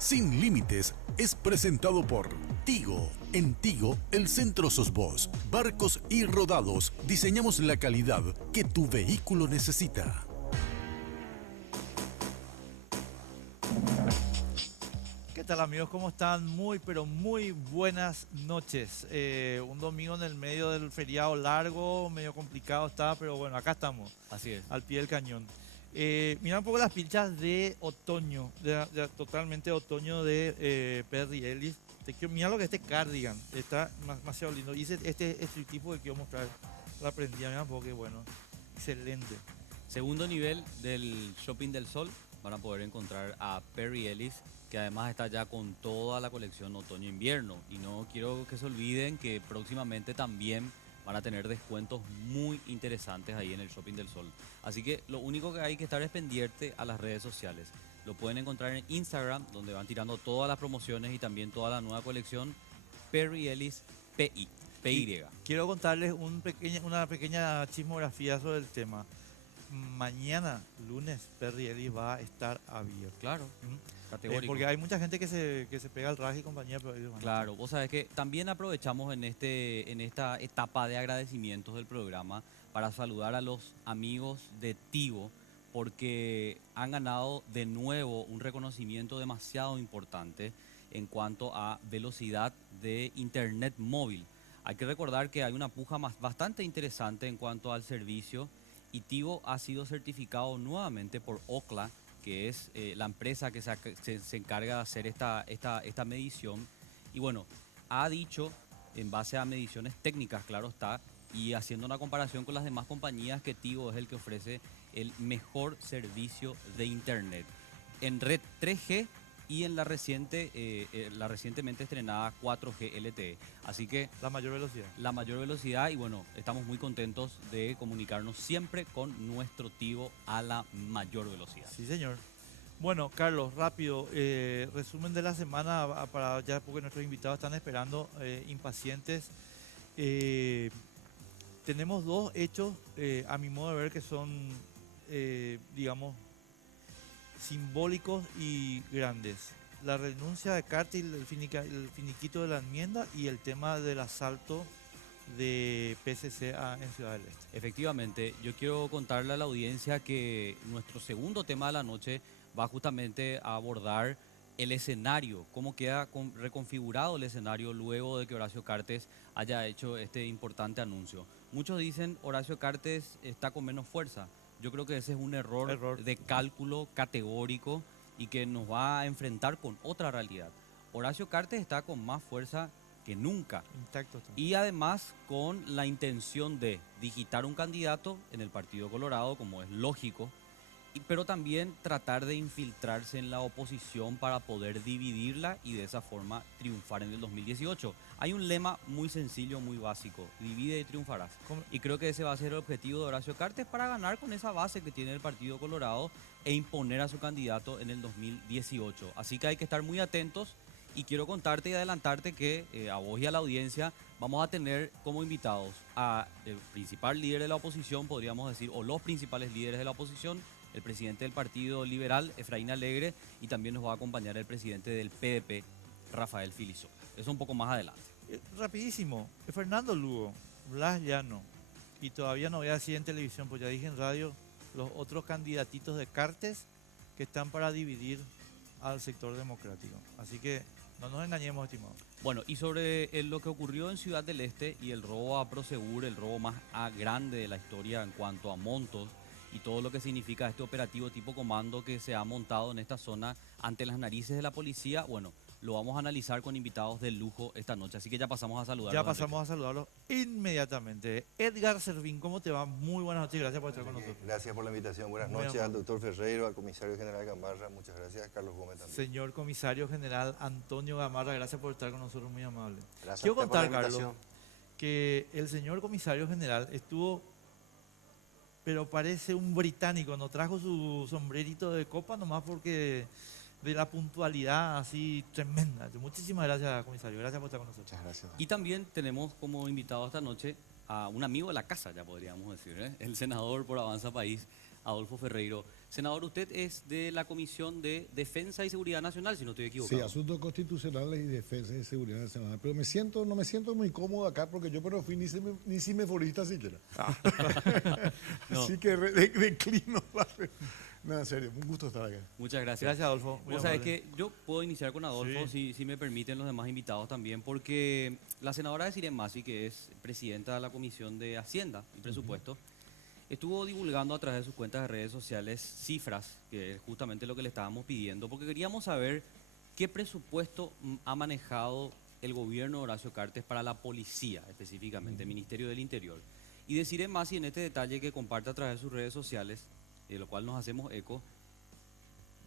Sin Límites es presentado por Tigo. En Tigo, el centro sos vos. Barcos y rodados, diseñamos la calidad que tu vehículo necesita. ¿Qué tal, amigos? ¿Cómo están? Muy, pero muy buenas noches. Un domingo en el medio del feriado largo, medio complicado está, pero bueno, acá estamos. Así es. Al pie del cañón. Mira un poco las pilchas de otoño, totalmente otoño de Perry Ellis. Mira lo que es este cardigan, está demasiado lindo. Hice este tipo que quiero mostrar, la prendida, mira un poco que bueno, excelente. Segundo nivel del Shopping del Sol van a poder encontrar a Perry Ellis, que además está ya con toda la colección otoño-invierno. Y no quiero que se olviden que próximamente también van a tener descuentos muy interesantes ahí en el Shopping del Sol. Así que lo único que hay que estar es pendiente a las redes sociales. Lo pueden encontrar en Instagram, donde van tirando todas las promociones y también toda la nueva colección Perry Ellis PY. Quiero contarles una pequeña chismografía sobre el tema. Mañana, lunes, Perry Ellis va a estar abierto. Claro, categórico. Porque hay mucha gente que se pega el raje y compañía, pero ellos van a Claro, vos sabés que también aprovechamos en esta etapa de agradecimientos del programa para saludar a los amigos de Tigo, porque han ganado de nuevo un reconocimiento demasiado importante en cuanto a velocidad de internet móvil. Hay que recordar que hay una puja bastante interesante en cuanto al servicio, y Tigo ha sido certificado nuevamente por Ookla, que es la empresa que se encarga de hacer esta medición. Y bueno, ha dicho, en base a mediciones técnicas, claro está, y haciendo una comparación con las demás compañías, que Tigo es el que ofrece el mejor servicio de internet en red 3G y en la recientemente estrenada 4G LTE. Así que la mayor velocidad. La mayor velocidad, y bueno, estamos muy contentos de comunicarnos siempre con nuestro Tigo a la mayor velocidad. Sí, señor. Bueno, Carlos, rápido, resumen de la semana, para ya porque nuestros invitados están esperando, impacientes. Tenemos dos hechos, a mi modo de ver, que son, digamos, simbólicos y grandes. La renuncia de Carter, el finiquito de la enmienda, y el tema del asalto de PSC en Ciudad del Este. Efectivamente, yo quiero contarle a la audiencia que nuestro segundo tema de la noche va justamente a abordar el escenario, cómo queda reconfigurado el escenario luego de que Horacio Cartes haya hecho este importante anuncio. Muchos dicen Horacio Cartes está con menos fuerza. Yo creo que ese es un error de cálculo categórico y que nos va a enfrentar con otra realidad. Horacio Cartes está con más fuerza que nunca. Intacto. Y además con la intención de digitar un candidato en el Partido Colorado, como es lógico, pero también tratar de infiltrarse en la oposición para poder dividirla y de esa forma triunfar en el 2018. Hay un lema muy sencillo, muy básico: divide y triunfarás. Y creo que ese va a ser el objetivo de Horacio Cartes para ganar con esa base que tiene el Partido Colorado e imponer a su candidato en el 2018. Así que hay que estar muy atentos. Y quiero contarte y adelantarte que a vos y a la audiencia vamos a tener como invitados a el principal líder de la oposición, podríamos decir, o los principales líderes de la oposición, el presidente del Partido Liberal, Efraín Alegre, y también nos va a acompañar el presidente del PDP, Rafael Filisola. Eso un poco más adelante. Rapidísimo, Fernando Lugo, Blas Llano, y todavía no voy a decir en televisión, pues ya dije en radio, los otros candidatitos de Cartes que están para dividir al sector democrático. Así que no nos engañemos, estimados. Bueno, y sobre lo que ocurrió en Ciudad del Este y el robo a Prosegur, el robo más grande de la historia en cuanto a montos y todo lo que significa este operativo tipo comando que se ha montado en esta zona ante las narices de la policía, bueno, lo vamos a analizar con invitados de lujo esta noche. Así que ya pasamos a saludarlos. Ya pasamos a saludarlos inmediatamente. Edgar Servín, ¿cómo te va? Muy buenas noches, gracias por estar con nosotros. Gracias por la invitación. Buenas noches al doctor Ferreiro, al comisario general Gamarra. Muchas gracias, Carlos Gómez también. Señor comisario general Antonio Gamarra, gracias por estar con nosotros, muy amable. Gracias. Quiero contar, Carlos, que el señor comisario general estuvo, pero parece un británico, no trajo su sombrerito de copa nomás porque de la puntualidad así tremenda. Muchísimas gracias, comisario. Gracias por estar con nosotros. Muchas gracias. Y también tenemos como invitado esta noche a un amigo de la casa, ya podríamos decir, el senador por Avanza País, Adolfo Ferreiro. Senador, usted es de la Comisión de Defensa y Seguridad Nacional, si no estoy equivocado. Sí, asuntos constitucionales y defensa y seguridad nacional. Pero no me siento muy cómodo acá porque yo pero fui ni cimeforista siquiera. No. Así que declino. No, en serio, un gusto estar acá. Muchas gracias. Gracias, Adolfo. Muy Vos sabés amable. que yo puedo iniciar con Adolfo, si me permiten los demás invitados también, porque la senadora Desiree Masi, que es presidenta de la Comisión de Hacienda y Presupuesto, estuvo divulgando a través de sus cuentas de redes sociales cifras, que es justamente lo que le estábamos pidiendo, porque queríamos saber qué presupuesto ha manejado el gobierno de Horacio Cartes para la policía, específicamente, el Ministerio del Interior. Y Desiree Masi, en este detalle que comparte a través de sus redes sociales, de lo cual nos hacemos eco,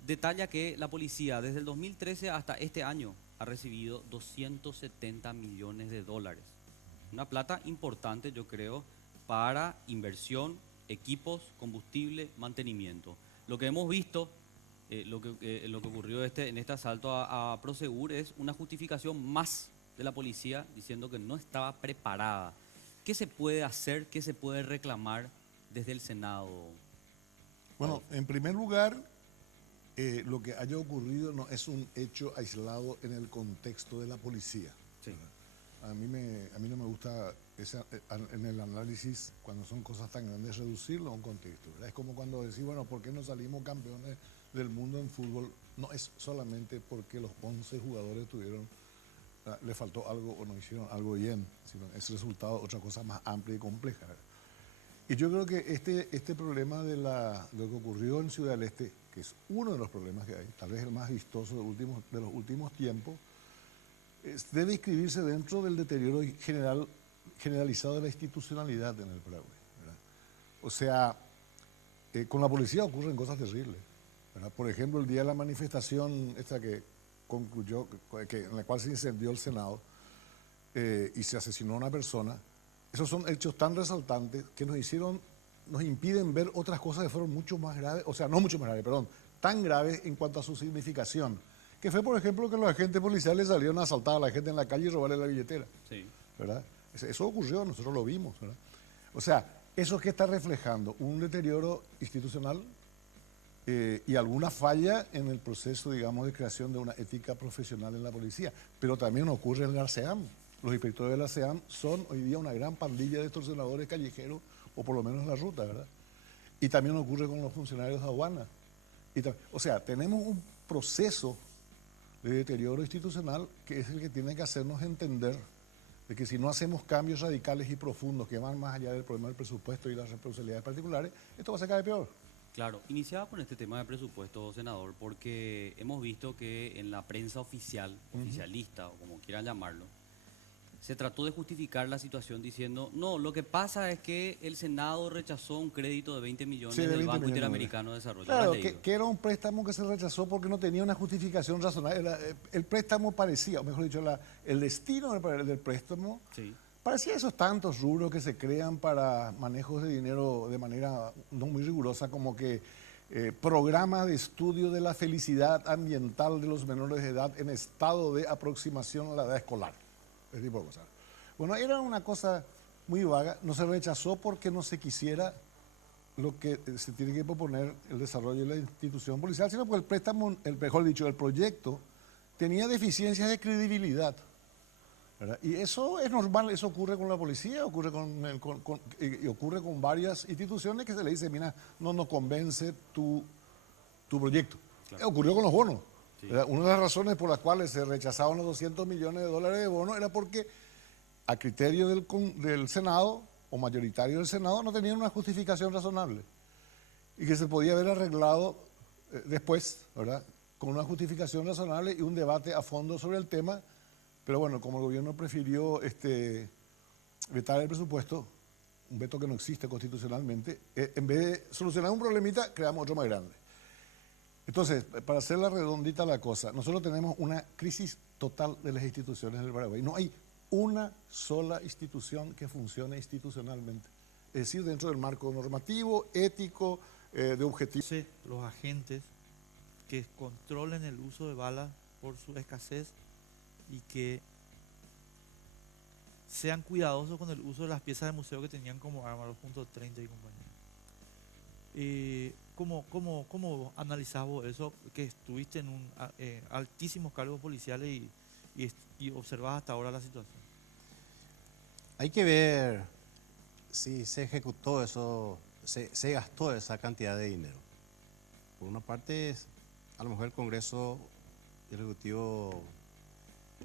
detalla que la policía desde el 2013 hasta este año ha recibido 270 millones de dólares. Una plata importante, yo creo, para inversión, equipos, combustible, mantenimiento. Lo que hemos visto, lo que ocurrió en este asalto a Prosegur es una justificación más de la policía diciendo que no estaba preparada. ¿Qué se puede hacer, qué se puede reclamar desde el Senado? Bueno, en primer lugar, lo que haya ocurrido no es un hecho aislado en el contexto de la policía. Sí. A mí no me gusta en el análisis, cuando son cosas tan grandes, reducirlo a un contexto, ¿verdad? Es como cuando decís, bueno, ¿por qué no salimos campeones del mundo en fútbol? No es solamente porque los 11 jugadores le faltó algo o no hicieron algo bien, sino es resultado de otra cosa más amplia y compleja, ¿verdad? Y yo creo que este problema de lo que ocurrió en Ciudad del Este, que es uno de los problemas que hay, tal vez el más vistoso de los últimos tiempos, debe inscribirse dentro del deterioro generalizado de la institucionalidad en el Paraguay, ¿verdad? O sea, con la policía ocurren cosas terribles, ¿verdad? Por ejemplo, el día de la manifestación esta que concluyó, en la cual se incendió el Senado y se asesinó a una persona, esos son hechos tan resaltantes que nos impiden ver otras cosas que fueron mucho más graves, o sea, no mucho más graves, perdón, tan graves en cuanto a su significación, que fue, por ejemplo, que los agentes policiales salieron a asaltar a la gente en la calle y robarle la billetera, Sí. ¿verdad? Eso ocurrió, nosotros lo vimos, ¿verdad? O sea, ¿eso qué está reflejando? Un deterioro institucional y alguna falla en el proceso, digamos, de creación de una ética profesional en la policía, pero también ocurre en la ASEAN. Los inspectores de la ASEAN son hoy día una gran pandilla de extorsionadores callejeros, o por lo menos en la ruta, ¿verdad? Y también ocurre con los funcionarios de aduana. O sea, tenemos un proceso de deterioro institucional que es el que tiene que hacernos entender de que si no hacemos cambios radicales y profundos que van más allá del problema del presupuesto y las responsabilidades particulares, esto va a ser cada vez peor. Claro, iniciaba con este tema de presupuesto, senador, porque hemos visto que en la prensa oficial, oficialista o como quieran llamarlo, se trató de justificar la situación diciendo, no, lo que pasa es que el Senado rechazó un crédito de 20 millones Sí, de del 20 Banco millones. Interamericano de Desarrollo. Claro, ¿Lo has leído? que era un préstamo que se rechazó porque no tenía una justificación razonable. El préstamo parecía, o mejor dicho, el destino del préstamo Sí. parecía esos tantos rubros que se crean para manejos de dinero de manera no muy rigurosa, como que programa de estudio de la felicidad ambiental de los menores de edad en estado de aproximación a la edad escolar, ese tipo de cosas. Bueno, era una cosa muy vaga, no se rechazó porque no se quisiera lo que se tiene que proponer el desarrollo de la institución policial, sino porque el préstamo, mejor dicho, el proyecto tenía deficiencias de credibilidad, ¿verdad? Y eso es normal, eso ocurre con la policía, ocurre y ocurre con varias instituciones que se le dice, mira, no nos convence tu proyecto. Claro. Ocurrió con los bonos. Sí. ¿Verdad? Una de las razones por las cuales se rechazaban los 200 millones de dólares de bonos era porque a criterio del Senado o mayoritario del Senado no tenían una justificación razonable y que se podía haber arreglado después, ¿verdad? Con una justificación razonable y un debate a fondo sobre el tema, pero bueno, como el gobierno prefirió vetar el presupuesto, un veto que no existe constitucionalmente, en vez de solucionar un problemita, creamos otro más grande. Entonces, para hacerla redondita la cosa, nosotros tenemos una crisis total de las instituciones del Paraguay. No hay una sola institución que funcione institucionalmente. Es decir, dentro del marco normativo, ético, de objetivos. Los agentes que controlen el uso de balas por su escasez y que sean cuidadosos con el uso de las piezas de museo que tenían como arma, los .30 y compañía. ¿Cómo analizás vos eso, que estuviste en altísimos cargos policiales y observás hasta ahora la situación? Hay que ver si se ejecutó eso, se gastó esa cantidad de dinero. Por una parte, a lo mejor el Congreso Ejecutivo,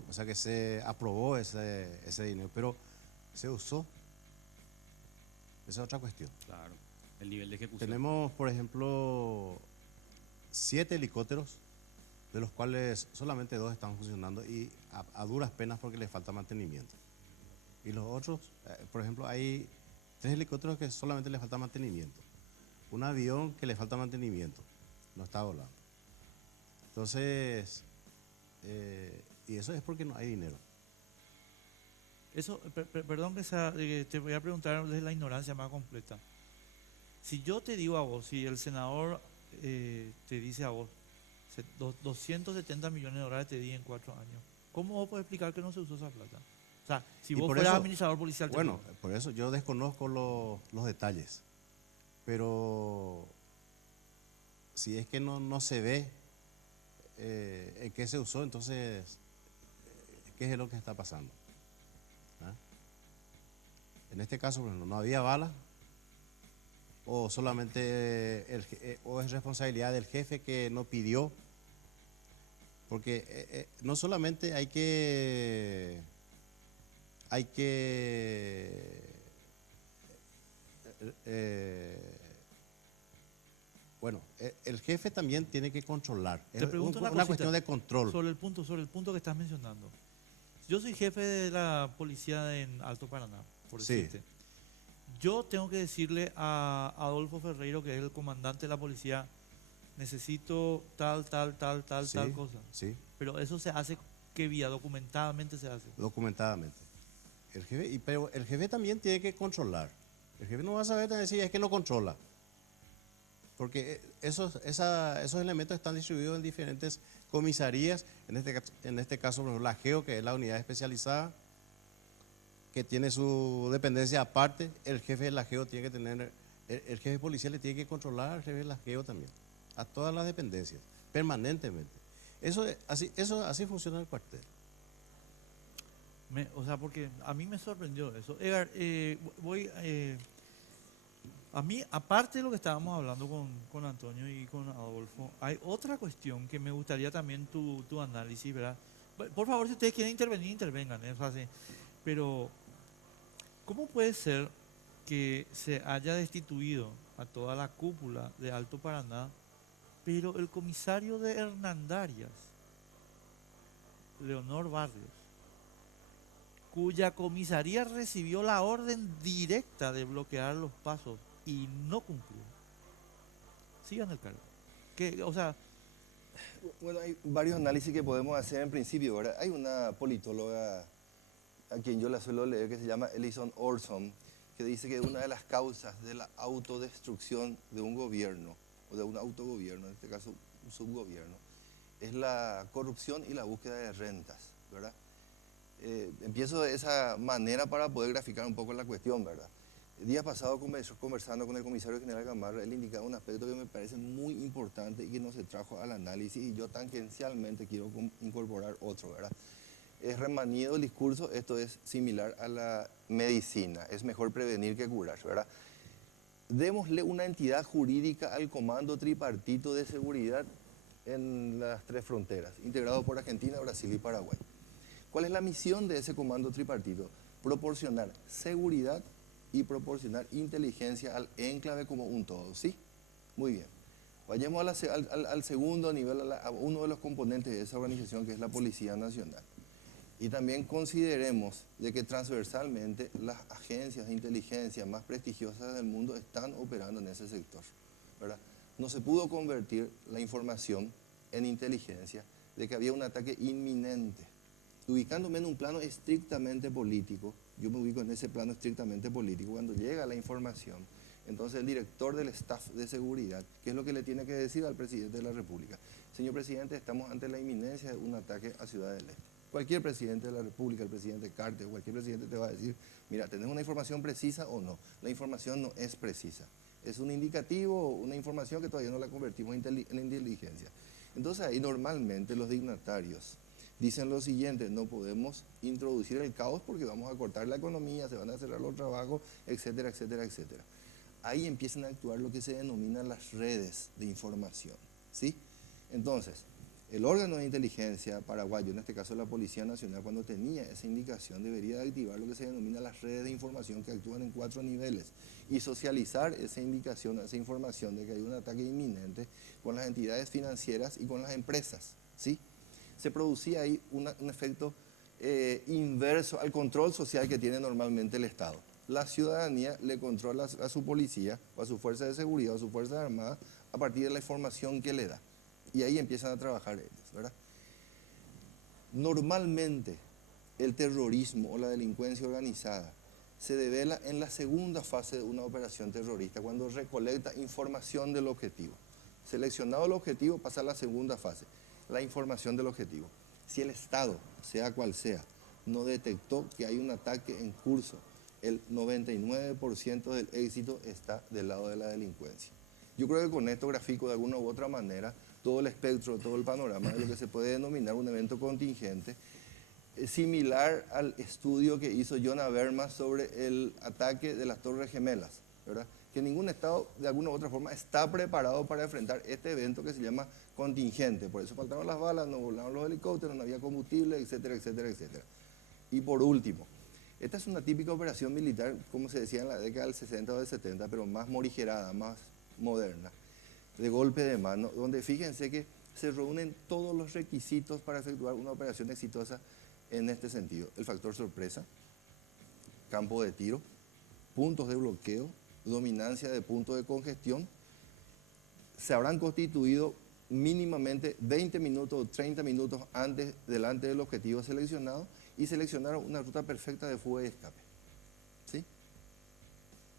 o sea que se aprobó ese dinero, pero se usó. Esa es otra cuestión. Claro, el nivel de ejecución. Tenemos, por ejemplo, 7 helicópteros, de los cuales solamente 2 están funcionando y a duras penas porque les falta mantenimiento. Y los otros, por ejemplo, hay 3 helicópteros que solamente les falta mantenimiento. Un avión que le falta mantenimiento, no está volando. Entonces, y eso es porque no hay dinero. Eso, perdón que te voy a preguntar desde la ignorancia más completa. Si yo te digo a vos, si el senador te dice a vos, 270 millones de dólares te di en 4 años, ¿cómo vos podés explicar que no se usó esa plata? O sea, si vos fueras administrador policial... Bueno, por eso yo desconozco los detalles, pero si es que no se ve en qué se usó, entonces, ¿qué es lo que está pasando? ¿Ah? En este caso, por ejemplo, no había balas, o solamente o es responsabilidad del jefe que no pidió, porque no solamente bueno, el jefe también tiene que controlar. Te pregunto una cuestión de control. Sobre el punto que estás mencionando. Yo soy jefe de la policía en Alto Paraná, por decirte. Yo tengo que decirle a Adolfo Ferreiro, que es el comandante de la policía, necesito tal cosa. Sí. Pero eso se hace, ¿qué vía? Documentadamente se hace. Documentadamente. Pero el jefe también tiene que controlar. El jefe no va a saber decir, es que no controla. Porque esos elementos están distribuidos en diferentes comisarías. En este caso, por ejemplo, la GEO, que es la unidad especializada, que tiene su dependencia aparte. El jefe de la GEO tiene que tener, el jefe policial le tiene que controlar al jefe de la GEO también, a todas las dependencias, permanentemente. Así funciona el cuartel. O sea, porque a mí me sorprendió eso. Edgar, a mí, aparte de lo que estábamos hablando con Antonio y con Adolfo, hay otra cuestión que me gustaría también tu análisis, ¿verdad? Por favor, si ustedes quieren intervenir, intervengan, ¿eh? O sea, sí. Pero, ¿cómo puede ser que se haya destituido a toda la cúpula de Alto Paraná, pero el comisario de Hernandarias, Leonor Barrios, cuya comisaría recibió la orden directa de bloquear los pasos y no cumplió, sigan el cargo? O sea, bueno, hay varios análisis que podemos hacer en principio, ¿verdad? Hay una politóloga a quien yo la suelo leer, que se llama Ellison Orson, que dice que una de las causas de la autodestrucción de un gobierno, o de un autogobierno, en este caso un subgobierno, es la corrupción y la búsqueda de rentas, ¿verdad? Empiezo de esa manera para poder graficar un poco la cuestión, ¿verdad? El día pasado, conversando con el comisario general Gamarra, él indicaba un aspecto que me parece muy importante y que no se trajo al análisis, y yo tangencialmente quiero incorporar otro, ¿verdad? Es remanido el discurso, esto es similar a la medicina, es mejor prevenir que curar, ¿verdad? Démosle una entidad jurídica al Comando Tripartito de Seguridad en las 3 fronteras, integrado por Argentina, Brasil y Paraguay. ¿Cuál es la misión de ese Comando Tripartito? Proporcionar seguridad y proporcionar inteligencia al enclave como un todo, ¿sí? Muy bien. Vayamos al segundo nivel, a uno de los componentes de esa organización, que es la Policía Nacional. Y también consideremos de que transversalmente las agencias de inteligencia más prestigiosas del mundo están operando en ese sector, ¿verdad? No se pudo convertir la información en inteligencia de que había un ataque inminente. Ubicándome en un plano estrictamente político, yo me ubico en ese plano estrictamente político, cuando llega la información, entonces el director del staff de seguridad, ¿qué es lo que le tiene que decir al presidente de la República? Señor presidente, estamos ante la inminencia de un ataque a Ciudad del Este. Cualquier presidente de la República, el presidente Carter, cualquier presidente te va a decir, mira, ¿tenés una información precisa o no? La información no es precisa. es un indicativo, una información que todavía no la convertimos en inteligencia. Entonces ahí normalmente los dignatarios dicen lo siguiente: no podemos introducir el caos porque vamos a cortar la economía, se van a cerrar los trabajos, etcétera, etcétera, etcétera. Ahí empiezan a actuar lo que se denominan las redes de información, ¿sí? Entonces, el órgano de inteligencia paraguayo, en este caso la Policía Nacional, cuando tenía esa indicación, debería activar lo que se denomina las redes de información, que actúan en 4 niveles, y socializar esa indicación, esa información de que hay un ataque inminente con las entidades financieras y con las empresas, ¿sí? Se producía ahí un efecto inverso al control social que tiene normalmente el Estado. La ciudadanía le controla a su policía o a su fuerza de seguridad o a su fuerza armada a partir de la información que le da. Y ahí empiezan a trabajar ellos, ¿verdad? Normalmente el terrorismo o la delincuencia organizada se devela en la segunda fase de una operación terrorista, cuando recolecta información del objetivo. Seleccionado el objetivo, pasa a la segunda fase, la información del objetivo. Si el Estado, sea cual sea, no detectó que hay un ataque en curso, el 99% del éxito está del lado de la delincuencia. Yo creo que con esto grafico de alguna u otra manera todo el espectro, todo el panorama de lo que se puede denominar un evento contingente, similar al estudio que hizo John Habermas sobre el ataque de las Torres Gemelas, ¿verdad? Que ningún Estado de alguna u otra forma está preparado para enfrentar este evento que se llama contingente. Por eso faltaron las balas, no volaron los helicópteros, no había combustible, etcétera, etcétera, etcétera. Y por último, esta es una típica operación militar, como se decía en la década del 60 o del 70, pero más morigerada, más moderna, de golpe de mano, donde fíjense que se reúnen todos los requisitos para efectuar una operación exitosa en este sentido: el factor sorpresa, campo de tiro, puntos de bloqueo, dominancia de puntos de congestión. Se habrán constituido mínimamente 20 minutos o 30 minutos antes, delante del objetivo seleccionado, y seleccionaron una ruta perfecta de fuga y escape, ¿sí?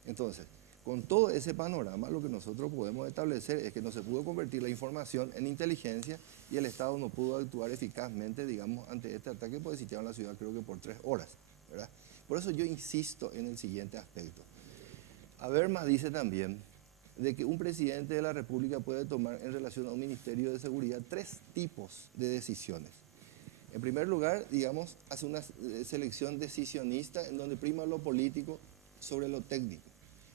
Entonces, con todo ese panorama, lo que nosotros podemos establecer es que no se pudo convertir la información en inteligencia y el Estado no pudo actuar eficazmente, digamos, ante este ataque, porque sitiaron la ciudad creo que por 3 horas, ¿verdad? Por eso yo insisto en el siguiente aspecto. Habermas dice también de que un presidente de la República puede tomar en relación a un Ministerio de Seguridad 3 tipos de decisiones. En primer lugar, digamos, hace una selección decisionista en donde prima lo político sobre lo técnico.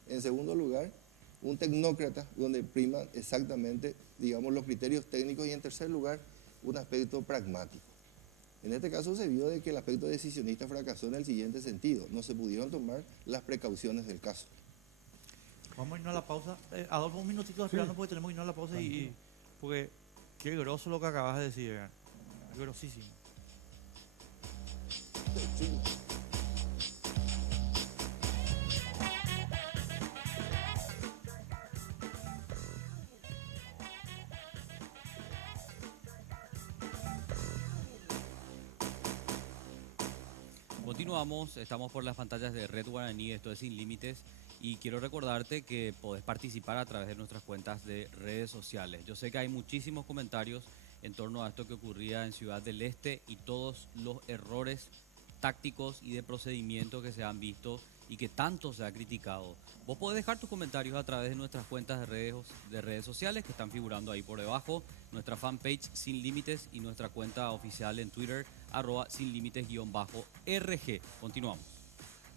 En segundo lugar, un tecnócrata donde prima exactamente, digamos, los criterios técnicos. Y en tercer lugar, un aspecto pragmático. En este caso se vio de que el aspecto decisionista fracasó en el siguiente sentido: no se pudieron tomar las precauciones del caso. Vamos a irnos a la pausa. Adolfo, un minutito esperando porque tenemos que irnos a la pausa porque qué groso lo que acabas de decir, ¿verdad? Grosísimo. Continuamos, estamos por las pantallas de Red Guaraní, esto es Sin Límites, y quiero recordarte que podés participar a través de nuestras cuentas de redes sociales. Yo sé que hay muchísimos comentarios en torno a esto que ocurría en Ciudad del Este y todos los errores tácticos y de procedimiento que se han visto y que tanto se ha criticado. Vos podés dejar tus comentarios a través de nuestras cuentas de redes sociales que están figurando ahí por debajo, nuestra fanpage Sin Límites y nuestra cuenta oficial en Twitter, @sinlimites_RG. Continuamos.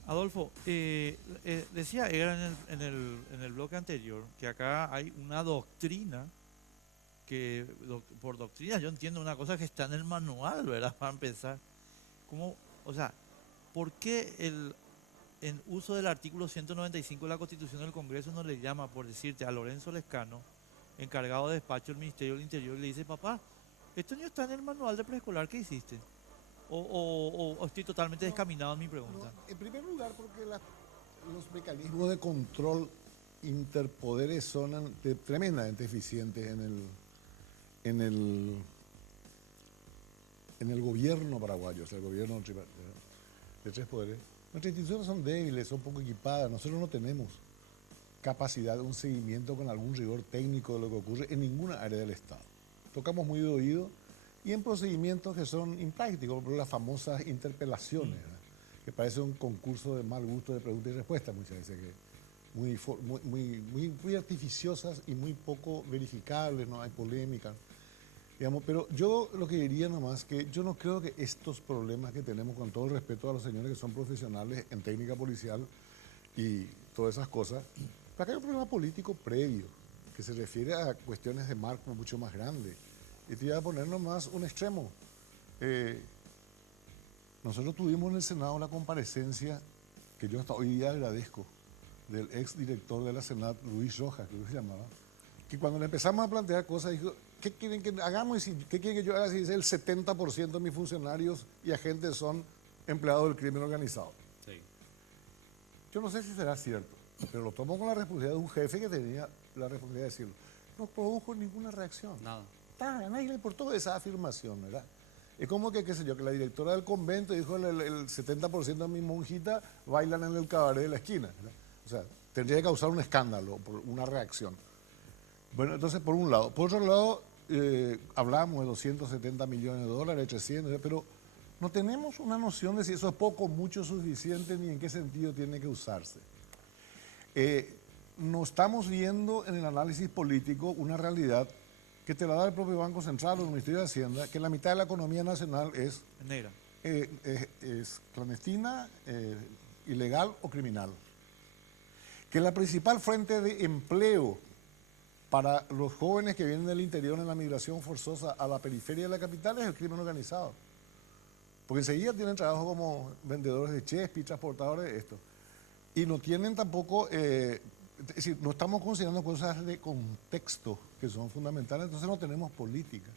Adolfo, decía Era en el bloque anterior que acá hay una doctrina que, por doctrina yo entiendo una cosa que está en el manual, ¿verdad? Para empezar. ¿Cómo? O sea, ¿por qué en uso del artículo 195 de la Constitución del Congreso no le llama, por decirte, a Lorenzo Lescano, encargado de despacho del Ministerio del Interior, y le dice: papá, esto no está en el manual de preescolar que hiciste? ¿O estoy totalmente descaminado en mi pregunta? No, en primer lugar, porque los mecanismos de control interpoderes son tremendamente eficientes en el gobierno paraguayo, o sea, el gobierno de 3 poderes. Nuestras instituciones son débiles, son poco equipadas. Nosotros no tenemos capacidad de un seguimiento con algún rigor técnico de lo que ocurre en ninguna área del Estado. Tocamos muy de oído y en procedimientos que son imprácticos, por las famosas interpelaciones, ¿verdad? Que parece un concurso de mal gusto de pregunta y respuesta muchas veces, que muy artificiosas y muy poco verificables, no hay polémica. Digamos, pero yo lo que diría nomás que yo no creo que estos problemas que tenemos, con todo el respeto a los señores que son profesionales en técnica policial y todas esas cosas, pero acá hay un problema político previo que se refiere a cuestiones de marco mucho más grandes. Y te voy a poner nomás un extremo. Nosotros tuvimos en el Senado la comparecencia, que yo hasta hoy día agradezco, del ex director de la Senat, Luis Rojas, creo que se llamaba, que cuando le empezamos a plantear cosas, dijo, ¿qué quieren que hagamos? ¿Qué quieren que yo haga si dice el 70% de mis funcionarios y agentes son empleados del crimen organizado? Sí. Yo no sé si será cierto, pero lo tomo con la responsabilidad de un jefe que tenía la responsabilidad de decirlo. No produjo ninguna reacción. Nada. A nadie le importó esa afirmación, ¿verdad? Es como que, qué sé yo, que la directora del convento dijo el 70% de mis monjitas bailan en el cabaret de la esquina, ¿verdad? O sea, tendría que causar un escándalo, por una reacción. Bueno, entonces, por un lado. Por otro lado, hablábamos de 270 millones de dólares, 300, pero no tenemos una noción de si eso es poco, mucho, suficiente, ni en qué sentido tiene que usarse. No estamos viendo en el análisis político una realidad que te la da el propio Banco Central o el Ministerio de Hacienda, que la mitad de la economía nacional es Negra. es clandestina, ilegal o criminal. Que la principal fuente de empleo para los jóvenes que vienen del interior en la migración forzosa a la periferia de la capital es el crimen organizado. Porque enseguida tienen trabajo como vendedores de chespi, transportadores de esto. Y no tienen tampoco, es decir, no estamos considerando cosas de contexto que son fundamentales, entonces no tenemos políticas.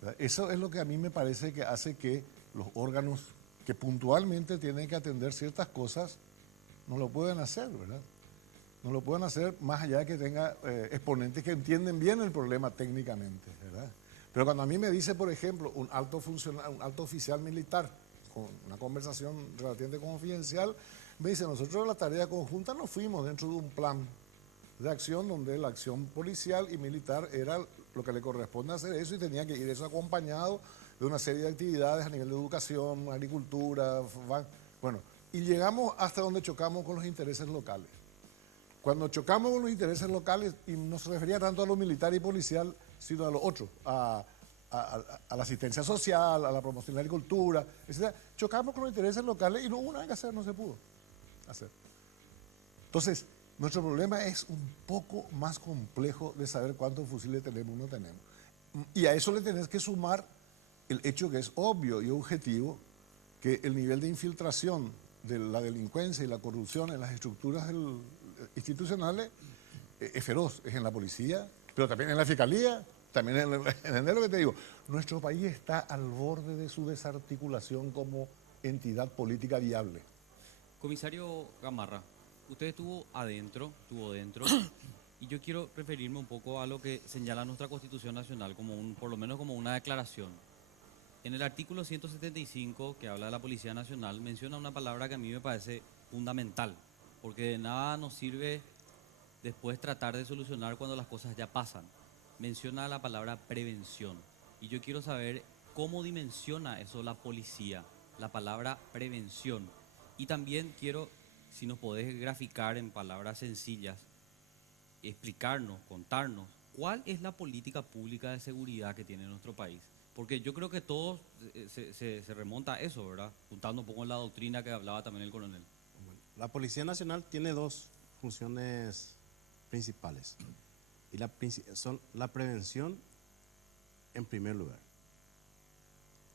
¿Verdad? Eso es lo que a mí me parece que hace que los órganos que puntualmente tienen que atender ciertas cosas no lo pueden hacer, ¿verdad? No lo pueden hacer más allá de que tenga exponentes que entienden bien el problema técnicamente, ¿verdad? Pero cuando a mí me dice, por ejemplo, un alto oficial militar, con una conversación relativamente confidencial, me dice, nosotros en la tarea conjunta nos fuimos dentro de un plan de acción donde la acción policial y militar era lo que le corresponde hacer eso y tenía que ir eso acompañado de una serie de actividades a nivel de educación, agricultura, bueno, y llegamos hasta donde chocamos con los intereses locales. Cuando chocamos con los intereses locales, y no se refería tanto a lo militar y policial, sino a lo otro, a la asistencia social, a la promoción de la agricultura, etc. Chocamos con los intereses locales y no hubo nada que hacer, no se pudo hacer. Entonces, nuestro problema es un poco más complejo de saber cuántos fusiles tenemos o no tenemos. Y a eso le tenés que sumar el hecho que es obvio y objetivo, que el nivel de infiltración de la delincuencia y la corrupción en las estructuras institucionales es feroz, es en la policía, pero también en la fiscalía, también en lo que te digo. Nuestro país está al borde de su desarticulación como entidad política viable. Comisario Gamarra, usted estuvo dentro, y yo quiero referirme un poco a lo que señala nuestra Constitución Nacional, por lo menos como una declaración. En el artículo 175, que habla de la Policía Nacional, menciona una palabra que a mí me parece fundamental, porque de nada nos sirve después tratar de solucionar cuando las cosas ya pasan. Menciona la palabra prevención. Y yo quiero saber cómo dimensiona eso la policía, la palabra prevención. Y también quiero, si nos podés graficar en palabras sencillas, explicarnos, contarnos, ¿cuál es la política pública de seguridad que tiene nuestro país? Porque yo creo que todo se remonta a eso, ¿verdad? Juntando un poco en la doctrina que hablaba también el coronel. La Policía Nacional tiene dos funciones principales. Y son la prevención en primer lugar.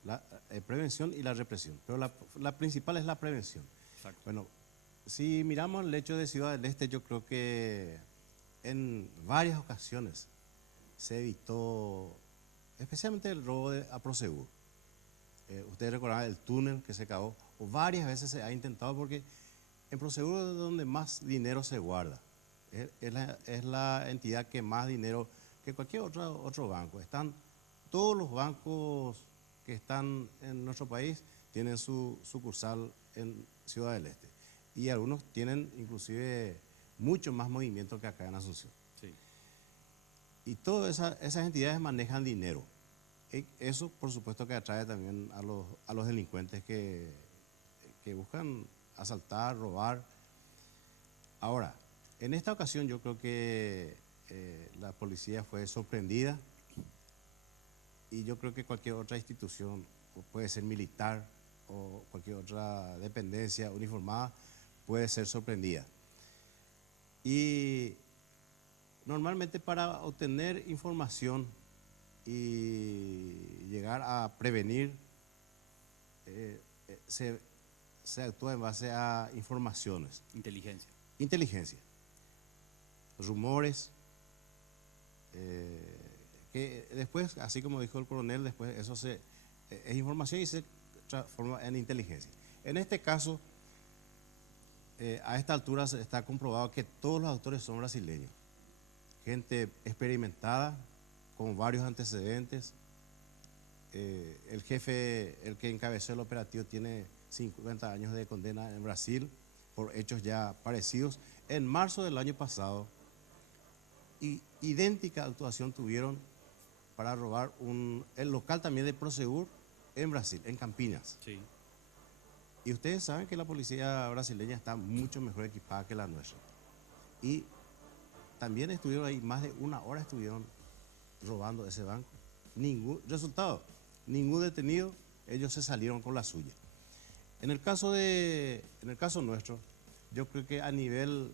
La prevención y la represión. Pero la principal es la prevención. Exacto. Bueno, si miramos el hecho de Ciudad del Este, yo creo que en varias ocasiones se evitó, especialmente el robo a Prosegur. Ustedes recordarán el túnel que se cavó, o varias veces se ha intentado, porque en Prosegur es donde más dinero se guarda. Es la entidad que más dinero que cualquier otro banco. Todos los bancos que están en nuestro país tienen su sucursal en Ciudad del Este. Y algunos tienen inclusive mucho más movimiento que acá en Asunción. Sí. Y todas esas entidades manejan dinero. Eso, por supuesto, que atrae también a los delincuentes que buscan asaltar, robar. Ahora, En esta ocasión yo creo que la policía fue sorprendida y yo creo que cualquier otra institución, puede ser militar o cualquier otra dependencia uniformada, puede ser sorprendida. Y normalmente para obtener información y llegar a prevenir, se actúa en base a informaciones, inteligencia, rumores, que después, así como dijo el coronel, después eso es información y se transforma en inteligencia. En este caso, a esta altura se está comprobado que todos los autores son brasileños, gente experimentada, con varios antecedentes. El jefe, el que encabezó el operativo, tiene 50 años de condena en Brasil por hechos ya parecidos. En marzo del año pasado, idéntica actuación tuvieron para robar el local también de Prosegur en Brasil, en Campinas. Sí. Y ustedes saben que la policía brasileña está mucho mejor equipada que la nuestra. Y también estuvieron ahí, más de una hora estuvieron robando ese banco. Ningún resultado, ningún detenido, ellos se salieron con la suya. En el caso nuestro, yo creo que a nivel,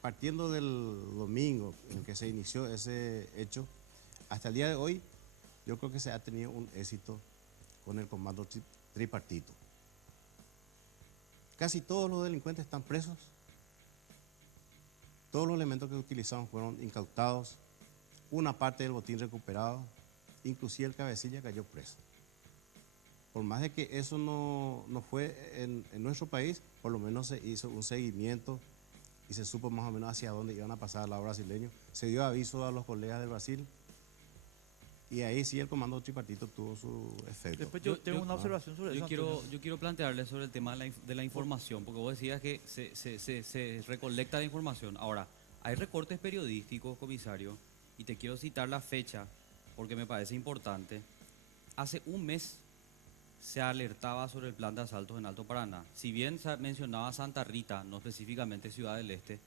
partiendo del domingo en que se inició ese hecho, hasta el día de hoy, yo creo que se ha tenido un éxito con el comando tripartito. Casi todos los delincuentes están presos. Todos los elementos que utilizaron fueron incautados, una parte del botín recuperado, inclusive el cabecilla cayó preso. Por más de que eso no fue en nuestro país, por lo menos se hizo un seguimiento y se supo más o menos hacia dónde iban a pasar al lado brasileño. Se dio aviso a los colegas del Brasil y ahí sí el comando tripartito tuvo su efecto. Después yo tengo una observación sobre eso. Yo quiero plantearle sobre el tema de la información, porque vos decías que se recolecta la información. Ahora, hay recortes periodísticos, comisario, y te quiero citar la fecha porque me parece importante. Hace un mes se alertaba sobre el plan de asaltos en Alto Paraná. Si bien se mencionaba Santa Rita, no específicamente Ciudad del Este,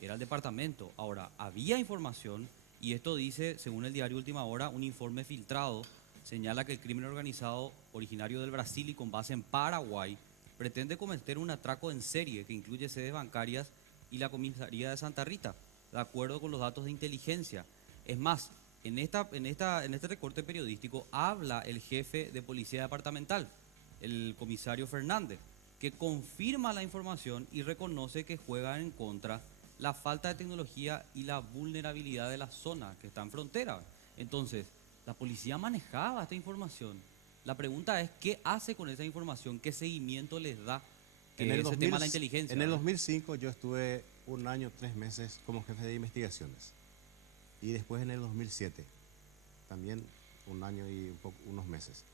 era el departamento. Ahora, había información, y esto dice, según el diario Última Hora, un informe filtrado señala que el crimen organizado originario del Brasil y con base en Paraguay pretende cometer un atraco en serie que incluye sedes bancarias y la comisaría de Santa Rita, de acuerdo con los datos de inteligencia. Es más, en este recorte periodístico habla el jefe de policía departamental, el comisario Fernández, que confirma la información y reconoce que juega en contra la falta de tecnología y la vulnerabilidad de la zona que está en frontera. Entonces, la policía manejaba esta información. La pregunta es, ¿qué hace con esa información? ¿Qué seguimiento les da? En el 2000, tema de la inteligencia. En el 2005 yo estuve 1 año, 3 meses como jefe de investigaciones. Y después en el 2007, también 1 año y unos meses.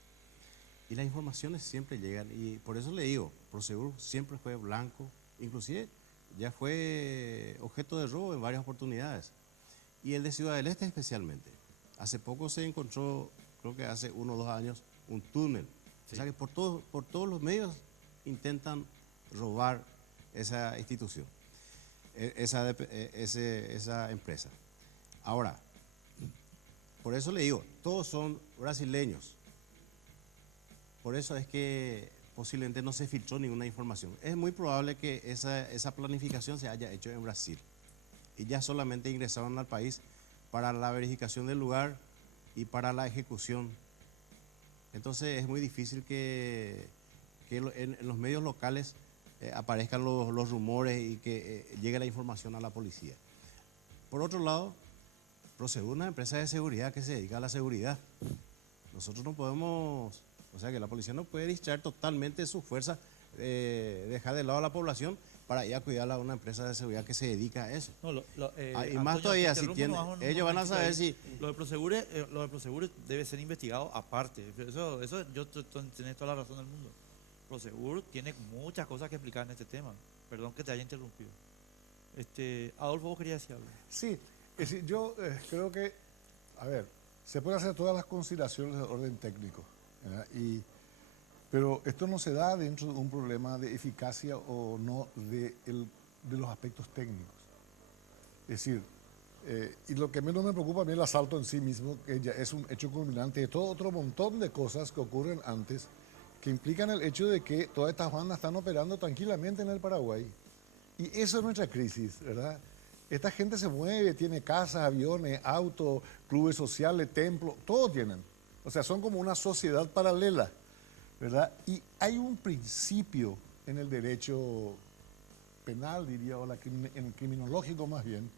Y las informaciones siempre llegan, y por eso le digo, Prosegur siempre fue blanco, inclusive ya fue objeto de robo en varias oportunidades. Y el de Ciudad del Este especialmente. Hace poco se encontró, creo que hace 1 o 2 años, un túnel. Sí. O sea que por todos los medios intentan robar esa institución, esa empresa. Ahora, por eso le digo, todos son brasileños. Por eso es que posiblemente no se filtró ninguna información. Es muy probable que esa planificación se haya hecho en Brasil. Y ya solamente ingresaron al país para la verificación del lugar y para la ejecución. Entonces es muy difícil que en los medios locales aparezcan los rumores y que llegue la información a la policía. Por otro lado, Prosegur es una empresa de seguridad que se dedica a la seguridad. Nosotros no podemos, o sea que la policía no puede distraer totalmente su fuerza, dejar de lado a la población para ir a cuidar a una empresa de seguridad que se dedica a eso. No, y Antonio, más todavía, si ellos van a saber ahí. si... Lo de Prosegur debe ser investigado aparte. Eso yo tenés toda la razón del mundo. Prosegur tiene muchas cosas que explicar en este tema. Perdón que te haya interrumpido. Adolfo, vos querías decir algo. Sí, es decir, yo creo que, a ver, se pueden hacer todas las consideraciones de orden técnico, ¿verdad? Y Pero esto no se da dentro de un problema de eficacia o no de los aspectos técnicos. Es decir, y lo que menos me preocupa a mí el asalto en sí mismo, que ya es un hecho culminante de todo otro montón de cosas que ocurren antes, que implican el hecho de que todas estas bandas están operando tranquilamente en el Paraguay. Y eso es nuestra crisis, ¿verdad? Esta gente se mueve, tiene casas, aviones, autos, clubes sociales, templos, todo tienen. O sea, son como una sociedad paralela, ¿verdad? Y hay un principio en el derecho penal, diría, o en el criminológico más bien,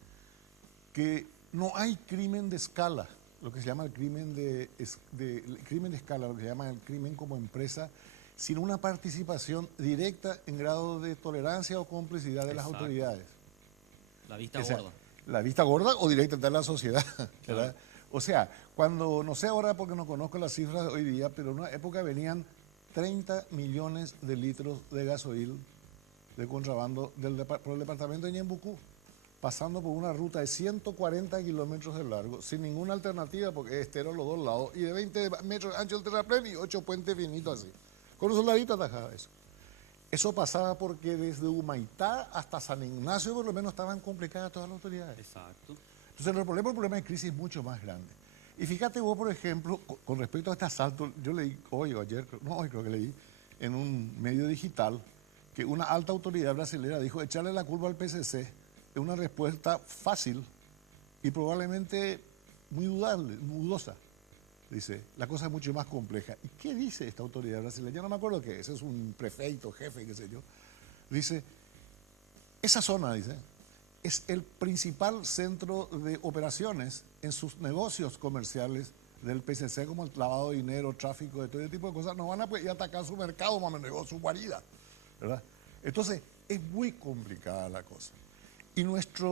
que no hay crimen de escala, lo que se llama el crimen el crimen de escala, lo que se llama el crimen como empresa, sin una participación directa en grado de tolerancia o complicidad de las Exacto. autoridades. La vista O sea, gorda. la vista gorda o directa de la sociedad, ¿verdad? O sea, cuando, no sé ahora porque no conozco las cifras de hoy día, pero en una época venían 30 millones de litros de gasoil de contrabando por el departamento de Ñembucú, pasando por una ruta de 140 kilómetros de largo, sin ninguna alternativa, porque es estero a los dos lados, y de 20 metros de ancho el terraplén y 8 puentes finitos así. Con un soldadito atajaba eso. Eso pasaba porque desde Humaitá hasta San Ignacio por lo menos estaban complicadas todas las autoridades. Exacto. Entonces el problema de crisis es mucho más grande. Y fíjate vos, por ejemplo, con respecto a este asalto, yo leí hoy o ayer, no hoy creo que leí, en un medio digital, que una alta autoridad brasileña dijo echarle la culpa al PCC es una respuesta fácil y probablemente muy dudosa. Dice, la cosa es mucho más compleja. ¿Y qué dice esta autoridad brasileña? No me acuerdo qué es un prefeito, jefe, qué sé yo. Dice, esa zona, dice, es el principal centro de operaciones en sus negocios comerciales del PCC, como el lavado de dinero, tráfico, de todo ese tipo de cosas. No van a poder ir a atacar su mercado, su guarida, ¿verdad? Entonces, es muy complicada la cosa. Y nuestra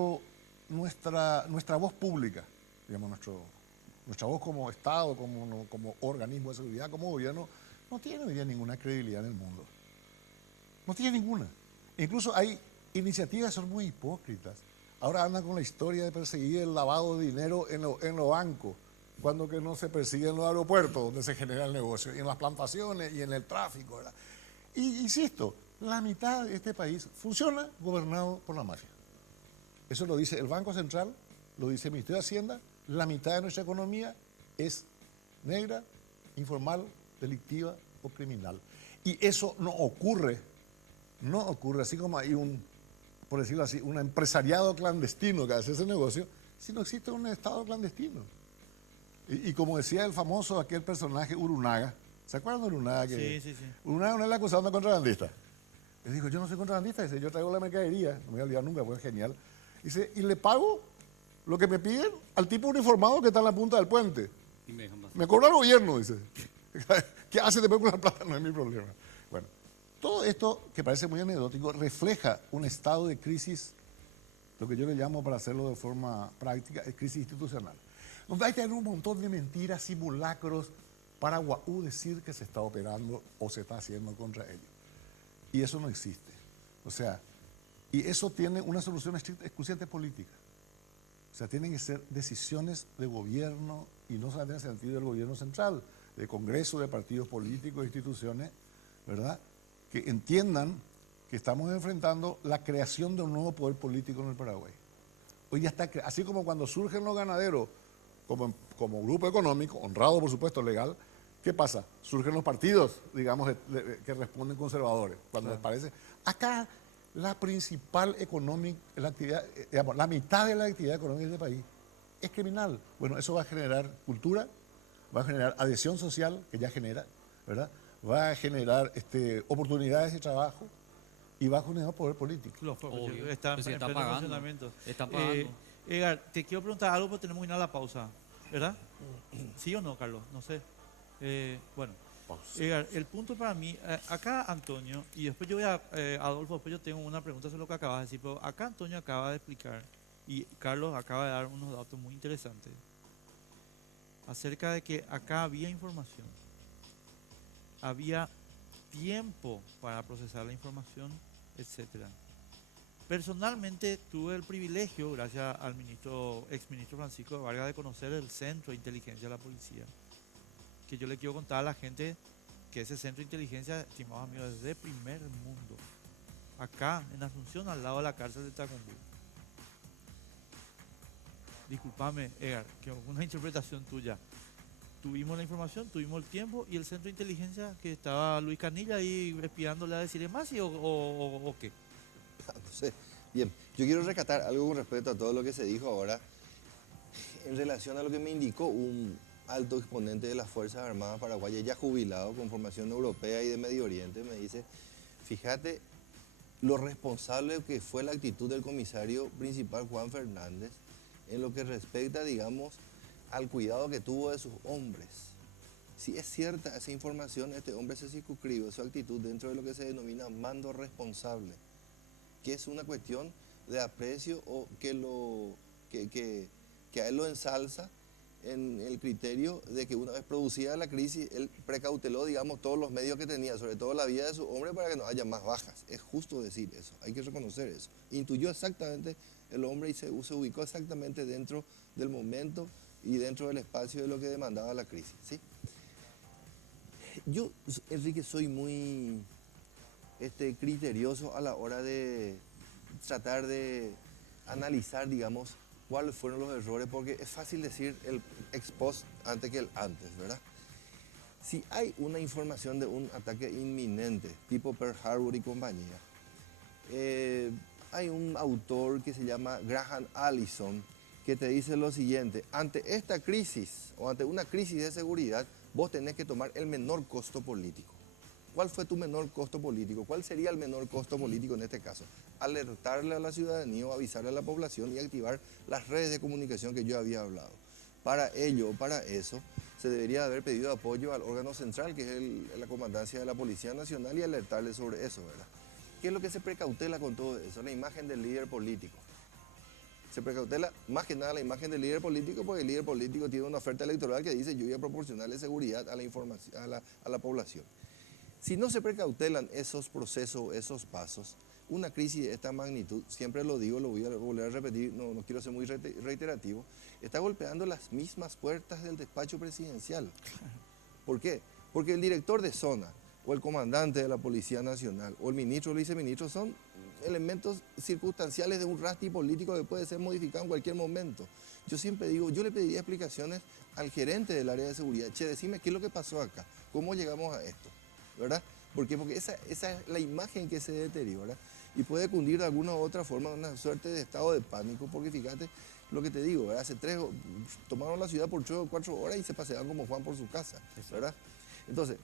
voz pública, digamos, nuestra voz como Estado, como organismo de seguridad, como gobierno, no tiene hoy día ninguna credibilidad en el mundo. No tiene ninguna. Incluso hay iniciativas que son muy hipócritas. Ahora andan con la historia de perseguir el lavado de dinero en los bancos, cuando que no se persigue en los aeropuertos, donde se genera el negocio, y en las plantaciones y en el tráfico, ¿verdad? Y insisto, la mitad de este país funciona gobernado por la mafia. Eso lo dice el Banco Central, lo dice el Ministerio de Hacienda. La mitad de nuestra economía es negra, informal, delictiva o criminal. Y eso no ocurre así como hay por decirlo así, un empresariado clandestino que hace ese negocio, si no existe un Estado clandestino. Y como decía el famoso aquel personaje Urunaga, ¿se acuerdan de Urunaga? Sí. Urunaga no es la acusada de contrabandista. Él dijo, yo no soy contrabandista, dice, yo traigo la mercadería, no me voy a olvidar nunca, fue genial. Dice, y le pago lo que me piden al tipo uniformado que está en la punta del puente. Y me dejan pasar. Me cobra el gobierno, dice. ¿Qué hace después con la plata? No es mi problema. Bueno, todo esto, que parece muy anecdótico, refleja un estado de crisis, lo que yo le llamo, para hacerlo de forma práctica, es crisis institucional. Donde hay que tener un montón de mentiras, simulacros, para decir que se está operando o se está haciendo contra ellos. Y eso no existe. O sea, y eso tiene una solución exclusivamente política. O sea, tienen que ser decisiones de gobierno, y no solamente en el sentido del gobierno central, de Congreso, de partidos políticos, de instituciones, ¿verdad? Que entiendan que estamos enfrentando la creación de un nuevo poder político en el Paraguay. Hoy ya está, así como cuando surgen los ganaderos como grupo económico, honrado por supuesto, legal, ¿qué pasa? Surgen los partidos, digamos, que responden conservadores, cuando les parece. Acá la principal económica, la actividad, digamos, la mitad de la actividad económica de este país es criminal. Bueno, eso va a generar cultura, va a generar adhesión social, que ya genera, ¿verdad? Va a generar oportunidades de trabajo y va a generar poder político. Los Obvio, están pues si en está pleno pagando, funcionamiento. está pagando. Edgar, te quiero preguntar algo porque tenemos que ir a la pausa, ¿verdad? ¿Sí o no, Carlos? No sé. Bueno, Edgar, el punto para mí, acá Antonio, y después yo voy a Adolfo, después yo tengo una pregunta sobre lo que acabas de decir, pero acá Antonio acaba de explicar, y Carlos acaba de dar unos datos muy interesantes, acerca de que acá había información, había tiempo para procesar la información, etcétera. Personalmente tuve el privilegio, gracias al exministro Francisco de Vargas, de conocer el Centro de Inteligencia de la Policía, que yo le quiero contar a la gente que ese centro de inteligencia, estimados amigos, es de primer mundo. Acá, en Asunción, al lado de la cárcel de Tacumbú. Disculpame, Edgar, que una interpretación tuya. Tuvimos la información, tuvimos el tiempo y el centro de inteligencia que estaba Luis Canilla ahí espiándole a decirle más o qué. No sé. Bien, yo quiero rescatar algo con respecto a todo lo que se dijo ahora en relación a lo que me indicó un alto exponente de las Fuerzas Armadas paraguayas, ya jubilado con formación europea y de Medio Oriente. Me dice, fíjate lo responsable que fue la actitud del comisario principal Juan Fernández en lo que respecta, digamos, al cuidado que tuvo de sus hombres. Si es cierta esa información, este hombre se circunscribe su actitud dentro de lo que se denomina mando responsable, que es una cuestión de aprecio o que a él lo ensalza en el criterio de que una vez producida la crisis, él precauteló, digamos, todos los medios que tenía, sobre todo la vida de su hombre, para que no haya más bajas. Es justo decir eso, hay que reconocer eso. Intuyó exactamente el hombre y se ubicó exactamente dentro del momento y dentro del espacio de lo que demandaba la crisis, ¿sí? Yo, Enrique, soy muy criterioso a la hora de tratar de analizar, digamos, cuáles fueron los errores, porque es fácil decir el ex post antes que el antes, ¿verdad? Si hay una información de un ataque inminente, tipo Pearl Harbor y compañía, hay un autor que se llama Graham Allison que te dice lo siguiente: ante esta crisis o ante una crisis de seguridad, vos tenés que tomar el menor costo político. ¿Cuál fue tu menor costo político? ¿Cuál sería el menor costo político en este caso? Alertarle a la ciudadanía o avisarle a la población y activar las redes de comunicación que yo había hablado. Para ello, para eso, se debería haber pedido apoyo al órgano central, que es la comandancia de la Policía Nacional, y alertarle sobre eso, ¿verdad? ¿Qué es lo que se precautela con todo eso? La imagen del líder político. Se precautela más que nada la imagen del líder político, porque el líder político tiene una oferta electoral que dice: yo voy a proporcionarle seguridad a la información, a la población. Si no se precautelan esos procesos, esos pasos, una crisis de esta magnitud, siempre lo digo, lo voy a volver a repetir, no quiero ser muy reiterativo, está golpeando las mismas puertas del despacho presidencial. ¿Por qué? Porque el director de zona, o el comandante de la Policía Nacional, o el ministro o el viceministro son elementos circunstanciales de un rastro político que puede ser modificado en cualquier momento. Yo siempre digo, yo le pediría explicaciones al gerente del área de seguridad: che, decime qué es lo que pasó acá, cómo llegamos a esto, ¿verdad? ¿Por qué? Porque esa es la imagen que se deteriora y puede cundir de alguna u otra forma una suerte de estado de pánico, porque fíjate lo que te digo, ¿verdad? Tomaron la ciudad por 3 o 4 horas y se paseaban como Juan por su casa, ¿verdad? Entonces,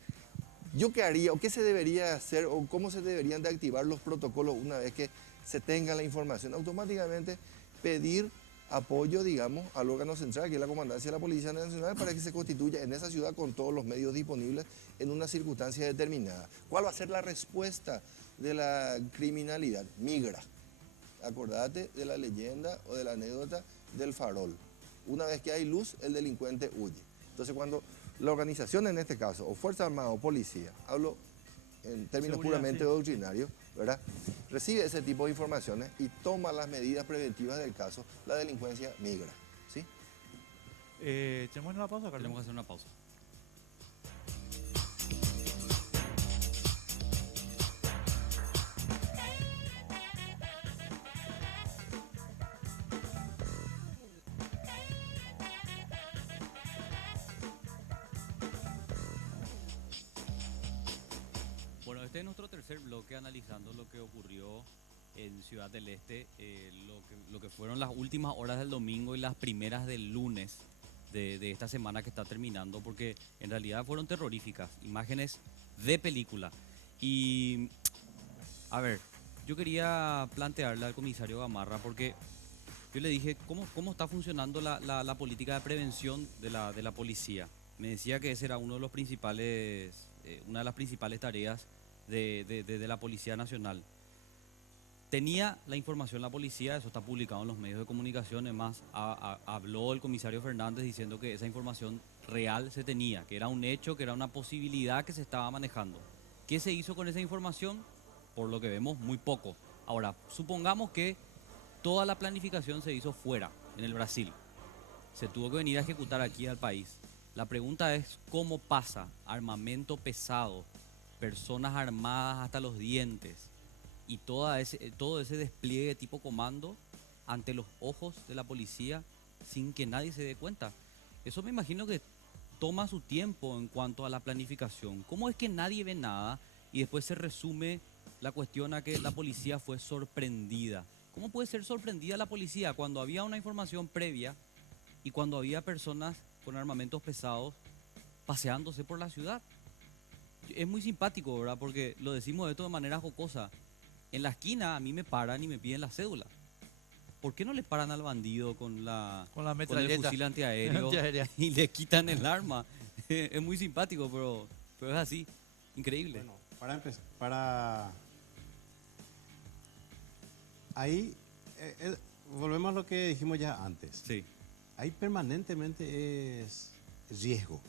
¿yo qué haría o qué se debería hacer o cómo se deberían de activar los protocolos una vez que se tenga la información? Automáticamente pedir apoyo, digamos, al órgano central, que es la comandancia de la Policía Nacional, para que se constituya en esa ciudad con todos los medios disponibles en una circunstancia determinada. ¿Cuál va a ser la respuesta de la criminalidad? Migra. Acordate de la leyenda o de la anécdota del farol. Una vez que hay luz, el delincuente huye. Entonces, cuando la organización, en este caso, o Fuerza Armada o Policía, hablo en términos Seguridad, puramente sí. doctrinarios, ¿verdad?, recibe ese tipo de informaciones y toma las medidas preventivas del caso, la delincuencia migra, ¿sí? ¿Tenemos una pausa, Carlos? Tenemos que hacer una pausa. Bueno, este es nuestro tercer bloque analizando lo que ocurrió en Ciudad del Este, lo que fueron las últimas horas del domingo y las primeras del lunes de esta semana que está terminando, porque en realidad fueron terroríficas, imágenes de película. Y, a ver, yo quería plantearle al comisario Gamarra, porque yo le dije, ¿cómo está funcionando la política de prevención de la policía? Me decía que ese era uno de los principales, una de las principales tareas de la Policía Nacional. Tenía la información la policía, eso está publicado en los medios de comunicación, además habló el comisario Fernández diciendo que esa información real se tenía, que era un hecho, que era una posibilidad que se estaba manejando. ¿Qué se hizo con esa información? Por lo que vemos, muy poco. Ahora, supongamos que toda la planificación se hizo fuera, en el Brasil. Se tuvo que venir a ejecutar aquí al país. La pregunta es cómo pasa armamento pesado, personas armadas hasta los dientes y todo ese despliegue tipo comando ante los ojos de la policía sin que nadie se dé cuenta. Eso me imagino que toma su tiempo en cuanto a la planificación. ¿Cómo es que nadie ve nada y después se resume la cuestión a que la policía fue sorprendida? ¿Cómo puede ser sorprendida la policía cuando había una información previa y cuando había personas con armamentos pesados paseándose por la ciudad? Es muy simpático, ¿verdad? Porque lo decimos esto de manera jocosa. En la esquina a mí me paran y me piden la cédula. ¿Por qué no le paran al bandido con Con la el metralleta fusil antiaéreo antiaérea. y le quitan el arma? Es muy simpático, pero es así. Increíble. Bueno, para empezar, ahí volvemos a lo que dijimos ya antes. Sí. Ahí permanentemente es riesgo.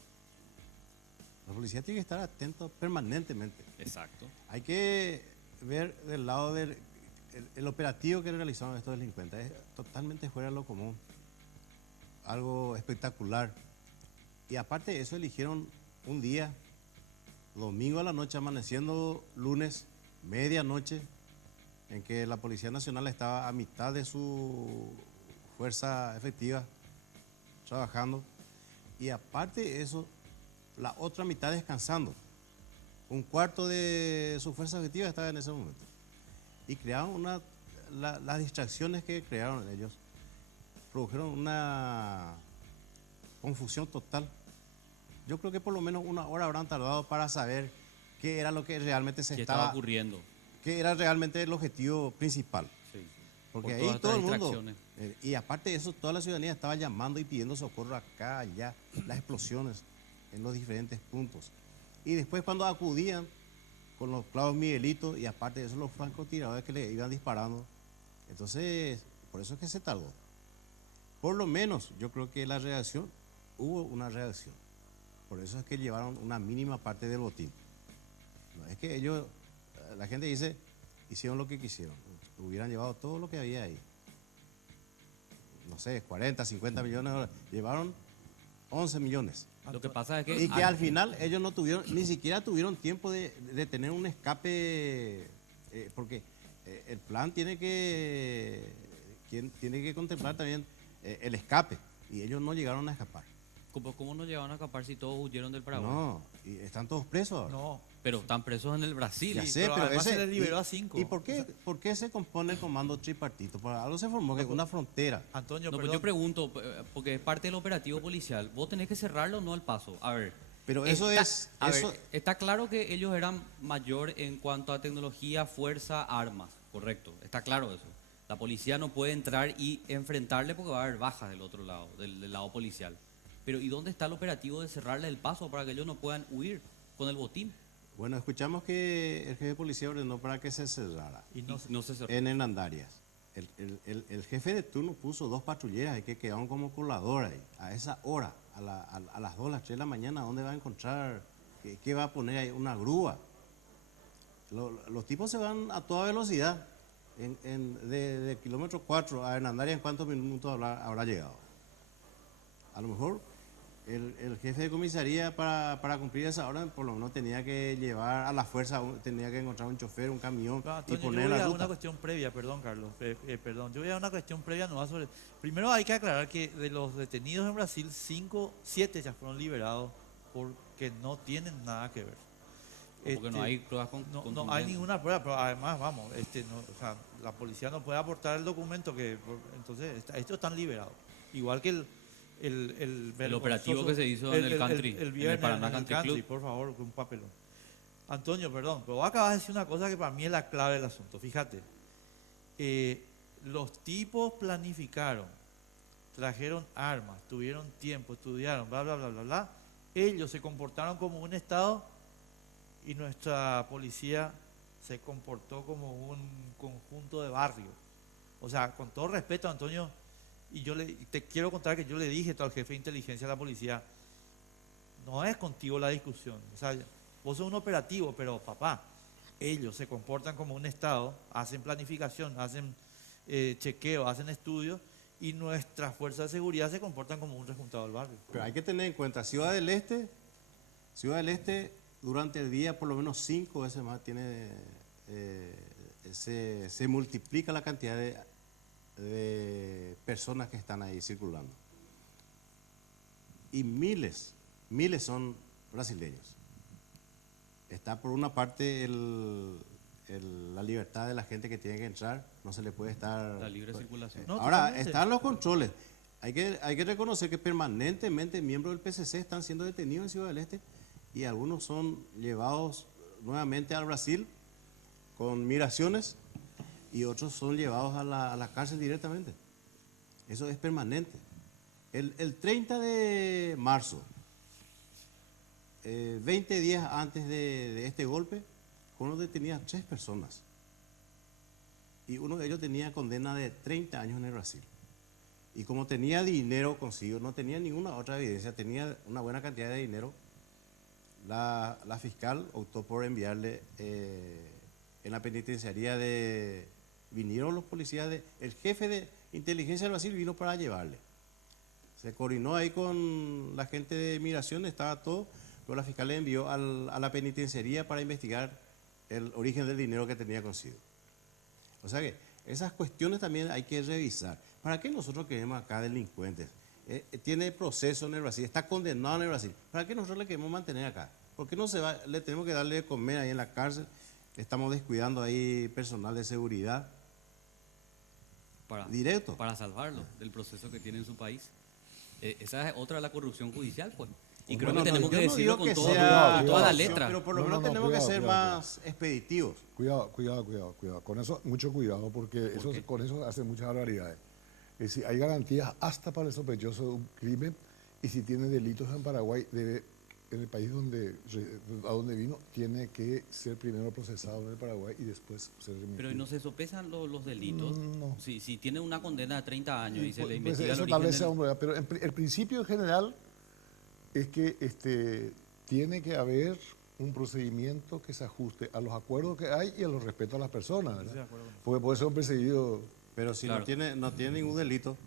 La policía tiene que estar atento permanentemente. Exacto. Hay que ver del lado del el operativo que realizaron estos delincuentes. Es totalmente fuera de lo común. Algo espectacular. Y aparte de eso, eligieron un día, domingo a la noche, amaneciendo lunes, medianoche, en que la Policía Nacional estaba a mitad de su fuerza efectiva trabajando, y aparte de eso, la otra mitad descansando. Un cuarto de su fuerza efectiva estaba en ese momento. Y crearon las distracciones que crearon ellos, produjeron una confusión total. Yo creo que por lo menos una hora habrán tardado para saber qué era lo que realmente se ¿Qué estaba estaba ocurriendo? qué era realmente el objetivo principal. Sí. Porque Por ahí todas todo el estas mundo, distracciones. y aparte de eso, toda la ciudadanía estaba llamando y pidiendo socorro acá, allá, las explosiones en los diferentes puntos. Y después cuando acudían con los clavos Miguelitos, y aparte de eso los francotiradores que le iban disparando, entonces, por eso es que se tardó. Por lo menos, yo creo que hubo una reacción. Por eso es que llevaron una mínima parte del botín. No es que ellos, la gente dice, hicieron lo que quisieron. Hubieran llevado todo lo que había ahí. No sé, 40, 50 millones de dólares. Llevaron 11 millones. Lo que pasa es que... Y que al final ellos no tuvieron, ni siquiera tuvieron tiempo de tener un escape, porque el plan tiene que contemplar también el escape. Y ellos no llegaron a escapar. ¿Cómo no llegaron a escapar si todos huyeron del Paraguay? No, y están todos presos ahora. No, Pero están presos en el Brasil. Ya sí, sé, pero pero además ese, se les liberó a 5. ¿Y por qué se compone el comando tripartito? Por algo se formó, que es una frontera. Antonio, No, pues perdón. yo pregunto, porque es parte del operativo policial, vos tenés que cerrarlo o no al paso. A ver. Pero eso A ver, eso, está claro que ellos eran mayor en cuanto a tecnología, fuerza, armas, correcto. Está claro eso. La policía no puede entrar y enfrentarle porque va a haber bajas del otro lado, del lado policial. Pero ¿y dónde está el operativo de cerrarle el paso para que ellos no puedan huir con el botín? bueno, escuchamos que el jefe de policía ordenó para que se cerrara Y no, No se cerró. en Hernandarias. El jefe de turno puso 2 patrulleras que quedaron como coladores ahí, a esa hora, a las 2, las 3 de la mañana. ¿Dónde va a encontrar? ¿Qué va a poner ahí? Una grúa. Los tipos se van a toda velocidad, de kilómetro 4 a Hernandarias. ¿En cuántos minutos habrá llegado? A lo mejor el jefe de comisaría para cumplir esa hora por lo menos tenía que llevar a la fuerza, tenía que encontrar un chofer, un camión No, y Antonio, yo poner voy la a ruta. una cuestión previa, perdón, Carlos, perdón. Yo voy a una cuestión previa nueva sobre... Primero hay que aclarar que de los detenidos en Brasil, 7 ya fueron liberados porque no tienen nada que ver. Porque no hay pruebas No hay contundentes. ninguna prueba, pero además, vamos, o sea, la policía no puede aportar el documento entonces, estos están liberados. Igual que el operativo que se hizo en el country, el en el viernes Paraná en el Country Club. por favor, con un papelón. Antonio, perdón, pero vos acabas de decir una cosa que para mí es la clave del asunto. Fíjate, los tipos planificaron, trajeron armas, tuvieron tiempo, estudiaron, bla, bla, bla, bla, bla. Ellos se comportaron como un Estado y nuestra policía se comportó como un conjunto de barrios. O sea, con todo respeto, Antonio, y te quiero contar que yo le dije al jefe de inteligencia de la policía, no es contigo la discusión. O sea, vos sos un operativo, pero papá, ellos se comportan como un Estado, hacen planificación, hacen chequeo, hacen estudios, y nuestras fuerzas de seguridad se comportan como un rejuntado del barrio. Pero hay que tener en cuenta, Ciudad del Este durante el día por lo menos 5 veces más tiene, se multiplica la cantidad de personas que están ahí circulando. Y miles son brasileños. Está por una parte la libertad de la gente que tiene que entrar, no se le puede estar... La libre circulación. No, Ahora, totalmente. están los controles. Hay que reconocer que permanentemente miembros del PCC están siendo detenidos en Ciudad del Este y algunos son llevados nuevamente al Brasil con migraciones y otros son llevados a la cárcel directamente. Eso es permanente. El 30 de marzo, 20 días antes de este golpe, uno detenía a 3 personas y uno de ellos tenía condena de 30 años en el Brasil. Y como tenía dinero consigo, no tenía ninguna otra evidencia, tenía una buena cantidad de dinero, la fiscal optó por enviarle en la penitenciaría vinieron los policías, el jefe de inteligencia del Brasil vino para llevarle. Se coordinó ahí con la gente de migración, estaba todo, pero la fiscal le envió a la penitenciaría para investigar el origen del dinero que tenía consigo. O sea que esas cuestiones también hay que revisar. ¿Para qué nosotros queremos acá delincuentes? Tiene proceso en el Brasil, está condenado en el Brasil. ¿Para qué nosotros le queremos mantener acá? ¿Por qué no se va? Le tenemos que darle de comer ahí en la cárcel. Estamos descuidando ahí personal de seguridad. Directo. Para salvarlo del proceso que tiene en su país. Esa es otra de la corrupción judicial, pues. Y creo que tenemos que decirlo con toda la cuidado, letra. Pero por lo menos tenemos que ser más expeditivos. Cuidado. Con eso, mucho cuidado, porque con eso hacen muchas barbaridades. Es decir, hay garantías hasta para el sospechoso de un crimen, y si tiene delitos en Paraguay, en el país a donde vino, tiene que ser primero procesado en el Paraguay y después ser remitido. Pero ¿y no se sopesan los delitos? No. Si tiene una condena de 30 años y se le Pues investiga el eso origen tal vez sea del... un problema, pero el principio en general es que tiene que haber un procedimiento que se ajuste a los acuerdos que hay y a los respetos a las personas, Estoy de ¿verdad? acuerdo con eso. Porque puede ser un perseguido Pero si Claro. no tiene ningún delito,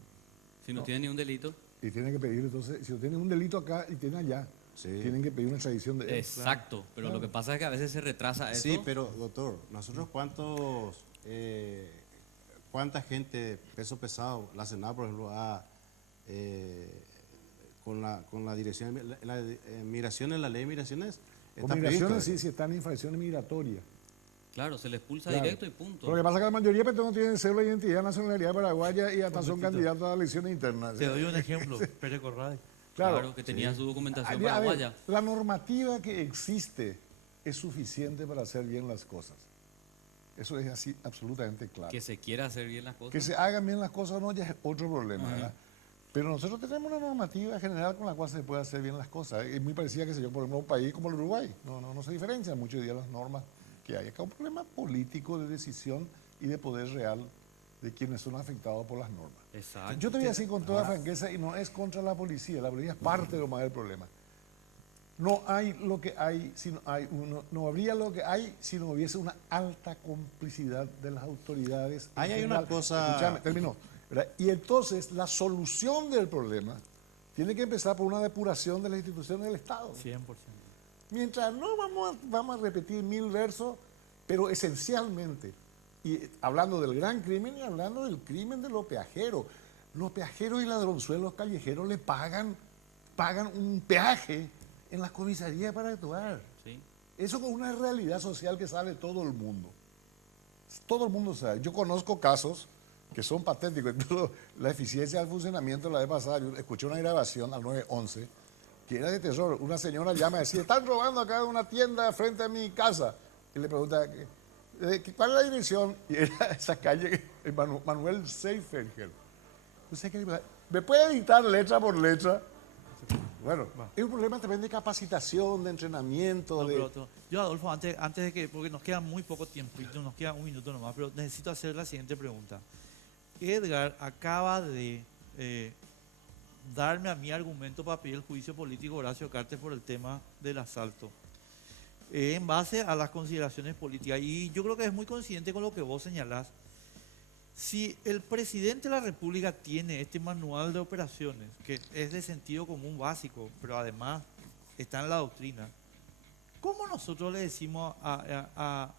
Si no tiene ni un delito. y tiene que pedir, entonces, si tiene un delito acá y tiene allá, sí. tienen que pedir una extradición de él. Exacto. Pero lo que pasa es que a veces se retrasa eso. Sí, pero doctor, nosotros cuánta gente, peso pesado, la Senada, por ejemplo, con la dirección, migraciones, la ley de migraciones, Con está migraciones, previsto. sí, si están en infracciones migratorias. Claro, se le expulsa Claro. directo y punto. Pero lo que pasa es que la mayoría de personas no tienen cédula de identidad, nacionalidad paraguaya y hasta son candidatos a las elecciones internas. Te doy un ejemplo, Pérez Corradi. Claro, que tenía su documentación A ver, paraguaya. la normativa que existe es suficiente para hacer bien las cosas. Eso es así absolutamente claro. Que se quiera hacer bien las cosas. Que se hagan bien las cosas o no ya es otro problema, ¿verdad? Pero nosotros tenemos una normativa general con la cual se puede hacer bien las cosas. Es muy parecida, que sé yo, por ejemplo, a un país como el Uruguay. No se diferencian mucho de las normas que hay. Acá un problema político de decisión y de poder real de quienes son afectados por las normas. Exacto. Yo te voy a decir con toda franqueza, y no es contra la policía es parte de lo más del problema. No hay lo que hay, no habría lo que hay si no hubiese una alta complicidad de las autoridades. Ahí hay una cosa- Escúchame, terminó. ¿Verdad? Y entonces la solución del problema tiene que empezar por una depuración de las instituciones del Estado. 100%. Mientras no vamos a repetir 1000 versos, pero esencialmente, y hablando del gran crimen y hablando del crimen de los peajeros. Los peajeros y ladronzuelos callejeros le pagan un peaje en las comisarías para actuar. Sí. Eso es una realidad social que sabe todo el mundo. Todo el mundo sabe. Yo conozco casos que son patéticos. Incluso la eficiencia del funcionamiento, la vez pasada, yo escuché una grabación al 911 que era de terror. Una señora llama y decía, están robando acá en una tienda frente a mi casa. Y le pregunta, ¿cuál es la dirección? Y era esa calle, Manuel Seiferger. ¿Me puede dictar letra por letra? Bueno, es un problema también de capacitación, de entrenamiento. No, de... pero yo, Adolfo, antes de que, porque nos queda muy poco tiempo y nos queda un minuto nomás, pero necesito hacer la siguiente pregunta. Edgar acaba de darme a mí argumento para pedir el juicio político a Horacio Cartes por el tema del asalto, en base a las consideraciones políticas. Y yo creo que es muy coincidente con lo que vos señalás. Si el presidente de la República tiene este manual de operaciones, que es de sentido común básico, pero además está en la doctrina, ¿cómo nosotros le decimos a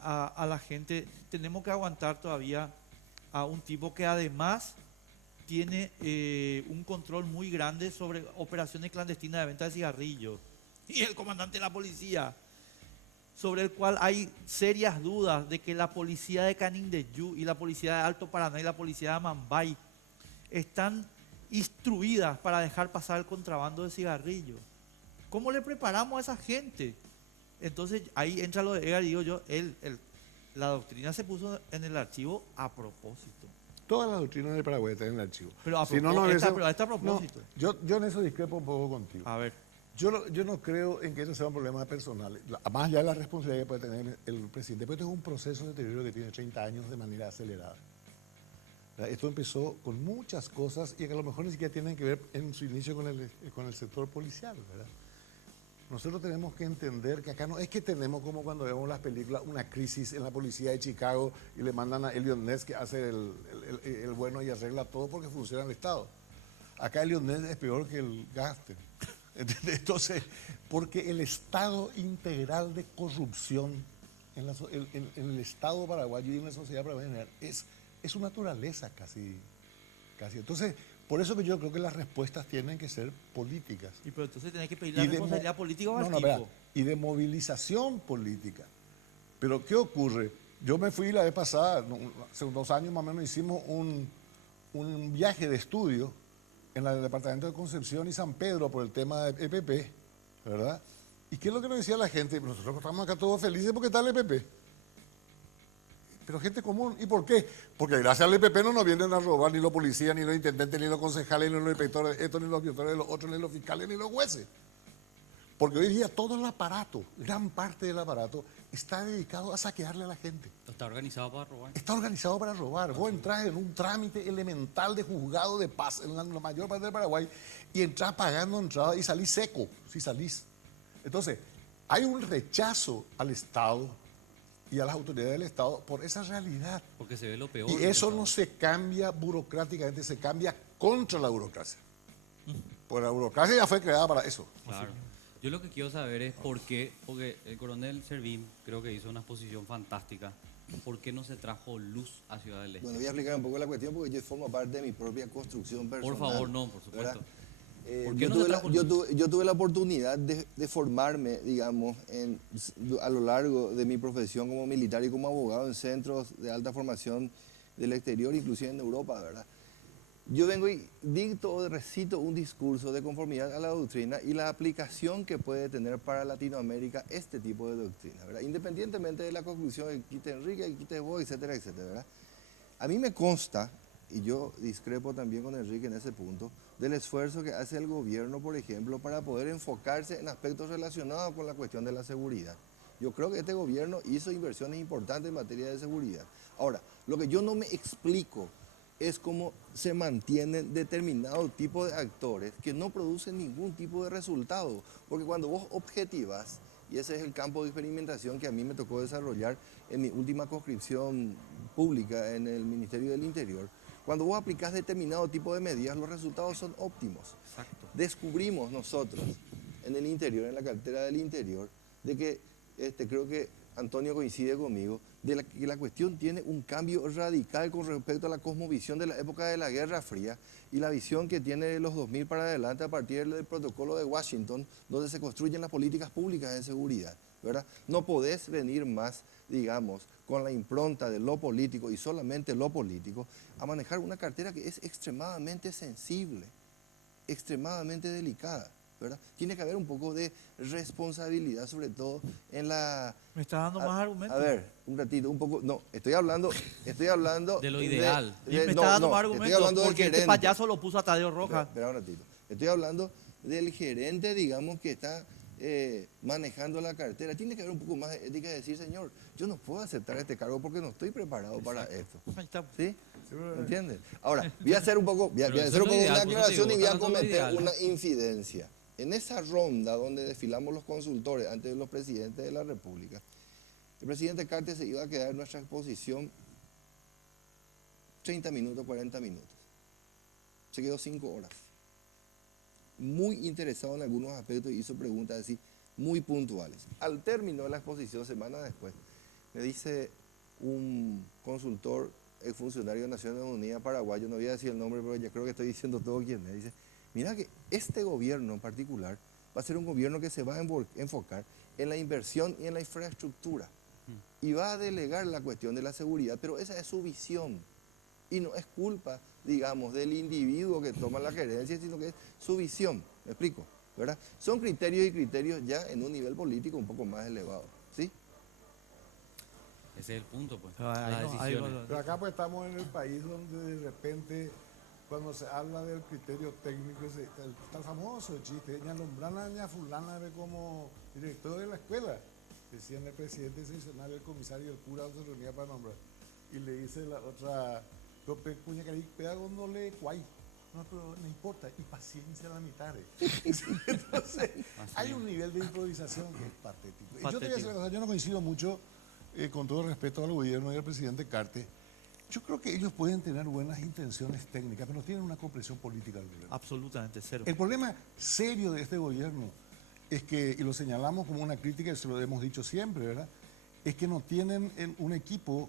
la gente, tenemos que aguantar todavía a un tipo que además tiene un control muy grande sobre operaciones clandestinas de venta de cigarrillos? Y el comandante de la policía, sobre el cual hay serias dudas de que la policía de Canindeyú y la policía de Alto Paraná y la policía de Amambay están instruidas para dejar pasar el contrabando de cigarrillos. ¿Cómo le preparamos a esa gente? Entonces ahí entra lo de Edgar y digo yo, la doctrina se puso en el archivo a propósito. Todas las doctrinas del Paraguay están en el archivo. Pero Si no, no, eso- pero esta a propósito. no, yo en eso discrepo un poco contigo. A ver, Yo no creo en que eso sea un problema personal. Además, ya la responsabilidad que puede tener el presidente. Pero esto es un proceso de deterioro que tiene 30 años de manera acelerada. ¿Verdad? Esto empezó con muchas cosas y que a lo mejor ni siquiera tienen que ver en su inicio con el sector policial, ¿verdad? Nosotros tenemos que entender que acá no es que tenemos, como cuando vemos las películas, una crisis en la policía de Chicago y le mandan a Elliot Ness que hace el bueno y arregla todo porque funciona el Estado. Acá Elliot Ness es peor que el Gaster. Entonces, porque el estado integral de corrupción en el Estado paraguayo y en la sociedad paraguaya es su naturaleza casi. Entonces, por eso que yo creo que las respuestas tienen que ser políticas. y pero entonces tenés que pedir la Y de responsabilidad mo- política al no, no, tipo. vea, y de movilización política. Pero ¿qué ocurre? Yo me fui la vez pasada, hace 2 años más o menos, hicimos un viaje de estudio en el departamento de Concepción y San Pedro por el tema de EPP, ¿verdad? ¿Y qué es lo que nos decía la gente? Nosotros estamos acá todos felices porque está el EPP. Pero gente común. ¿Y por qué? Porque gracias al EPP no nos vienen a robar ni los policías, ni los intendentes, ni los concejales, ni los inspectores de esto, ni los inspectores de los otros, ni los fiscales, ni los jueces. Porque hoy día todo el aparato, gran parte del aparato, está dedicado a saquearle a la gente. Está organizado para robar. Está organizado para robar. Vos entrás en un trámite elemental de juzgado de paz en la mayor parte del Paraguay y entrás pagando entrada y salís seco, si salís. Entonces, hay un rechazo al Estado y a las autoridades del Estado por esa realidad. Porque se ve lo peor. Y eso no se cambia burocráticamente, se cambia contra la burocracia. Porque la burocracia ya fue creada para eso. Claro. Yo lo que quiero saber es por qué, porque el coronel Servín creo que hizo una exposición fantástica, ¿por qué no se trajo luz a Ciudad del Este? Bueno, voy a explicar un poco la cuestión porque yo formo parte de mi propia construcción personal. Por favor, no, por supuesto. ¿verdad? ¿Por qué Yo no se tuve, trajo luz? yo tuve la oportunidad de formarme, digamos, a lo largo de mi profesión como militar y como abogado en centros de alta formación del exterior, inclusive en Europa, ¿verdad? Yo vengo y recito un discurso de conformidad a la doctrina y la aplicación que puede tener para Latinoamérica este tipo de doctrina, ¿verdad? Independientemente de la conclusión que quite Enrique, que quite vos, etcétera, etcétera, ¿verdad? A mí me consta, y yo discrepo también con Enrique en ese punto, del esfuerzo que hace el gobierno, por ejemplo, para poder enfocarse en aspectos relacionados con la cuestión de la seguridad. Yo creo que este gobierno hizo inversiones importantes en materia de seguridad. Ahora, lo que yo no me explico es cómo se mantienen determinado tipo de actores que no producen ningún tipo de resultado. Porque cuando vos objetivas, y ese es el campo de experimentación que a mí me tocó desarrollar en mi última conscripción pública en el Ministerio del Interior, cuando vos aplicás determinado tipo de medidas, los resultados son óptimos. Exacto. Descubrimos nosotros en el interior, en la cartera del interior, de que, creo que Antonio coincide conmigo, que la cuestión tiene un cambio radical con respecto a la cosmovisión de la época de la Guerra Fría y la visión que tiene de los 2000 para adelante a partir del protocolo de Washington, donde se construyen las políticas públicas de seguridad, ¿verdad? No podés venir más, digamos, con la impronta de lo político y solamente lo político, a manejar una cartera que es extremadamente sensible, extremadamente delicada, ¿verdad? Tiene que haber un poco de responsabilidad, sobre todo en la... ¿Me estás dando más argumentos? A ver, un ratito, un poco... No, estoy hablando De lo ideal. Y me está dando más estoy argumentos hablando del porque este gerente. payaso lo puso a Tadeo Rojas. Espera un ratito. Estoy hablando del gerente, digamos, que está manejando la cartera. Tiene que haber un poco más de ética de decir, señor, yo no puedo aceptar este cargo porque no estoy preparado para esto. Ahí está. ¿Sí? ¿Entiendes? Ahora, voy a hacer un poco, voy a Pero hacer eso un es lo poco una ideal, por eso te aclaración y digo, voy a estás hablando de lo cometer ideal. una infidencia. En esa ronda donde desfilamos los consultores antes de los presidentes de la República, el presidente Cartes se iba a quedar en nuestra exposición 30 minutos, 40 minutos. Se quedó 5 horas. Muy interesado en algunos aspectos y hizo preguntas así muy puntuales. Al término de la exposición, semanas después, me dice un consultor, exfuncionario de Naciones Unidas paraguayo, no voy a decir el nombre, pero ya creo que estoy diciendo todo quién me dice, mira que este gobierno en particular va a ser un gobierno que se va a enfocar en la inversión y en la infraestructura. Y va a delegar la cuestión de la seguridad, pero esa es su visión. Y no es culpa, digamos, del individuo que toma la gerencia, sino que es su visión. ¿Me explico? ¿Verdad? Son criterios y criterios ya en un nivel político un poco más elevado. ¿Sí? Ese es el punto, pues. Ahí Las no- ahí decisiones. no- Pero acá pues estamos en el país donde de repente, cuando se habla del criterio técnico, está el famoso chiste, ña nombrana, ña fulana ve como director de la escuela. Decían el presidente seccional, el comisario, el cura se reunía para nombrar. Y le dice la otra, cuña que pega cuando le cuay. No, pero no importa, y paciencia a la mitad. Entonces, hay un nivel de improvisación que es patético. Y yo te voy a decir una cosa, yo no coincido mucho, con todo respeto al gobierno y al presidente Carte. Yo creo que ellos pueden tener buenas intenciones técnicas, pero no tienen una comprensión política del gobierno. Absolutamente cero. El problema serio de este gobierno es que, y lo señalamos como una crítica, y se lo hemos dicho siempre, ¿verdad? Es que no tienen un equipo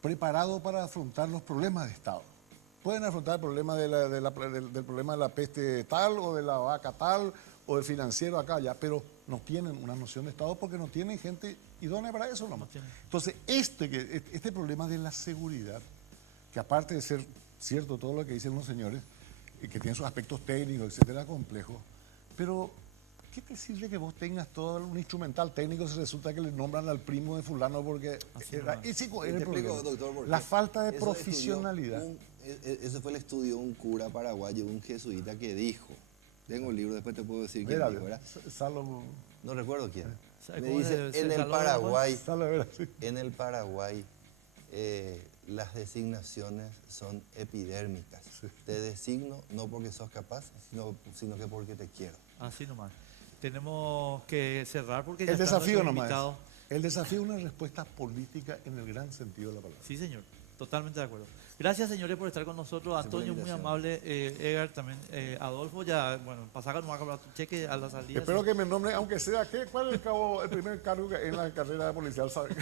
preparado para afrontar los problemas de Estado. Pueden afrontar el problema del problema de la peste tal, o de la vaca tal, o del financiero acá allá, pero no tienen una noción de Estado porque no tienen gente idónea para eso nomás. Entonces, este problema de la seguridad, que aparte de ser cierto todo lo que dicen los señores, que tiene sus aspectos técnicos, etcétera, complejos, pero ¿qué te sirve que vos tengas todo un instrumental técnico si resulta que le nombran al primo de fulano porque ese era Te el explico, problema? doctor, por qué. La falta de Eso profesionalidad. Ese fue el estudio de un cura paraguayo, un jesuita que dijo, tengo un libro, después te puedo decir quién Mira, dijo, ¿verdad? Salomón. No recuerdo quién. ¿Sabe Me cómo dice, se en el saló, Paraguay, Sí. en el Paraguay, las designaciones son epidérmicas. Te designo no porque sos capaz, sino que porque te quiero. Así nomás. Tenemos que cerrar porque ya El está desafío nuestro nomás. invitado. El desafío es una respuesta política en el gran sentido de la palabra. Sí, señor. Totalmente de acuerdo. Gracias, señores, por estar con nosotros. Gracias por la Antonio, muy invitación. amable. Edgar también. Adolfo, ya, bueno, pasaba no va a cobrar tu cheque a la salida. Espero que me nombren, aunque sea, ¿cuál es el primer cargo en la carrera policial? ¿Sabe?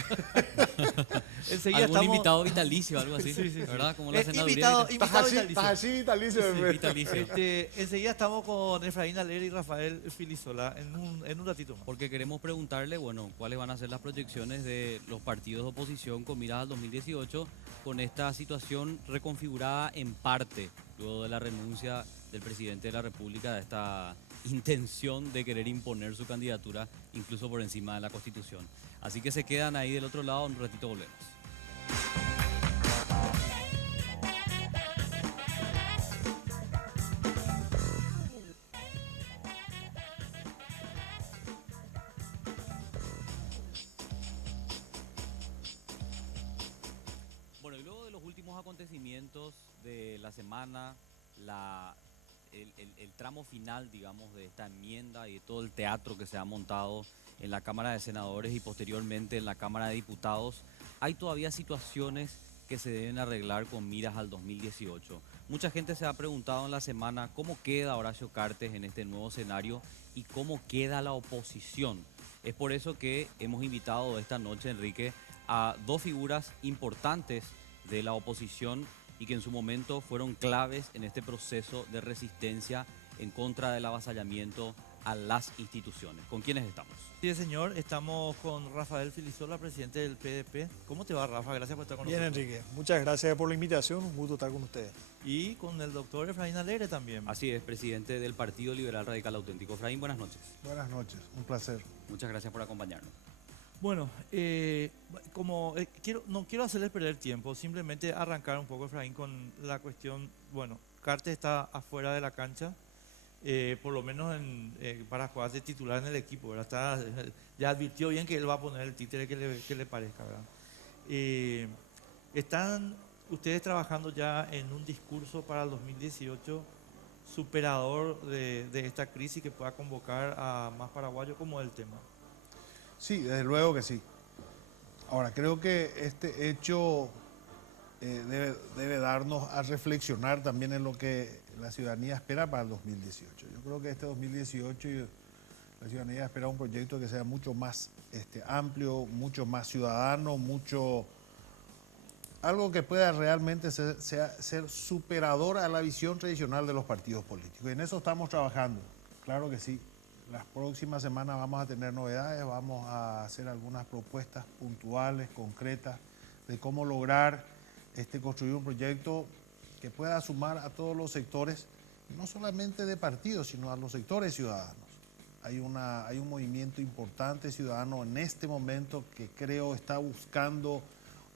Enseguida Algún estamos. invitado vitalicio, algo así, Sí, sí, sí. ¿verdad? Como la senaduría. Invitado vitalicio. Estás así vitalicio. Sí, vitalicio. Enseguida estamos con Efraín Alegre y Rafael Filisola en un ratito más. Porque queremos preguntarle, bueno, cuáles van a ser las proyecciones de los partidos de oposición con miras al 2018 con esta situación reconfigurada en parte luego de la renuncia del presidente de la República, de esta intención de querer imponer su candidatura incluso por encima de la Constitución. Así que se quedan ahí del otro lado, un ratito volvemos. Bueno, y luego de los últimos acontecimientos de la semana, el tramo final, digamos, de esta enmienda y de todo el teatro que se ha montado en la Cámara de Senadores y posteriormente en la Cámara de Diputados, hay todavía situaciones que se deben arreglar con miras al 2018. Mucha gente se ha preguntado en la semana cómo queda Horacio Cartes en este nuevo escenario y cómo queda la oposición. Es por eso que hemos invitado esta noche, Enrique, a dos figuras importantes de la oposición y que en su momento fueron claves en este proceso de resistencia en contra del avasallamiento a las instituciones. ¿Con quiénes estamos? Sí, señor. Estamos con Rafael Filisola, presidente del PDP. ¿Cómo te va, Rafa? Gracias por estar con Bien, nosotros. Enrique. Muchas gracias por la invitación. Un gusto estar con ustedes. Y con el doctor Efraín Alegre también. Así es, presidente del Partido Liberal Radical Auténtico. Efraín, buenas noches. Buenas noches, un placer. Muchas gracias por acompañarnos. Bueno, no quiero hacerles perder tiempo, simplemente arrancar un poco, Efraín, con la cuestión. Bueno, Cartes está afuera de la cancha, por lo menos para jugar de titular en el equipo, ¿verdad? Ya advirtió bien que él va a poner el títere que le parezca, ¿verdad? ¿Están ustedes trabajando ya en un discurso para el 2018 superador de esta crisis que pueda convocar a más paraguayos? ¿Cómo es el tema? Sí, desde luego que sí. Ahora, creo que este hecho debe darnos a reflexionar también en lo que la ciudadanía espera para el 2018. Yo creo que este 2018 la ciudadanía espera un proyecto que sea mucho más amplio, mucho más ciudadano, algo que pueda realmente ser superador a la visión tradicional de los partidos políticos. Y en eso estamos trabajando, claro que sí. Las próximas semanas vamos a tener novedades, vamos a hacer algunas propuestas puntuales, concretas, de cómo lograr construir un proyecto que pueda sumar a todos los sectores, no solamente de partidos, sino a los sectores ciudadanos. Hay un movimiento importante ciudadano en este momento que creo está buscando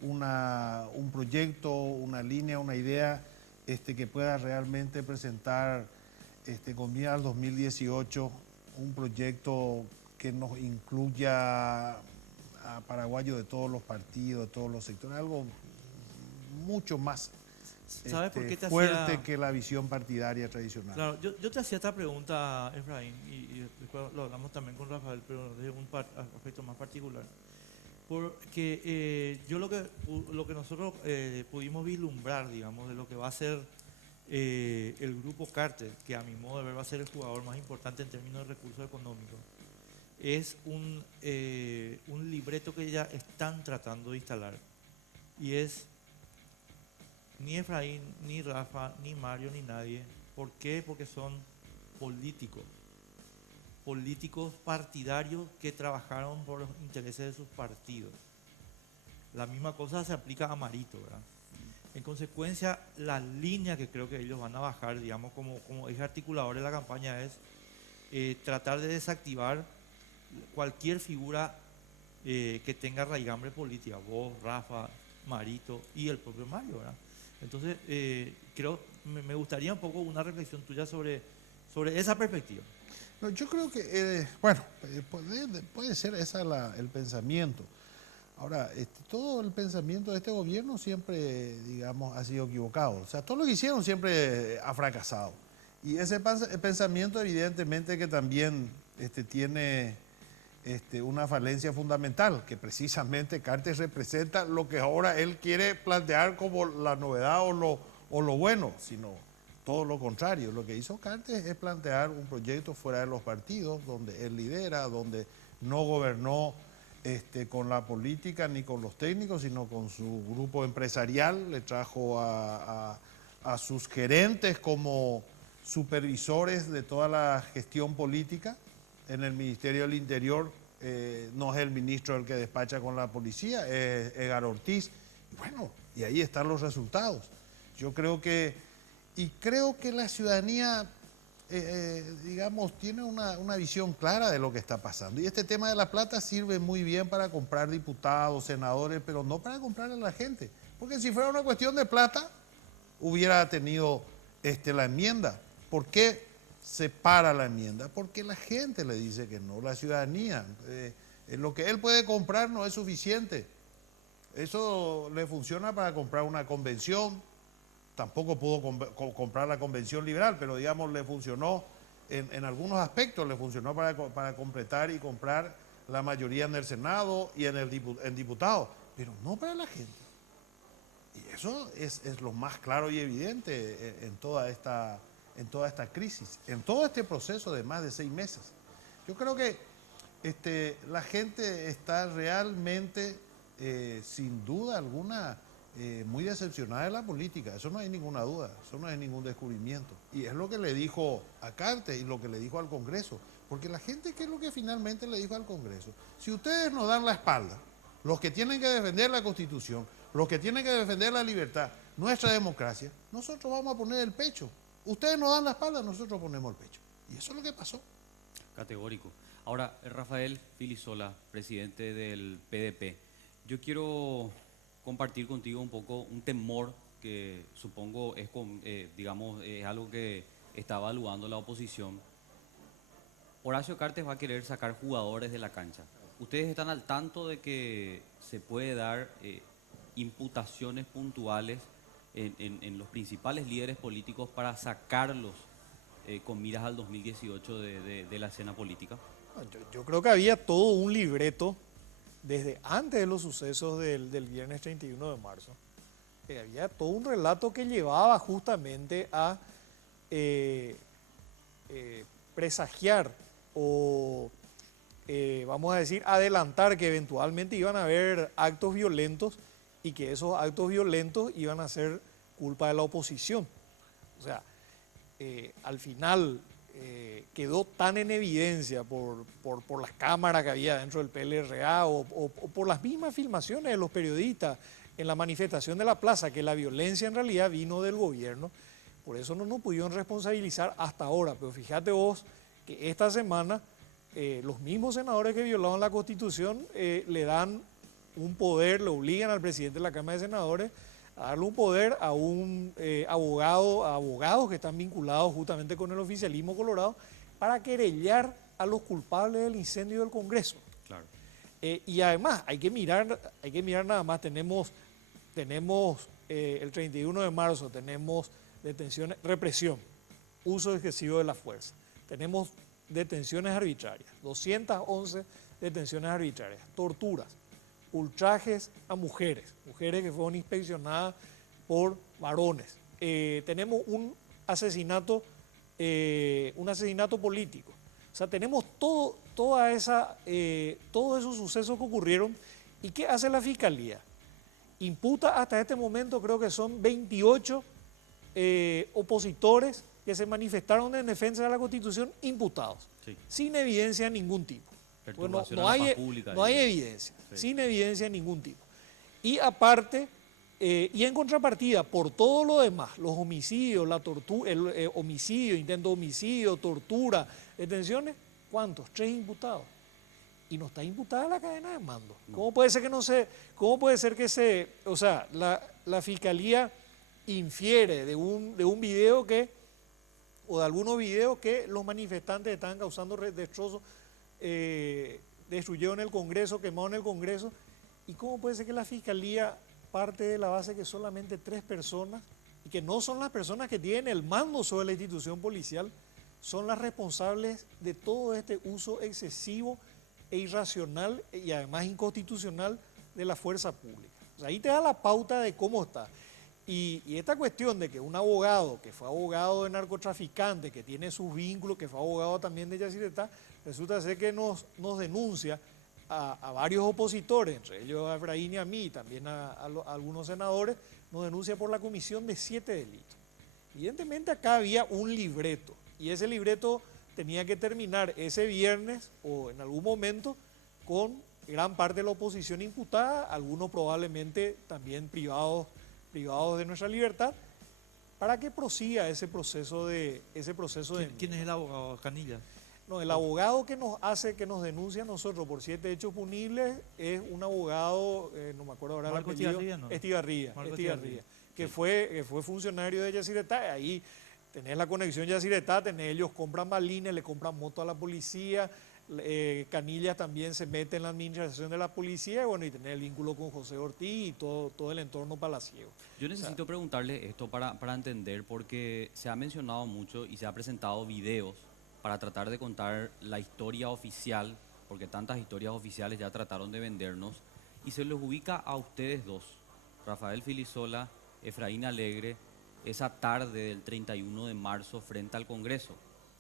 un proyecto, una línea, una idea que pueda realmente presentar con mira al 2018 un proyecto que nos incluya a paraguayos de todos los partidos, de todos los sectores, algo mucho más ¿Sabes por qué te fuerte hacía... que la visión partidaria tradicional. Claro, yo te hacía esta pregunta, Efraín, y después lo hablamos también con Rafael, pero desde un aspecto más particular. Porque yo lo que nosotros pudimos vislumbrar, digamos, de lo que va a ser el grupo Carter, que a mi modo de ver va a ser el jugador más importante en términos de recursos económicos, es un libreto que ya están tratando de instalar. Y es ni Efraín, ni Rafa, ni Mario, ni nadie. ¿Por qué? Porque son políticos. Políticos partidarios que trabajaron por los intereses de sus partidos. La misma cosa se aplica a Marito, ¿verdad? En consecuencia, la línea que creo que ellos van a bajar, digamos, como eje articulador de la campaña es tratar de desactivar cualquier figura que tenga raigambre política. Vos, Rafa, Marito y el propio Mario, ¿verdad? Entonces, me gustaría un poco una reflexión tuya sobre esa perspectiva. No, yo creo que, puede ser ese el pensamiento. Ahora, todo el pensamiento de este gobierno siempre, digamos, ha sido equivocado. O sea, todo lo que hicieron siempre ha fracasado. Y ese pensamiento evidentemente que también tiene una falencia fundamental, que precisamente Carter representa lo que ahora él quiere plantear como la novedad o lo bueno, sino todo lo contrario. Lo que hizo Carter es plantear un proyecto fuera de los partidos, donde él lidera, donde no gobernó con la política ni con los técnicos, sino con su grupo empresarial. Le trajo a sus gerentes como supervisores de toda la gestión política. En el Ministerio del Interior no es el ministro el que despacha con la policía, es Edgar Ortiz. Y bueno, y ahí están los resultados. Yo creo que la ciudadanía, digamos, tiene una visión clara de lo que está pasando. Y este tema de la plata sirve muy bien para comprar diputados, senadores, pero no para comprarle a la gente. Porque si fuera una cuestión de plata, hubiera tenido la enmienda. ¿Por qué se para la enmienda? Porque la gente le dice que no, la ciudadanía. Lo que él puede comprar no es suficiente. Eso le funciona para comprar una convención. Tampoco pudo comprar la convención liberal, pero digamos le funcionó en algunos aspectos, le funcionó para completar y comprar la mayoría en el Senado y en diputados, pero no para la gente. Y eso es lo más claro y evidente en toda esta crisis, en todo este proceso de más de 6 meses. Yo creo que la gente está realmente, sin duda alguna, muy decepcionada de la política. Eso no hay ninguna duda, eso no es ningún descubrimiento. Y es lo que le dijo a Carter y lo que le dijo al Congreso. Porque la gente, ¿qué es lo que finalmente le dijo al Congreso? Si ustedes nos dan la espalda, los que tienen que defender la Constitución, los que tienen que defender la libertad, nuestra democracia, nosotros vamos a poner el pecho. Ustedes nos dan la espalda, nosotros ponemos el pecho. Y eso es lo que pasó. Categórico. Ahora, Rafael Filisola, presidente del PDP, yo quiero compartir contigo un poco un temor que supongo es, digamos, es algo que está evaluando la oposición. Horacio Cartes va a querer sacar jugadores de la cancha. ¿Ustedes están al tanto de que se puede dar imputaciones puntuales en los principales líderes políticos para sacarlos con miras al 2018 de la escena política? Yo creo que había todo un libreto desde antes de los sucesos del viernes 31 de marzo, había todo un relato que llevaba justamente a presagiar o, vamos a decir, adelantar que eventualmente iban a haber actos violentos y que esos actos violentos iban a ser culpa de la oposición. O sea, al final quedó tan en evidencia por las cámaras que había dentro del PLRA o por las mismas filmaciones de los periodistas en la manifestación de la plaza, que la violencia en realidad vino del gobierno. Por eso no nos pudieron responsabilizar hasta ahora. Pero fíjate vos que esta semana los mismos senadores que violaron la Constitución le dan un poder, le obligan al presidente de la Cámara de Senadores a darle un poder a un abogado, a abogados que están vinculados justamente con el oficialismo colorado para querellar a los culpables del incendio del Congreso. Claro. Y además hay que mirar nada más, tenemos el 31 de marzo, tenemos detenciones, represión, uso excesivo de la fuerza, tenemos detenciones arbitrarias, 211 detenciones arbitrarias, torturas, ultrajes a mujeres que fueron inspeccionadas por varones. Tenemos un asesinato político. O sea, tenemos todos esos sucesos que ocurrieron. ¿Y qué hace la Fiscalía? Imputa hasta este momento, creo que son 28 opositores que se manifestaron en defensa de la Constitución imputados, Sí. sin evidencia de ningún tipo. Bueno, Perturbación a la paz pública, no hay digamos. evidencia, Sí. sin evidencia de ningún tipo. Y aparte, y en contrapartida, por todo lo demás, los homicidios, la tortura, el homicidio, intento de homicidio, tortura, detenciones, ¿cuántos? 3 imputados. Y no está imputada la cadena de mando. No. ¿Cómo puede ser que cómo puede ser que o sea, la Fiscalía infiere de un video o de algunos videos que los manifestantes estaban causando destrozos, destruyeron el Congreso, quemaron el Congreso? ¿Y cómo puede ser que la Fiscalía parte de la base que solamente 3 personas, y que no son las personas que tienen el mando sobre la institución policial, son las responsables de todo este uso excesivo e irracional y además inconstitucional de la fuerza pública? O sea, ahí te da la pauta de cómo está. Y esta cuestión de que un abogado, que fue abogado de narcotraficante, que tiene sus vínculos, que fue abogado también de Yacyretá, resulta ser que nos denuncia a varios opositores, entre ellos a Efraín y a mí, y también a algunos senadores, nos denuncia por la comisión de 7 delitos. Evidentemente acá había un libreto, y ese libreto tenía que terminar ese viernes o en algún momento con gran parte de la oposición imputada, algunos probablemente también privados de nuestra libertad, para que prosiga ese proceso de ¿Quién es el abogado? Canilla. No, el abogado que nos denuncia a nosotros por 7 hechos punibles es un abogado, no me acuerdo ahora el Marco apellido, Estigarribia, ¿no? Estigarribia, Marco Estigarribia, Estigarribia. que fue funcionario de Yacyretá. Ahí tenés la conexión Yacyretá, ellos compran balines, le compran moto a la policía, Canillas también se mete en la administración de la policía, bueno, y tener el vínculo con José Ortiz y todo el entorno palaciego. Yo necesito preguntarle esto para entender, porque se ha mencionado mucho y se ha presentado videos para tratar de contar la historia oficial, porque tantas historias oficiales ya trataron de vendernos, y se los ubica a ustedes dos, Rafael Filisola, Efraín Alegre, esa tarde del 31 de marzo frente al Congreso.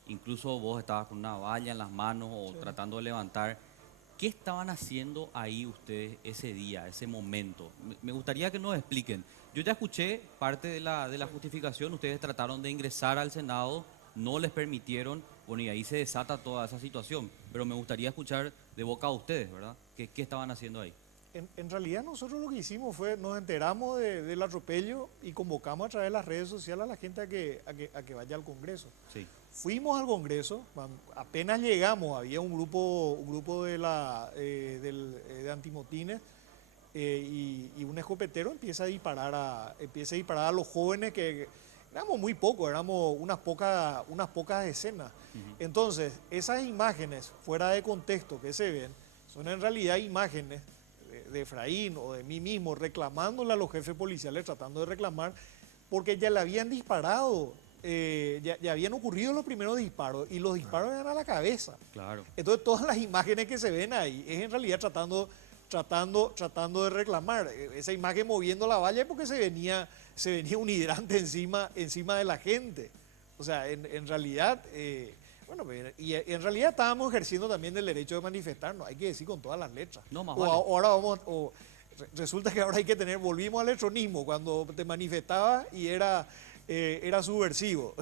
Incluso vos estabas con una valla en las manos o tratando de levantar. ¿Qué estaban haciendo ahí ustedes ese día, ese momento? Me gustaría que nos expliquen. Yo ya escuché parte de la justificación, ustedes trataron de ingresar al Senado, no les permitieron, bueno, y ahí se desata toda esa situación. Pero me gustaría escuchar de boca a ustedes, ¿verdad? ¿Qué estaban haciendo ahí? En realidad nosotros lo que hicimos fue, nos enteramos del atropello y convocamos a través de las redes sociales a la gente a que vaya al Congreso. Sí. Fuimos al Congreso, apenas llegamos, había un grupo de antimotines y un escopetero empieza a disparar a los jóvenes, que éramos muy pocos, éramos unas pocas decenas. Entonces, esas imágenes fuera de contexto que se ven son en realidad imágenes de Efraín o de mí mismo reclamándole a los jefes policiales, tratando de reclamar, porque ya le habían disparado, ya habían ocurrido los primeros disparos y los disparos eran a la cabeza. Claro. Entonces todas las imágenes que se ven ahí es en realidad tratando tratando de reclamar. Esa imagen moviendo la valla es porque se venía un hidrante encima de la gente. O sea, en realidad, bueno, y en realidad estábamos ejerciendo también el derecho de manifestarnos, hay que decir con todas las letras. No, más O vale. ahora resulta que ahora hay que volvimos al electronismo, cuando te manifestabas y era subversivo.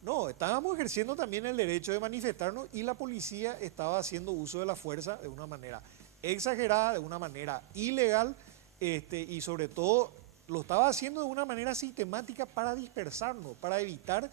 No, estábamos ejerciendo también el derecho de manifestarnos y la policía estaba haciendo uso de la fuerza de una manera exagerada, de una manera ilegal, y sobre todo lo estaba haciendo de una manera sistemática para dispersarnos, para evitar,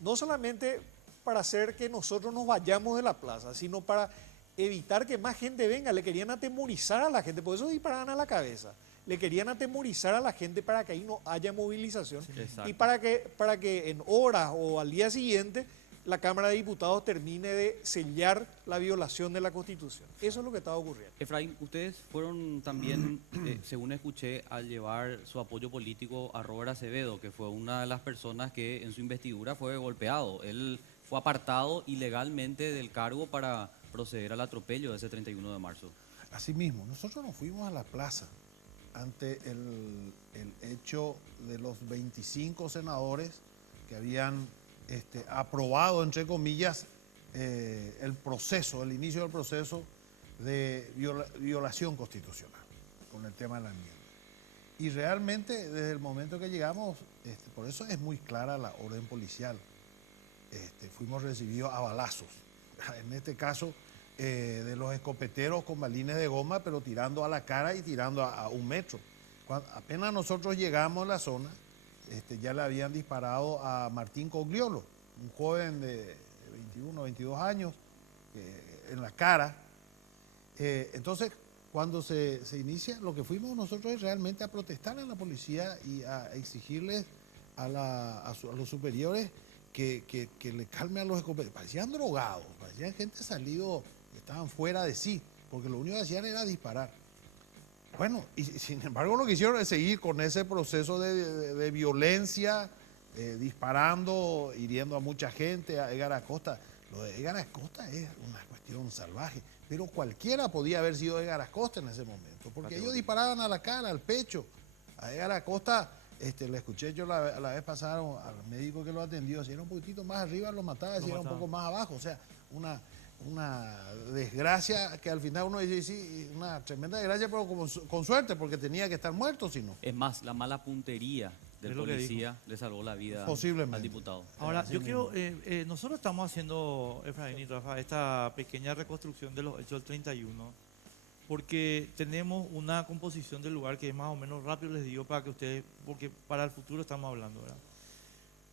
no solamente para hacer que nosotros nos vayamos de la plaza, sino para evitar que más gente venga. Le querían atemorizar a la gente, por eso disparaban a la cabeza. Le querían atemorizar a la gente para que ahí no haya movilización, Exacto. y para que en horas o al día siguiente la Cámara de Diputados termine de sellar la violación de la Constitución. Eso es lo que estaba ocurriendo. Efraín, ustedes fueron también, según escuché, al llevar su apoyo político a Robert Acevedo, que fue una de las personas que en su investidura fue golpeado. Él fue apartado ilegalmente del cargo para proceder al atropello de ese 31 de marzo. Asimismo, nosotros nos fuimos a la plaza ante el hecho de los 25 senadores que habían aprobado, entre comillas, el inicio del proceso de violación constitucional con el tema de la enmienda. Y realmente, desde el momento que llegamos, por eso es muy clara la orden policial. Fuimos recibidos a balazos. En este caso, de los escopeteros con balines de goma, pero tirando a la cara y tirando a 1 metro. Apenas nosotros llegamos a la zona, ya le habían disparado a Martín Cogliolo, un joven de 21, 22 años, en la cara. Entonces, cuando se inicia, lo que fuimos nosotros es realmente a protestar a la policía y a exigirles a los superiores que le calme a los escopeteros. Parecían drogados, parecían gente salido, estaban fuera de sí, porque lo único que hacían era disparar. Bueno, y sin embargo lo que hicieron es seguir con ese proceso de violencia, disparando, hiriendo a mucha gente, a Edgar Acosta. Lo de Edgar Acosta es una cuestión salvaje, pero cualquiera podía haber sido Edgar Acosta en ese momento, porque ellos disparaban a la cara, al pecho. A Edgar Acosta, le escuché yo la vez pasada al médico que lo atendió, si era un poquitito más arriba lo mataba, si era un poco más abajo, o sea, una desgracia que al final uno dice, sí, una tremenda desgracia, pero con suerte, porque tenía que estar muerto, si no. Es más, la mala puntería del Es lo que policía le salvó la vida Posiblemente al diputado. Ahora, Así yo mismo. quiero, nosotros estamos haciendo, Efraín y Rafa, esta pequeña reconstrucción de los hechos del 31, porque tenemos una composición del lugar que es más o menos rápido, les digo, para que ustedes, porque para el futuro estamos hablando, ¿verdad?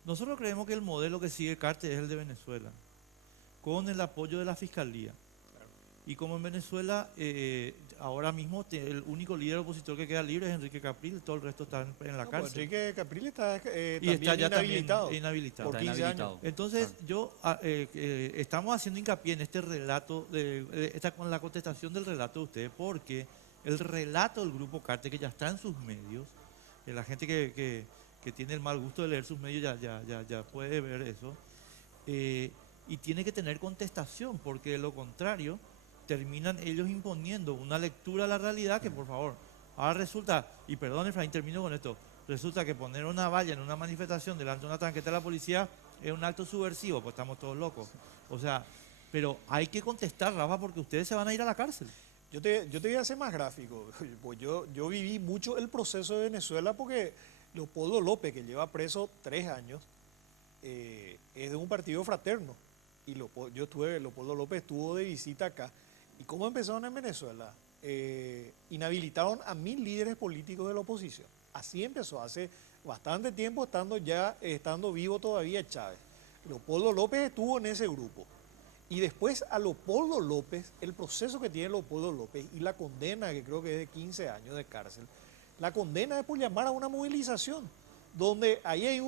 Nosotros creemos que el modelo que sigue Cartes es el de Venezuela, con el apoyo de la Fiscalía. Y como en Venezuela, ahora mismo el único líder opositor que queda libre es Enrique Capriles, todo el resto está en la No, pues cárcel. Enrique Capriles está Y está ya también inhabilitado. inhabilitado. Por Está 15 años. inhabilitado. Entonces, Claro. estamos haciendo hincapié en este relato, con la contestación del relato de ustedes, porque el relato del Grupo Cártel, que ya está en sus medios, la gente que tiene el mal gusto de leer sus medios ya puede ver eso, y tiene que tener contestación, porque de lo contrario, terminan ellos imponiendo una lectura a la realidad que, por favor, ahora resulta, y perdón, Efraín, termino con esto, resulta que poner una valla en una manifestación delante de una tanqueta de la policía es un acto subversivo, pues estamos todos locos. O sea, pero hay que contestar, Rafa, porque ustedes se van a ir a la cárcel. Yo te voy a hacer más gráfico. Pues yo viví mucho el proceso de Venezuela porque Leopoldo López, que lleva preso 3 años, es de un partido fraterno. Y Leopoldo López estuvo de visita acá. ¿Y cómo empezaron en Venezuela? Inhabilitaron a 1000 líderes políticos de la oposición. Así empezó, hace bastante tiempo, estando vivo todavía Chávez. Leopoldo López estuvo en ese grupo. Y después a Leopoldo López, el proceso que tiene Leopoldo López y la condena, que creo que es de 15 años de cárcel, la condena es por llamar a una movilización, donde ahí hay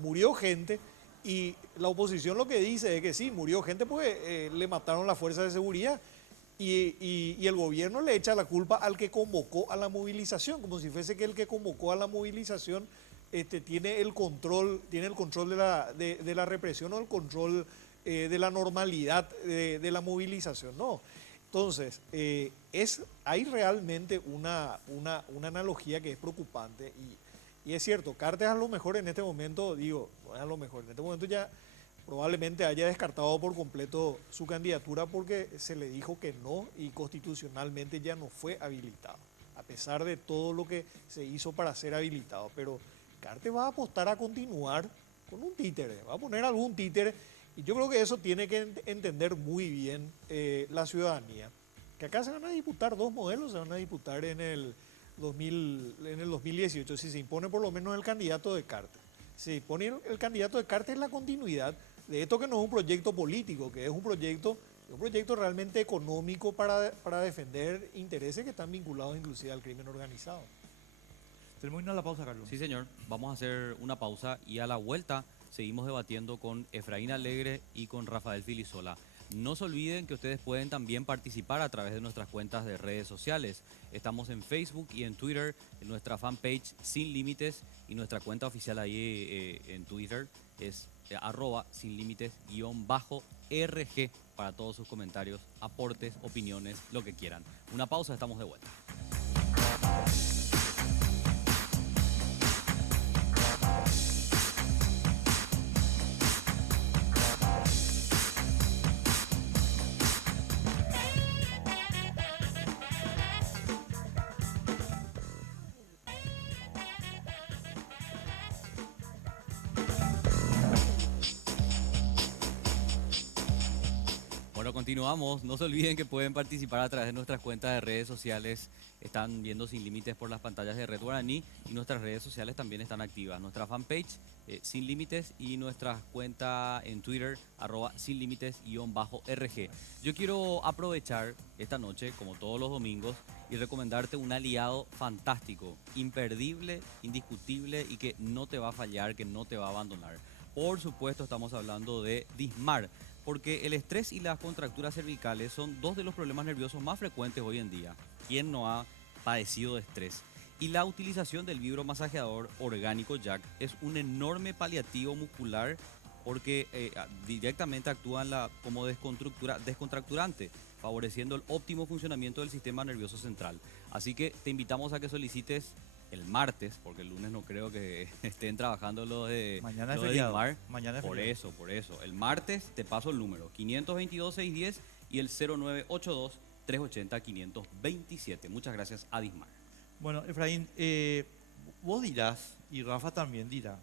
murió gente. Y la oposición lo que dice es que sí, murió gente porque le mataron las fuerzas de seguridad y el gobierno le echa la culpa al que convocó a la movilización, como si fuese que el que convocó a la movilización tiene el control de la represión o el control de la normalidad de la movilización. No, Entonces, hay realmente una analogía que es preocupante y es cierto, Cartes a lo mejor en este momento, digo, no es a lo mejor, en este momento ya probablemente haya descartado por completo su candidatura porque se le dijo que no y constitucionalmente ya no fue habilitado, a pesar de todo lo que se hizo para ser habilitado. Pero Cartes va a apostar a continuar con un títere, va a poner algún títere y yo creo que eso tiene que entender muy bien la ciudadanía. Que acá se van a disputar dos modelos, se van a disputar en el 2018, si se impone por lo menos el candidato de Cartes. Si se impone el candidato de Cartes, es la continuidad de esto que no es un proyecto político, que es un proyecto realmente económico para defender intereses que están vinculados inclusive al crimen organizado. Tenemos que ir a la pausa, Carlos. Sí, señor. Vamos a hacer una pausa y a la vuelta seguimos debatiendo con Efraín Alegre y con Rafael Filisola. No se olviden que ustedes pueden también participar a través de nuestras cuentas de redes sociales. Estamos en Facebook y en Twitter, en nuestra fanpage Sin Límites y nuestra cuenta oficial ahí en Twitter es @sinlimites_RG para todos sus comentarios, aportes, opiniones, lo que quieran. Una pausa, estamos de vuelta. Continuamos, no se olviden que pueden participar a través de nuestras cuentas de redes sociales, están viendo Sin Límites por las pantallas de Red Guaraní y nuestras redes sociales también están activas, nuestra fanpage Sin Límites y nuestra cuenta en Twitter @sinlimites_RG. Yo quiero aprovechar esta noche, como todos los domingos, y recomendarte un aliado fantástico, imperdible, indiscutible y que no te va a fallar, que no te va a abandonar. Por supuesto estamos hablando de Dismar, porque el estrés y las contracturas cervicales son dos de los problemas nerviosos más frecuentes hoy en día. ¿Quién no ha padecido de estrés? Y la utilización del vibromasajeador orgánico Jack es un enorme paliativo muscular porque directamente actúa como descontracturante, favoreciendo el óptimo funcionamiento del sistema nervioso central. Así que te invitamos a que solicites el martes, porque el lunes no creo que estén trabajando los de Mañana es los de feriado. Dismar. Mañana es Por feriado. eso. El martes te paso el número 522-610 y el 0982-380-527. Muchas gracias a Dismar. Bueno, Efraín, vos dirás, y Rafa también dirá,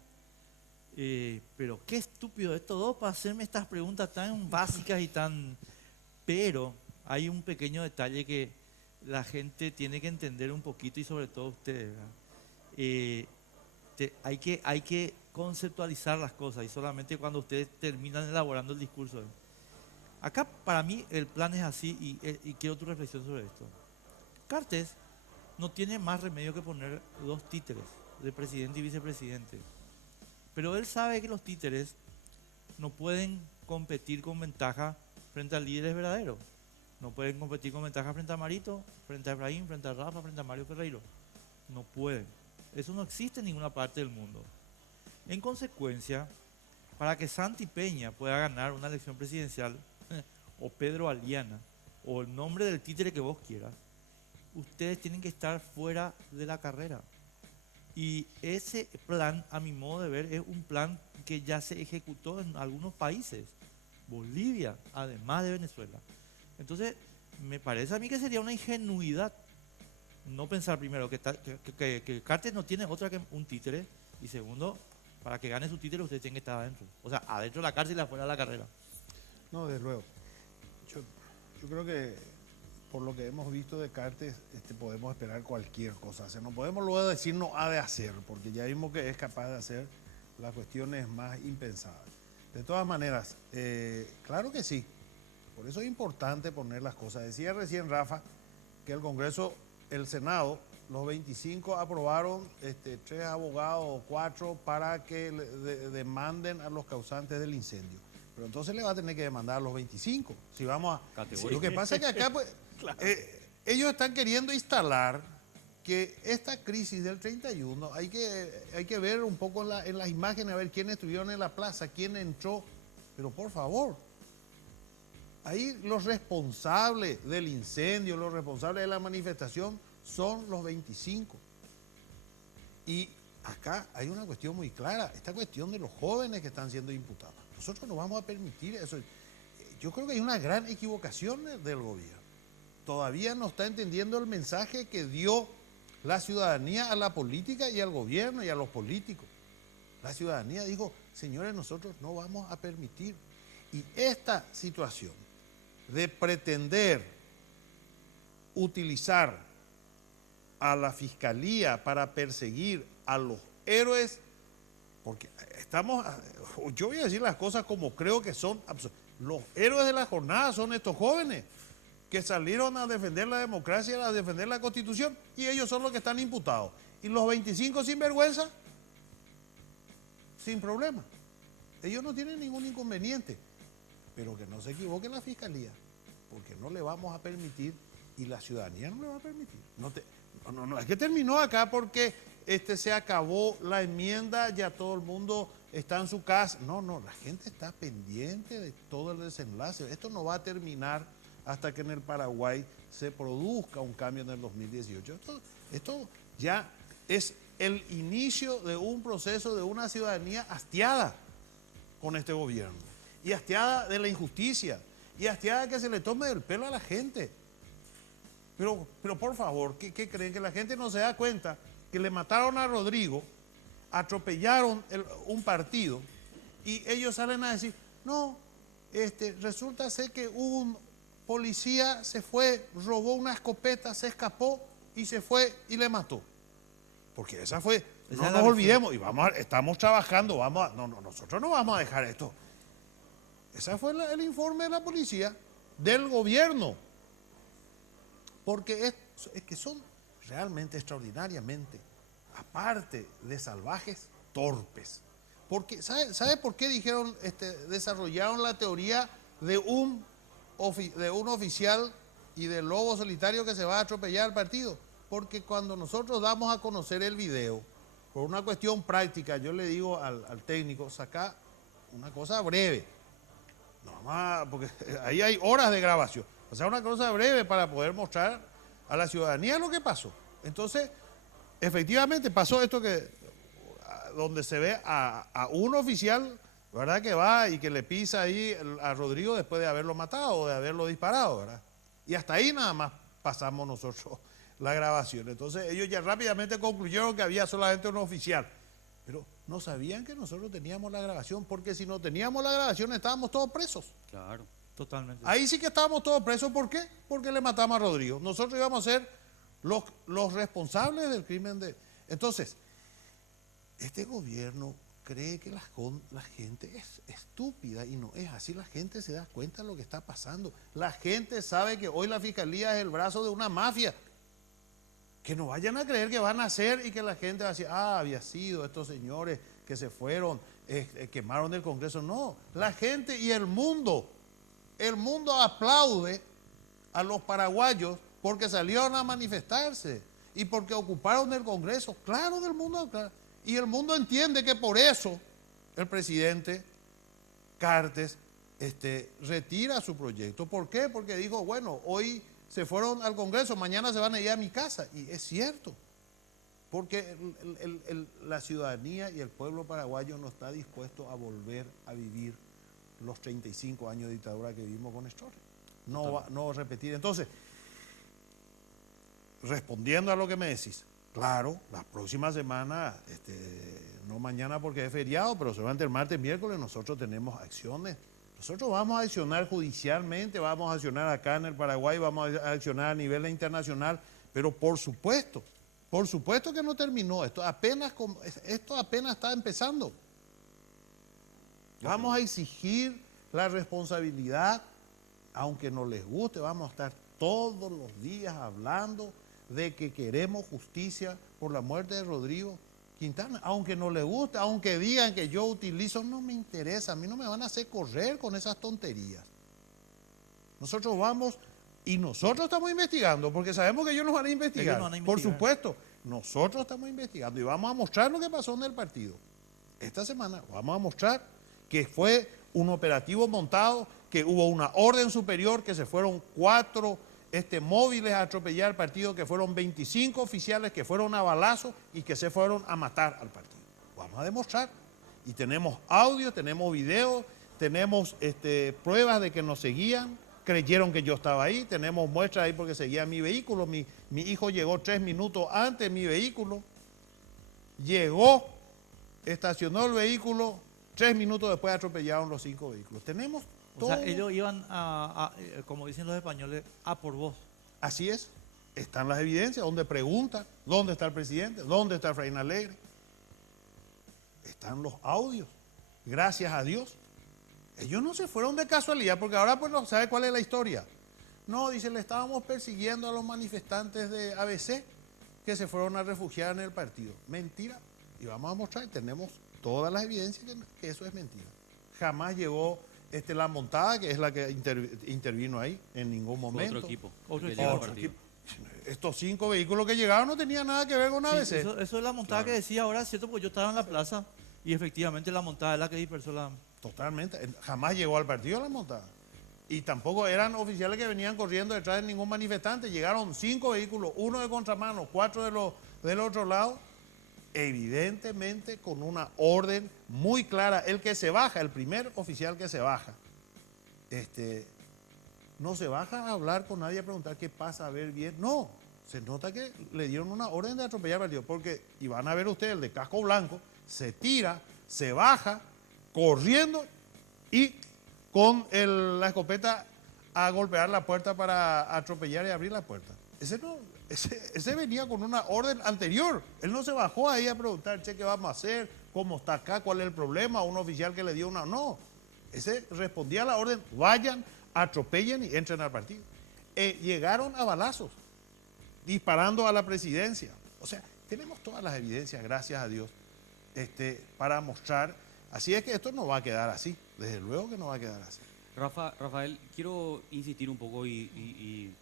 pero qué estúpido estos dos para hacerme estas preguntas tan básicas y tan... Pero hay un pequeño detalle que la gente tiene que entender un poquito y sobre todo ustedes, ¿verdad? Hay que conceptualizar las cosas y solamente cuando ustedes terminan elaborando el discurso. Acá para mí el plan es así y quiero tu reflexión sobre esto. Cartes no tiene más remedio que poner dos títeres de presidente y vicepresidente, pero él sabe que los títeres no pueden competir con ventaja frente al líder verdadero. No pueden competir con ventaja frente a Marito, frente a Efraín, frente a Rafa, frente a Mario Ferreiro. No pueden. Eso no existe en ninguna parte del mundo. En consecuencia, para que Santi Peña pueda ganar una elección presidencial, o Pedro Aliana, o el nombre del títere que vos quieras, ustedes tienen que estar fuera de la carrera. Y ese plan, a mi modo de ver, es un plan que ya se ejecutó en algunos países. Bolivia, además de Venezuela. Entonces, me parece a mí que sería una ingenuidad no pensar primero que Cartes no tiene otra que un títere y segundo, para que gane su títere usted tiene que estar adentro. O sea, adentro de la cárcel y afuera de la carrera. No, desde luego. Yo creo que por lo que hemos visto de Cartes podemos esperar cualquier cosa. O sea, no podemos luego decir no ha de hacer, porque ya vimos que es capaz de hacer las cuestiones más impensadas. De todas maneras, claro que sí. Por eso es importante poner las cosas. Decía recién Rafa que el Congreso, el Senado, los 25 aprobaron 3 abogados o 4 para que demanden a los causantes del incendio. Pero entonces le va a tener que demandar a los 25. Si vamos a... Lo que pasa es que acá pues, claro. Ellos están queriendo instalar que esta crisis del 31, hay que ver un poco en las imágenes, a ver quiénes estuvieron en la plaza, quién entró. Pero por favor, ahí los responsables del incendio, los responsables de la manifestación son los 25. Y acá hay una cuestión muy clara, esta cuestión de los jóvenes que están siendo imputados. Nosotros no vamos a permitir eso. Yo creo que hay una gran equivocación del gobierno. Todavía no está entendiendo el mensaje que dio la ciudadanía a la política y al gobierno y a los políticos. La ciudadanía dijo, señores, nosotros no vamos a permitir. Y esta situación de pretender utilizar a la fiscalía para perseguir a los héroes, porque yo voy a decir las cosas como creo que son, los héroes de la jornada son estos jóvenes que salieron a defender la democracia, a defender la Constitución, y ellos son los que están imputados. Y los 25 sin vergüenza, sin problema. Ellos no tienen ningún inconveniente, pero que no se equivoque la fiscalía, porque no le vamos a permitir y la ciudadanía no le va a permitir. No, es que terminó acá porque se acabó la enmienda, ya todo el mundo está en su casa. No, la gente está pendiente de todo el desenlace. Esto no va a terminar hasta que en el Paraguay se produzca un cambio en el 2018. Esto ya es el inicio de un proceso de una ciudadanía hastiada con este gobierno, y hastiada de la injusticia, y hastiada de que se le tome el pelo a la gente. Pero por favor, ¿qué creen? ¿Que la gente no se da cuenta que le mataron a Rodrigo, atropellaron un partido, y ellos salen a decir, no, resulta ser que un policía se fue, robó una escopeta, se escapó y se fue y le mató? Porque esa fue, no nos olvidemos, y estamos trabajando, nosotros no vamos a dejar esto. Ese fue el informe de la policía, del gobierno. Porque es que son realmente extraordinariamente, aparte de salvajes, torpes. Porque, ¿sabe por qué desarrollaron la teoría de un oficial y del lobo solitario que se va a atropellar al partido? Porque cuando nosotros damos a conocer el video, por una cuestión práctica, yo le digo al técnico, saca una cosa breve, porque ahí hay horas de grabación, o sea, una cosa breve para poder mostrar a la ciudadanía lo que pasó. Entonces, efectivamente pasó esto donde se ve a un oficial, ¿verdad?, que va y que le pisa ahí a Rodrigo después de haberlo matado o de haberlo disparado, ¿verdad? Y hasta ahí nada más pasamos nosotros la grabación. Entonces ellos ya rápidamente concluyeron que había solamente un oficial. Pero no sabían que nosotros teníamos la grabación, porque si no teníamos la grabación estábamos todos presos. Claro. Totalmente. Ahí sí que estábamos todos presos. ¿Por qué? Porque le matamos a Rodrigo. Nosotros íbamos a ser los responsables del crimen de... Entonces, este gobierno cree que la gente es estúpida, y no es así. La gente se da cuenta de lo que está pasando. La gente sabe que hoy la fiscalía es el brazo de una mafia. Que no vayan a creer que van a hacer y que la gente va a decir, había sido estos señores que se fueron, quemaron el Congreso. No, la gente y el mundo aplaude a los paraguayos porque salieron a manifestarse y porque ocuparon el Congreso. Claro, del mundo, claro. Y el mundo entiende que por eso el presidente Cartes retira su proyecto. ¿Por qué? Porque dijo, bueno, hoy se fueron al Congreso, mañana se van a ir a mi casa. Y es cierto, porque la ciudadanía y el pueblo paraguayo no está dispuesto a volver a vivir los 35 años de dictadura que vivimos con Néstor. No va a repetir. Entonces, respondiendo a lo que me decís, claro, la próxima semana, no mañana porque es feriado, pero seguramente el martes, miércoles, nosotros tenemos acciones. Nosotros vamos a accionar judicialmente, vamos a accionar acá en el Paraguay, vamos a accionar a nivel internacional, pero por supuesto que no terminó. Esto apenas está empezando. Vamos a exigir la responsabilidad, aunque no les guste, vamos a estar todos los días hablando de que queremos justicia por la muerte de Rodrigo Quintana, aunque no les guste, aunque digan que yo utilizo, no me interesa, a mí no me van a hacer correr con esas tonterías. Nosotros vamos, y nosotros estamos investigando, porque sabemos que ellos nos van a investigar, por supuesto, nosotros estamos investigando y vamos a mostrar lo que pasó en el partido. Esta semana vamos a mostrar que fue un operativo montado, que hubo una orden superior, que se fueron 4 móviles a atropellar al partido, que fueron 25 oficiales que fueron a balazo y que se fueron a matar al partido. Vamos a demostrar. Y tenemos audio, tenemos video, tenemos pruebas de que nos seguían, creyeron que yo estaba ahí, tenemos muestras ahí porque seguía mi vehículo, mi hijo llegó 3 minutos antes de mi vehículo, llegó, estacionó el vehículo, 3 minutos después atropellaron los 5 vehículos. Tenemos todo. O sea, ellos iban como dicen los españoles, a por vos. Así es, están las evidencias, donde preguntan, ¿dónde está el presidente? ¿Dónde está Efraín Alegre? Están los audios, gracias a Dios. Ellos no se fueron de casualidad, porque ahora pues no sabe cuál es la historia. No, dice, le estábamos persiguiendo a los manifestantes de ABC que se fueron a refugiar en el partido. Mentira. Y vamos a mostrar, tenemos todas las evidencias que eso es mentira. Jamás llegó la montada, que es la que intervino ahí, en ningún momento. Otro equipo. Otro que equipo. llegó al Otro partido. equipo. Estos 5 vehículos que llegaron no tenían nada que ver con ABC. Sí, eso es la montada que decía ahora, ¿cierto? Porque yo estaba en la plaza y efectivamente la montada es la que dispersó la... Totalmente. Jamás llegó al partido la montada. Y tampoco eran oficiales que venían corriendo detrás de ningún manifestante. Llegaron 5 vehículos, 1 de contramano, 4 del otro lado. Evidentemente con una orden muy clara. El que se baja, el primer oficial que se baja, no se baja a hablar con nadie, a preguntar qué pasa, a ver bien. No, se nota que le dieron una orden de atropellar al partido. Porque, y van a ver ustedes, el de casco blanco, se tira, se baja, corriendo y con la escopeta a golpear la puerta para atropellar y abrir la puerta. Ese venía con una orden anterior. Él no se bajó ahí a preguntar, che, ¿qué vamos a hacer? ¿Cómo está acá? ¿Cuál es el problema? Un oficial que le dio una... No, ese respondía a la orden, vayan, atropellen y entren al partido. Llegaron a balazos, disparando a la presidencia. O sea, tenemos todas las evidencias, gracias a Dios, para mostrar. Así es que esto no va a quedar así, desde luego que no va a quedar así. Rafael, quiero insistir un poco y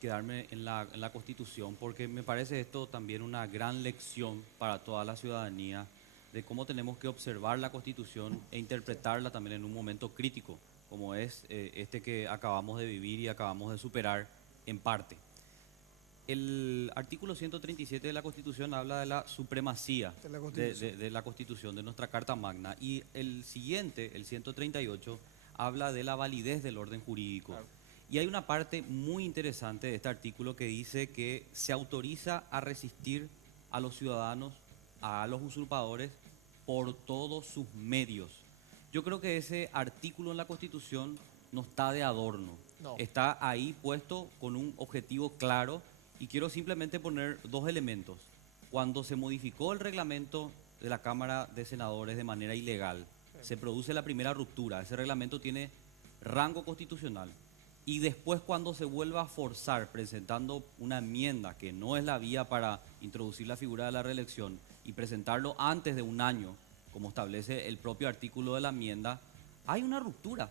quedarme en la Constitución, porque me parece esto también una gran lección para toda la ciudadanía de cómo tenemos que observar la Constitución e interpretarla también en un momento crítico, como es que acabamos de vivir y acabamos de superar en parte. El artículo 137 de la Constitución habla de la supremacía de la Constitución, de nuestra Carta Magna, y el siguiente, el 138, habla de la validez del orden jurídico. Claro. Y hay una parte muy interesante de este artículo que dice que se autoriza a resistir a los ciudadanos, a los usurpadores, por todos sus medios. Yo creo que ese artículo en la Constitución no está de adorno, no. Está ahí puesto con un objetivo claro. Y quiero simplemente poner 2 elementos. Cuando se modificó el reglamento de la Cámara de Senadores de manera ilegal, se produce la primera ruptura. Ese reglamento tiene rango constitucional. Y después, cuando se vuelva a forzar presentando una enmienda, que no es la vía para introducir la figura de la reelección, y presentarlo antes de 1 año, como establece el propio artículo de la enmienda, hay una ruptura.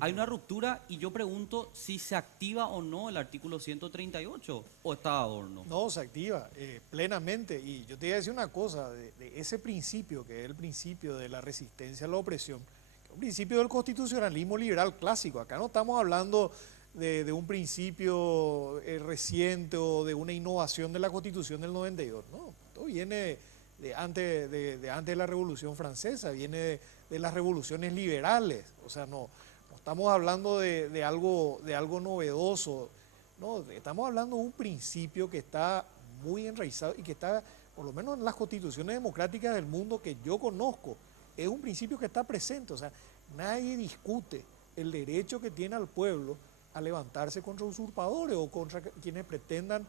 Hay una ruptura y yo pregunto si se activa o no el artículo 138 o está de adorno. No, se activa plenamente. Y yo te voy a decir una cosa, de ese principio, que es el principio de la resistencia a la opresión, que es un principio del constitucionalismo liberal clásico. Acá no estamos hablando de un principio reciente o de una innovación de la Constitución del 92. No, esto viene de antes de la Revolución Francesa, viene de las revoluciones liberales. O sea, no estamos hablando de algo novedoso, no, estamos hablando de un principio que está muy enraizado y que está, por lo menos en las constituciones democráticas del mundo que yo conozco, es un principio que está presente. O sea, nadie discute el derecho que tiene al pueblo a levantarse contra usurpadores o contra quienes pretendan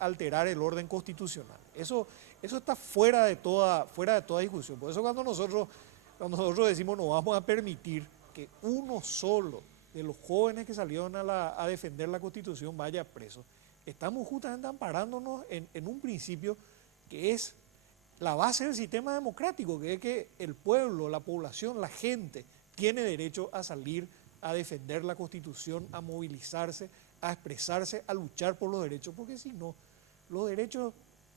alterar el orden constitucional. Eso está fuera de toda discusión. Por eso cuando nosotros decimos no vamos a permitir que uno solo de los jóvenes que salieron a defender la Constitución vaya preso, estamos justamente amparándonos en un principio que es la base del sistema democrático, que es que el pueblo, la población, la gente tiene derecho a salir a defender la Constitución, a movilizarse, a expresarse, a luchar por los derechos, porque si no, los derechos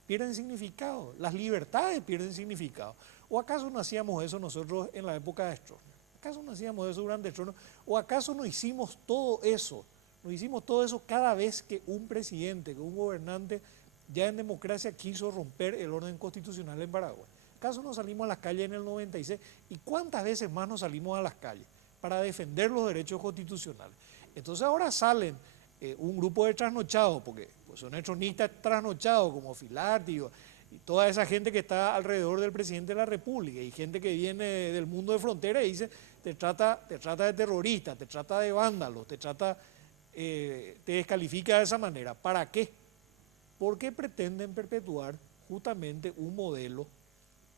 pierden significado, las libertades pierden significado. ¿O acaso no hacíamos eso nosotros en la época de Stroessner? ¿Acaso no hacíamos eso durante el trono? ¿O acaso no hicimos todo eso? No hicimos todo eso cada vez que un presidente, que un gobernante ya en democracia quiso romper el orden constitucional en Paraguay. ¿Acaso no salimos a las calles en el 96? ¿Y cuántas veces más nos salimos a las calles para defender los derechos constitucionales? Entonces ahora salen un grupo de trasnochados, porque pues, son tronistas trasnochados como Filati y toda esa gente que está alrededor del presidente de la República, y gente que viene del mundo de frontera y dice, te trata de terrorista, te trata de vándalo, te descalifica de esa manera. ¿Para qué? Porque pretenden perpetuar justamente un modelo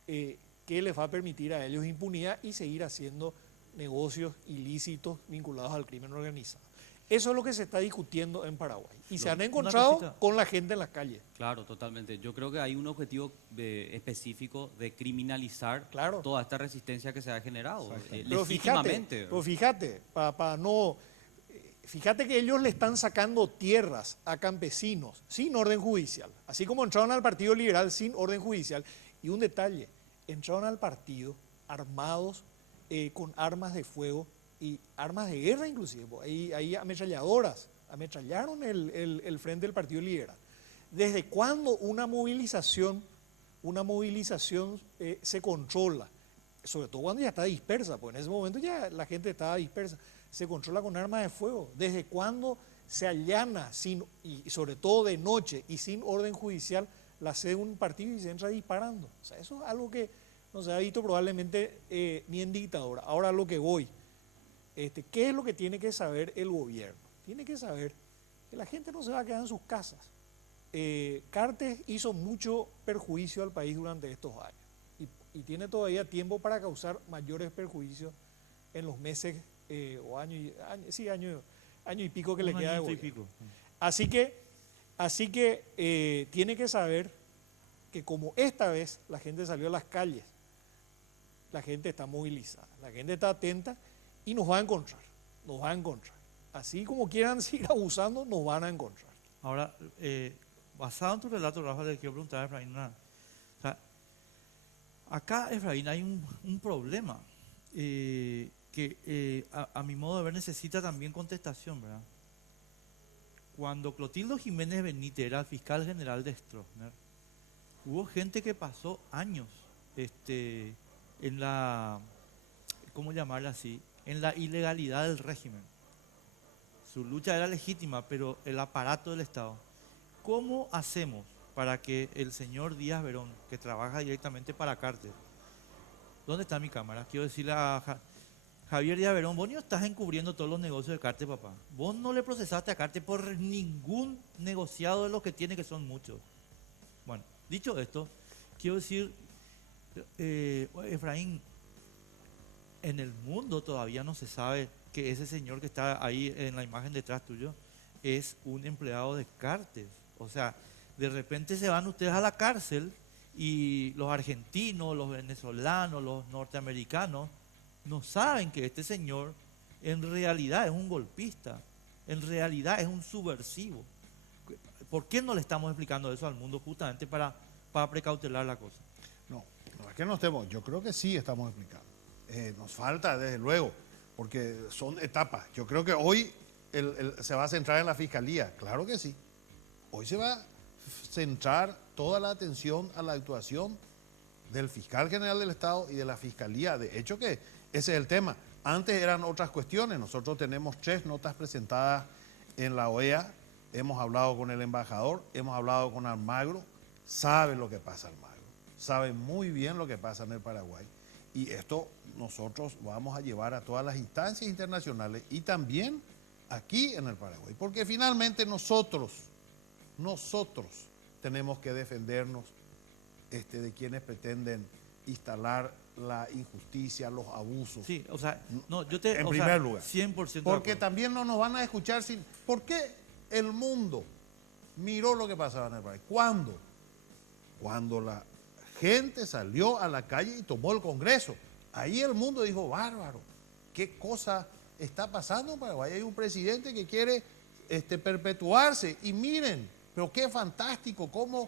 que les va a permitir a ellos impunidad y seguir haciendo negocios ilícitos vinculados al crimen organizado. Eso es lo que se está discutiendo en Paraguay. Y se han encontrado con la gente en las calles. Claro, totalmente. Yo creo que hay un objetivo específico de criminalizar Claro. toda esta resistencia que se ha generado Pero legítimamente. fíjate, fíjate que ellos le están sacando tierras a campesinos sin orden judicial, así como entraron al Partido Liberal sin orden judicial. Y un detalle, entraron al partido armados con armas de fuego y armas de guerra inclusive, hay ametralladoras, ametrallaron el frente del Partido Liberal. ¿Desde cuándo una movilización se controla? Sobre todo cuando ya está dispersa, pues en ese momento ya la gente estaba dispersa, se controla con armas de fuego. ¿Desde cuándo se allana, y sobre todo de noche y sin orden judicial, la sede de un partido y se entra disparando? O sea, eso es algo que no se ha visto probablemente ni en dictadura. Ahora a lo que voy, ¿qué es lo que tiene que saber el gobierno? Tiene que saber que la gente no se va a quedar en sus casas. Cartes hizo mucho perjuicio al país durante estos años y tiene todavía tiempo para causar mayores perjuicios en los meses o año y pico que le queda de gobierno. Así que tiene que saber que como esta vez la gente salió a las calles, la gente está movilizada, la gente está atenta y nos va a encontrar. Así como quieran seguir abusando, nos van a encontrar. Ahora, basado en tu relato, Rafa, le quiero preguntar a Efraín. O sea, acá, Efraín, hay un problema que a mi modo de ver necesita también contestación, ¿verdad? Cuando Clotildo Jiménez Benítez era fiscal general de Stroessner, hubo gente que pasó años en la, ¿cómo llamarla así?, en la ilegalidad del régimen. Su lucha era legítima, pero el aparato del Estado. ¿Cómo hacemos para que el señor Díaz Verón, que trabaja directamente para Carter, ¿dónde está mi cámara? Quiero decirle a Javier Díaz Verón, vos no estás encubriendo todos los negocios de Carter, papá. Vos no le procesaste a Carter por ningún negociado de los que tiene, que son muchos. Bueno, dicho esto, quiero decir, Efraín, en el mundo todavía no se sabe que ese señor que está ahí en la imagen detrás tuyo es un empleado de Carter. O sea, de repente se van ustedes a la cárcel y los argentinos, los venezolanos, los norteamericanos no saben que este señor en realidad es un golpista, en realidad es un subversivo. ¿Por qué no le estamos explicando eso al mundo justamente para precautelar la cosa? No es que no estemos, yo creo que sí estamos explicando. Nos falta, desde luego, porque son etapas. Yo creo que hoy se va a centrar en la fiscalía, claro que sí. Hoy se va a centrar toda la atención a la actuación del fiscal general del Estado y de la fiscalía. De hecho que ese es el tema. Antes eran otras cuestiones. Nosotros tenemos 3 notas presentadas en la OEA. Hemos hablado con el embajador, hemos hablado con Almagro. Sabe lo que pasa Almagro. Sabe muy bien lo que pasa en el Paraguay. Y esto nosotros vamos a llevar a todas las instancias internacionales y también aquí en el Paraguay. Porque finalmente nosotros tenemos que defendernos de quienes pretenden instalar la injusticia, los abusos. Sí, o sea, no, yo te... En primer lugar. 100%. Porque también no nos van a escuchar sin... ¿Por qué el mundo miró lo que pasaba en el país? ¿Cuándo? Cuando la gente salió a la calle y tomó el Congreso. Ahí el mundo dijo, bárbaro, ¿qué cosa está pasando en Paraguay? Hay un presidente que quiere perpetuarse y miren, pero qué fantástico, cómo...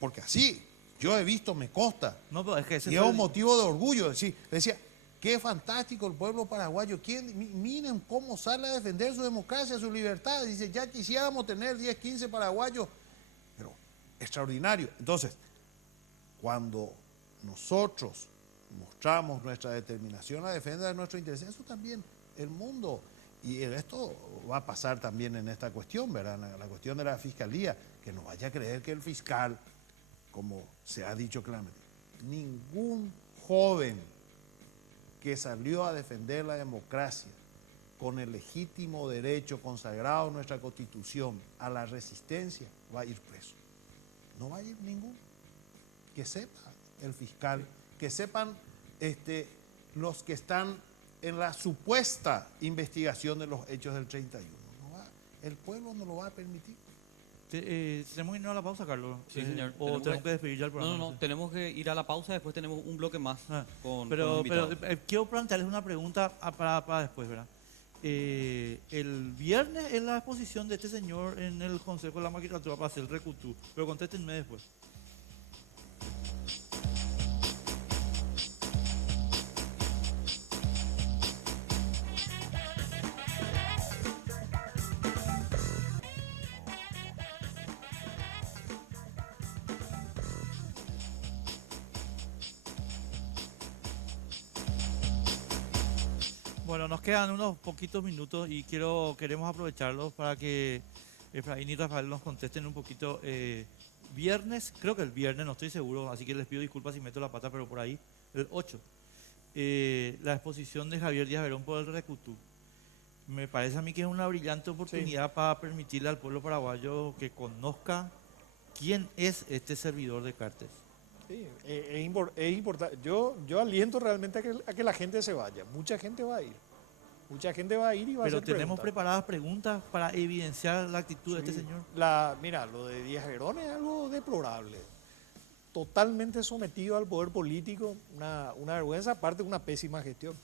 Porque así... Yo he visto, me consta, No, pero es que y es un motivo de orgullo. Decía, qué fantástico el pueblo paraguayo. Miren cómo sale a defender su democracia, su libertad. Dice, ya quisiéramos tener 10, 15 paraguayos. Pero extraordinario. Entonces, cuando nosotros mostramos nuestra determinación a defender nuestro interés, eso también el mundo, y esto va a pasar también en esta cuestión, ¿verdad? La cuestión de la fiscalía, que no vaya a creer que el fiscal, como se ha dicho claramente, ningún joven que salió a defender la democracia con el legítimo derecho consagrado en nuestra Constitución a la resistencia va a ir preso. No va a ir ninguno. Que sepa el fiscal, que sepan los que están en la supuesta investigación de los hechos del 31. El pueblo no lo va a permitir. ¿Tenemos que irnos a la pausa, Carlos? Sí, señor. ¿O tenemos que despedir ya el programa? No, tenemos que ir a la pausa, después tenemos un bloque más con pero invitados. quiero plantearles una pregunta para después, ¿verdad? El viernes es la exposición de este señor en el Consejo de la Magistratura para hacer el recutú, pero contéstenme después. Bueno, nos quedan unos poquitos minutos y queremos aprovecharlos para que Efraín y Rafael nos contesten un poquito. Viernes, creo que el viernes, no estoy seguro, así que les pido disculpas si meto la pata, pero por ahí, el 8, la exposición de Javier Díaz Verón por el Recutú. Me parece a mí que es una brillante oportunidad para permitirle al pueblo paraguayo que conozca quién es este servidor de Cartes. Sí, es importante. Yo aliento realmente a que la gente se vaya. Mucha gente va a ir. Mucha gente va a ir y va a hacer Pero tenemos preguntas. preparadas preguntas para evidenciar la actitud de este señor. Mira, lo de Díaz Verón es algo deplorable. Totalmente sometido al poder político, una vergüenza, aparte de una pésima gestión.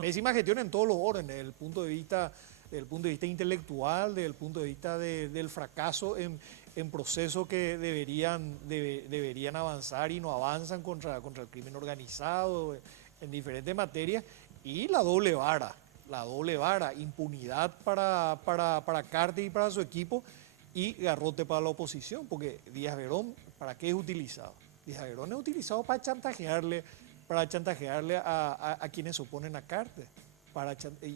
Pésima gestión en todos los órdenes, desde el punto de vista intelectual, desde el punto de vista del fracaso en procesos que deberían avanzar y no avanzan contra el crimen organizado en diferentes materias, y la doble vara, impunidad para Cartes y para su equipo, y garrote para la oposición, porque Díaz Verón, ¿para qué es utilizado? Díaz Verón es utilizado para chantajearle a quienes se oponen a Cartes.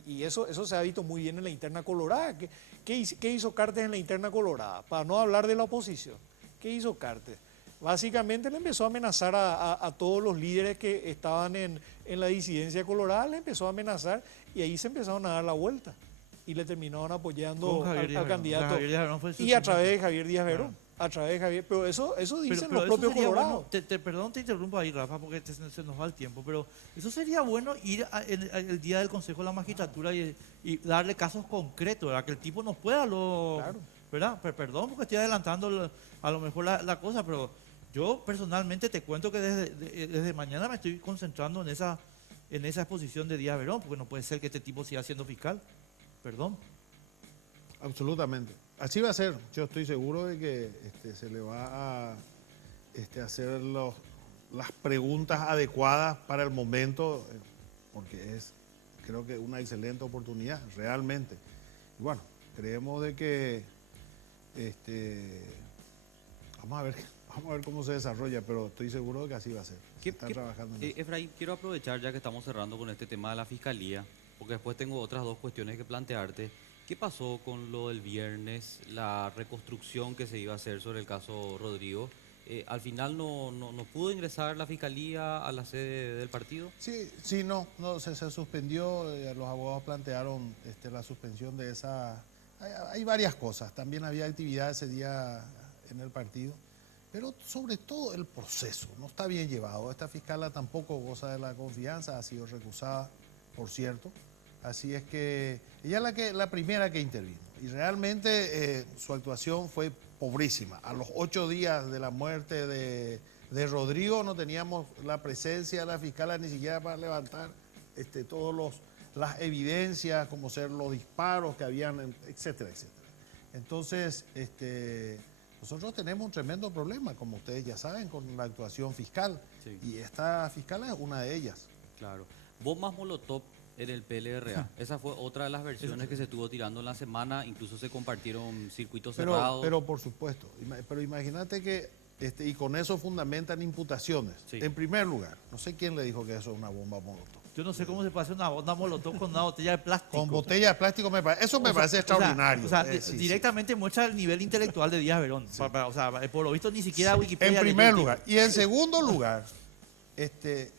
Y eso se ha visto muy bien en la interna colorada. ¿Qué hizo Cartes en la interna colorada? Para no hablar de la oposición. ¿Qué hizo Cartes? Básicamente le empezó a amenazar a todos los líderes que estaban en la disidencia colorada, le empezó a amenazar, y ahí se empezaron a dar la vuelta. Y le terminaron apoyando al candidato. Y a través de Javier Díaz Verón. A través de Javier, pero eso dicen los propios colorados. Bueno, perdón, te interrumpo ahí, Rafa, porque se nos va el tiempo, pero eso sería bueno ir el día del Consejo de la Magistratura y darle casos concretos, ¿verdad? Que el tipo nos pueda Claro. ¿verdad? Perdón porque estoy adelantando a lo mejor la cosa, pero yo personalmente te cuento que desde mañana me estoy concentrando en esa exposición de Díaz Verón, porque no puede ser que este tipo siga siendo fiscal. Perdón. Absolutamente. Así va a ser. Yo estoy seguro de que se le va a hacer las preguntas adecuadas para el momento, porque es, creo que una excelente oportunidad, realmente. Y bueno, creemos de que vamos a ver cómo se desarrolla, pero estoy seguro de que así va a ser. Están trabajando en eso. Efraín, quiero aprovechar ya que estamos cerrando con este tema de la fiscalía, porque después tengo otras dos cuestiones que plantearte. ¿Qué pasó con lo del viernes, la reconstrucción que se iba a hacer sobre el caso Rodrigo? ¿Al final no pudo ingresar la fiscalía a la sede del partido? Sí, no, se suspendió, los abogados plantearon la suspensión de esa. Hay varias cosas, también había actividad ese día en el partido, pero sobre todo el proceso no está bien llevado. Esta fiscala tampoco goza de la confianza, ha sido recusada, por cierto. Así es que ella es la primera que intervino, y realmente su actuación fue pobrísima. A los 8 días de la muerte de Rodrigo no teníamos la presencia de la fiscala ni siquiera para levantar todas las evidencias, como ser los disparos que habían, etcétera, etcétera. Entonces, nosotros tenemos un tremendo problema, como ustedes ya saben, con la actuación fiscal, Sí. y esta fiscala es una de ellas. Claro. Bombas Molotov en el PLRA. Esa fue otra de las versiones que se estuvo tirando en la semana. Incluso se compartieron circuitos cerrados. Pero por supuesto, pero imagínate que, y con eso fundamentan imputaciones. Sí. En primer lugar, no sé quién le dijo que eso es una bomba molotov. Yo no sé cómo se puede hacer una bomba molotov con una botella de plástico. Con botella de plástico eso me parece extraordinario. Sí, directamente muestra el nivel intelectual de Díaz Verón. Sí. O sea, por lo visto ni siquiera Wikipedia. En primer lugar. Y en segundo lugar, ¿qué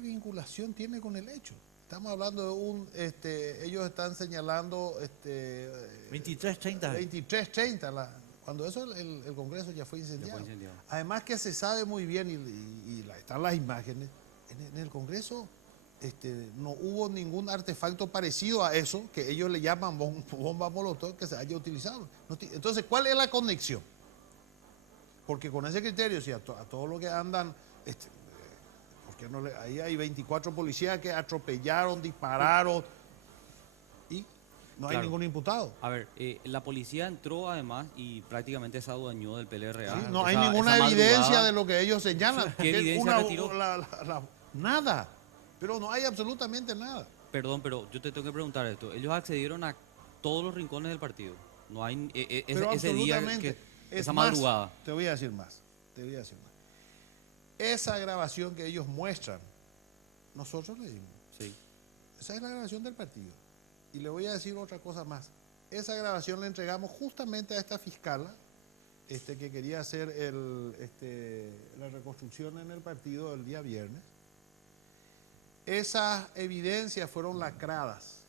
vinculación tiene con el hecho? Estamos hablando de ellos están señalando 2330. 2330, cuando eso el Congreso ya fue incendiado. Además que se sabe muy bien, y están las imágenes, en el Congreso no hubo ningún artefacto parecido a eso, que ellos le llaman bomba molotov, que se haya utilizado. Entonces, ¿cuál es la conexión? Porque con ese criterio, si a todo lo que andan, porque ahí hay 24 policías que atropellaron, dispararon, y no hay ningún imputado. A ver, la policía entró además y prácticamente se adueñó del PLRA. Sí, no hay ninguna evidencia de lo que ellos señalan. ¿Qué evidencia retiró? Nada, pero no hay absolutamente nada. Perdón, pero yo te tengo que preguntar esto. Ellos accedieron a todos los rincones del partido. No hay ese día, esa madrugada. Te voy a decir más. Esa grabación que ellos muestran, nosotros le dimos. Sí. Esa es la grabación del partido. Y le voy a decir otra cosa más. Esa grabación la entregamos justamente a esta fiscala que quería hacer la reconstrucción en el partido el día viernes. Esas evidencias fueron lacradas.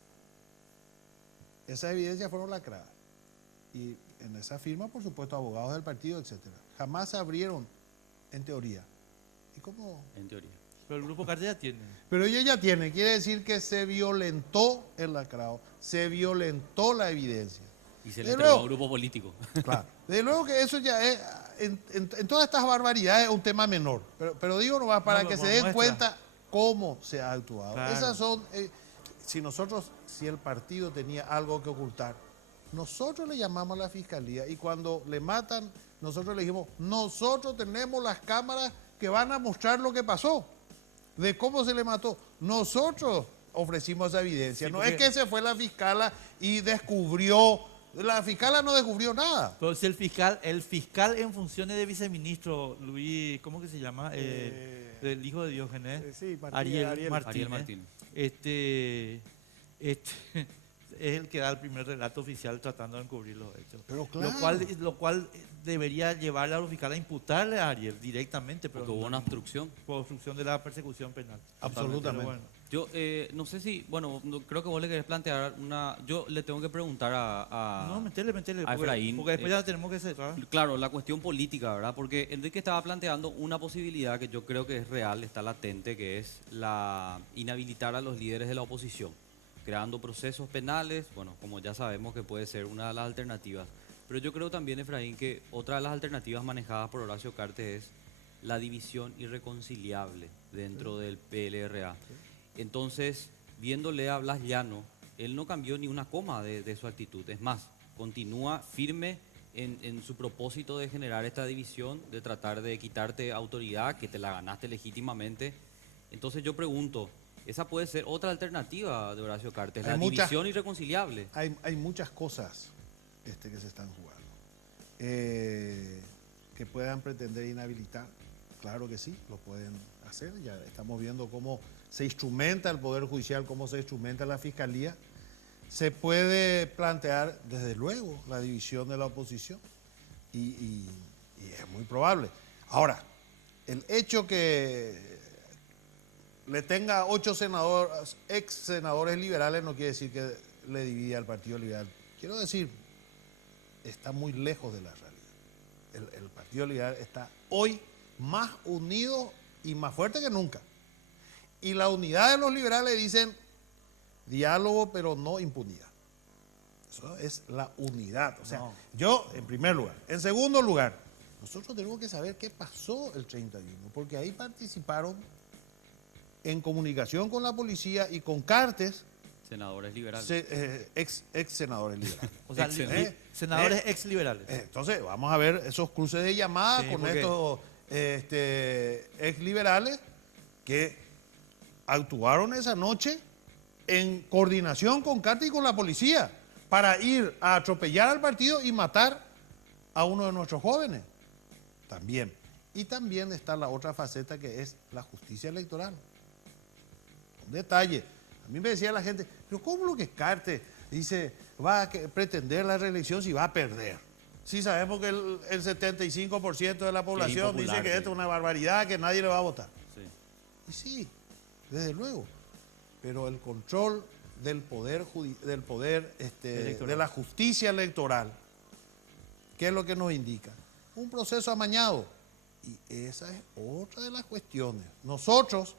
Y en esa firma, por supuesto, abogados del partido, etcétera. Jamás se abrieron, en teoría. ¿Y cómo? En teoría. Pero el grupo Carter ya tiene. Pero ella ya tiene. Quiere decir que se violentó el lacrado, se violentó la evidencia. Y se le entregó a un grupo político. Claro. Desde luego que eso ya es, en todas estas barbaridades, es un tema menor. Pero digo nomás para que se den cuenta cómo se ha actuado. Claro. Esas son, si el partido tenía algo que ocultar, nosotros le llamamos a la fiscalía y cuando le matan, nosotros le dijimos, nosotros tenemos las cámaras que van a mostrar lo que pasó, de cómo se le mató. Nosotros ofrecimos esa evidencia. Sí, no es que se fue la fiscala y descubrió, la fiscala no descubrió nada. Pero si el fiscal en funciones de viceministro, Luis, ¿cómo que se llama? El hijo de Diógenes, sí, Ariel Martínez. Martínez. Es el que da el primer relato oficial tratando de encubrir los hechos. Pero claro. Lo cual debería llevarle a los fiscales a imputarle a Ariel directamente. Pero Porque hubo una obstrucción. Por obstrucción de la persecución penal. Absolutamente. Pero bueno. Yo no sé si, creo que vos le querés plantear yo le tengo que preguntar No, metele. a Efraín, Porque después ya tenemos que cerrar. Claro, la cuestión política, ¿verdad? Porque Enrique estaba planteando una posibilidad que yo creo que es real, está latente, que es la inhabilitar a los líderes de la oposición, creando procesos penales, como ya sabemos que puede ser una de las alternativas. Pero yo creo también, Efraín, que otra de las alternativas manejadas por Horacio Cartes es la división irreconciliable dentro del PLRA. Entonces, viéndole a Blas Llano, él no cambió ni una coma de su actitud. Es más, continúa firme en su propósito de generar esta división, de tratar de quitarte autoridad, que te la ganaste legítimamente. Entonces yo pregunto, esa puede ser otra alternativa de Horacio Cartes, la división irreconciliable. Hay muchas cosas que se están jugando. Que puedan pretender inhabilitar, claro que sí, lo pueden hacer. Ya estamos viendo cómo se instrumenta el Poder Judicial, cómo se instrumenta la Fiscalía. Se puede plantear, desde luego, la división de la oposición y es muy probable. Ahora, el hecho que le tenga 8 senadores, ex senadores liberales, no quiere decir que le divida al Partido Liberal. Quiero decir, está muy lejos de la realidad. El Partido Liberal está hoy más unido y más fuerte que nunca. Y la unidad de los liberales dicen diálogo pero no impunidad. Eso es la unidad. O sea, yo en primer lugar. En segundo lugar, nosotros tenemos que saber qué pasó el 31, porque ahí participaron en comunicación con la policía y con Cartes. Senadores liberales. Ex senadores liberales. O sea, senadores ex liberales. Entonces, vamos a ver esos cruces de llamada con estos ex liberales que actuaron esa noche en coordinación con Carte y con la policía para ir a atropellar al partido y matar a uno de nuestros jóvenes. También. Y también está la otra faceta que es la justicia electoral. Un detalle. A mí me decía la gente, pero ¿cómo lo que Carte dice va a pretender la reelección si va a perder? Sí sabemos que el 75% de la población dice que esto es una barbaridad, que nadie le va a votar. Sí. Y sí, desde luego. Pero el control del poder, de la justicia electoral, ¿qué es lo que nos indica? Un proceso amañado. Y esa es otra de las cuestiones. Nosotros,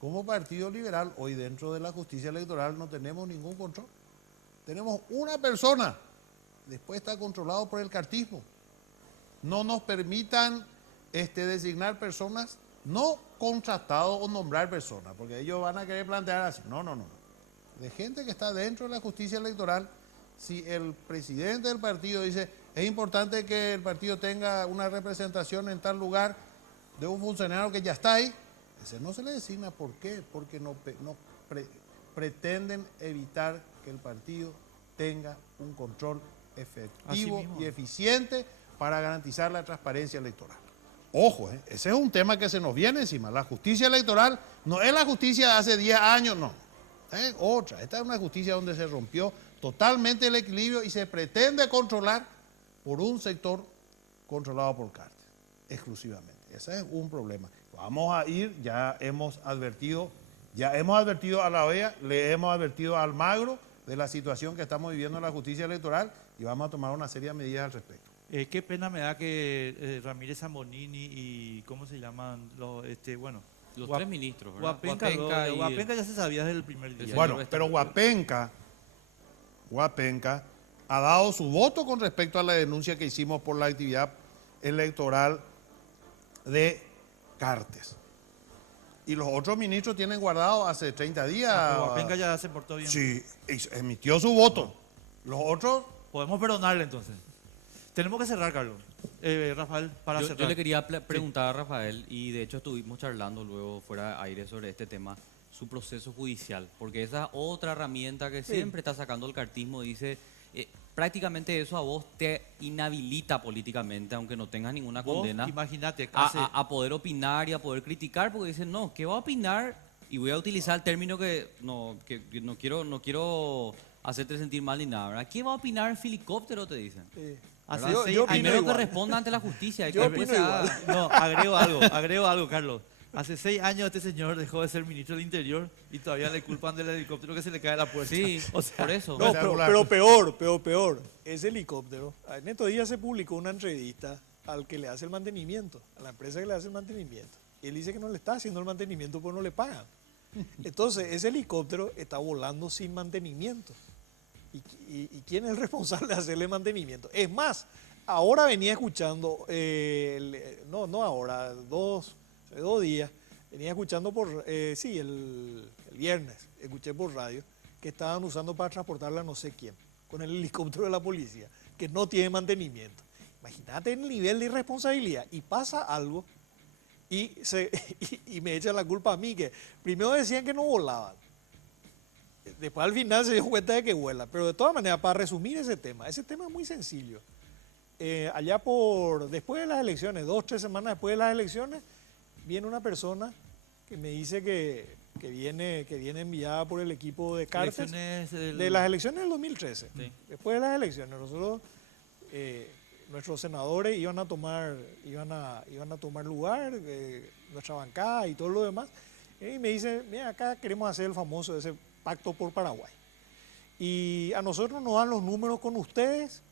como Partido Liberal, hoy dentro de la justicia electoral no tenemos ningún control. Tenemos una persona, después está controlado por el cartismo. No nos permitan designar personas, no contratados o nombrar personas, porque ellos van a querer plantear así. No. De gente que está dentro de la justicia electoral, si el presidente del partido dice, es importante que el partido tenga una representación en tal lugar de un funcionario que ya está ahí, ese no se le designa. ¿Por qué? Porque pretenden evitar que el partido tenga un control efectivo y eficiente para garantizar la transparencia electoral. Ojo, ese es un tema que se nos viene encima. La justicia electoral no es la justicia de hace 10 años, no. Es otra. Esta es una justicia donde se rompió totalmente el equilibrio y se pretende controlar por un sector controlado por Carte, exclusivamente. Ese es un problema. Vamos a ir, ya hemos advertido a la OEA, le hemos advertido a Almagro de la situación que estamos viviendo en la justicia electoral y vamos a tomar una serie de medidas al respecto. Qué pena me da que Ramírez Zambonini y ¿cómo se llaman? Los tres ministros, ¿verdad? Guapenca ya se sabía desde el primer día. Bueno, pero Guapenca ha dado su voto con respecto a la denuncia que hicimos por la actividad electoral de Cartes. Y los otros ministros tienen guardado hace 30 días. Guapenca ya se portó bien. Sí, emitió su voto. Los otros... Podemos perdonarle entonces. Tenemos que cerrar, Carlos. Rafael, para cerrar. Yo le quería preguntar a Rafael, y de hecho estuvimos charlando luego fuera de aire sobre este tema, su proceso judicial, porque esa otra herramienta que siempre está sacando el cartismo, dice, prácticamente eso a vos te inhabilita políticamente, aunque no tengas ninguna condena, imagínate, a poder opinar y a poder criticar, porque dicen, no, ¿qué va a opinar? Y voy a utilizar el término que no quiero hacerte sentir mal ni nada, ¿verdad? ¿Qué va a opinar Filicóptero? Te dicen. Primero que responda ante la justicia. No, agrego algo, Carlos. Hace 6 años este señor dejó de ser ministro del Interior y todavía le culpan del helicóptero que se le cae a la puerta. Sí, o sea, por eso. No, pero peor. Ese helicóptero, en estos días se publicó una entrevista al que le hace el mantenimiento, a la empresa que le hace el mantenimiento. Y él dice que no le está haciendo el mantenimiento porque no le pagan. Entonces, ese helicóptero está volando sin mantenimiento. ¿Y quién es el responsable de hacerle mantenimiento? Es más, ahora venía escuchando, hace 2 días, venía escuchando el viernes, escuché por radio, que estaban usando para transportarla a no sé quién, con el helicóptero de la policía, que no tiene mantenimiento. Imagínate el nivel de irresponsabilidad. Y pasa algo y me echan la culpa a mí, que primero decían que no volaban. Después al final se dio cuenta de que vuela. Pero de todas maneras, para resumir ese tema es muy sencillo. Después de las elecciones, 2-3 semanas después de las elecciones, viene una persona que me dice que viene enviada por el equipo de Cartes de las elecciones del 2013. Sí. Después de las elecciones, nuestros senadores iban a tomar lugar, nuestra bancada y todo lo demás. Y me dice, mira, acá queremos hacer el famoso ese pacto por Paraguay. Y a nosotros nos dan los números con ustedes,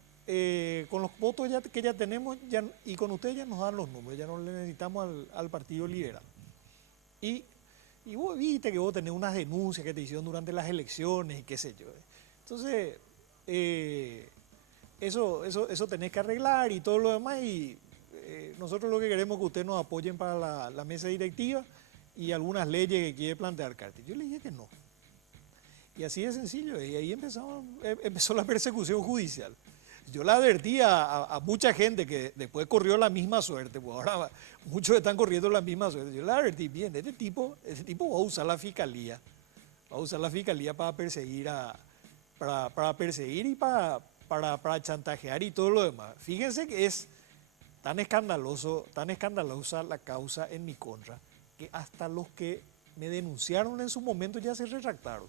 con los votos que ya tenemos, y con ustedes ya nos dan los números, ya no le necesitamos al Partido Liberal. Y vos viste que vos tenés unas denuncias que te hicieron durante las elecciones y qué sé yo. Entonces, eso tenés que arreglar y todo lo demás, y nosotros lo que queremos es que ustedes nos apoyen para la mesa directiva y algunas leyes que quiere plantear Cartes. Yo le dije que no. Y así de sencillo, y ahí empezó la persecución judicial. Yo le advertí a mucha gente que después corrió la misma suerte, pues ahora muchos están corriendo la misma suerte. Yo le advertí, bien, este tipo va a usar la fiscalía, para perseguir para perseguir y para chantajear y todo lo demás. Fíjense que es tan escandalosa la causa en mi contra, que hasta los que me denunciaron en su momento ya se retractaron.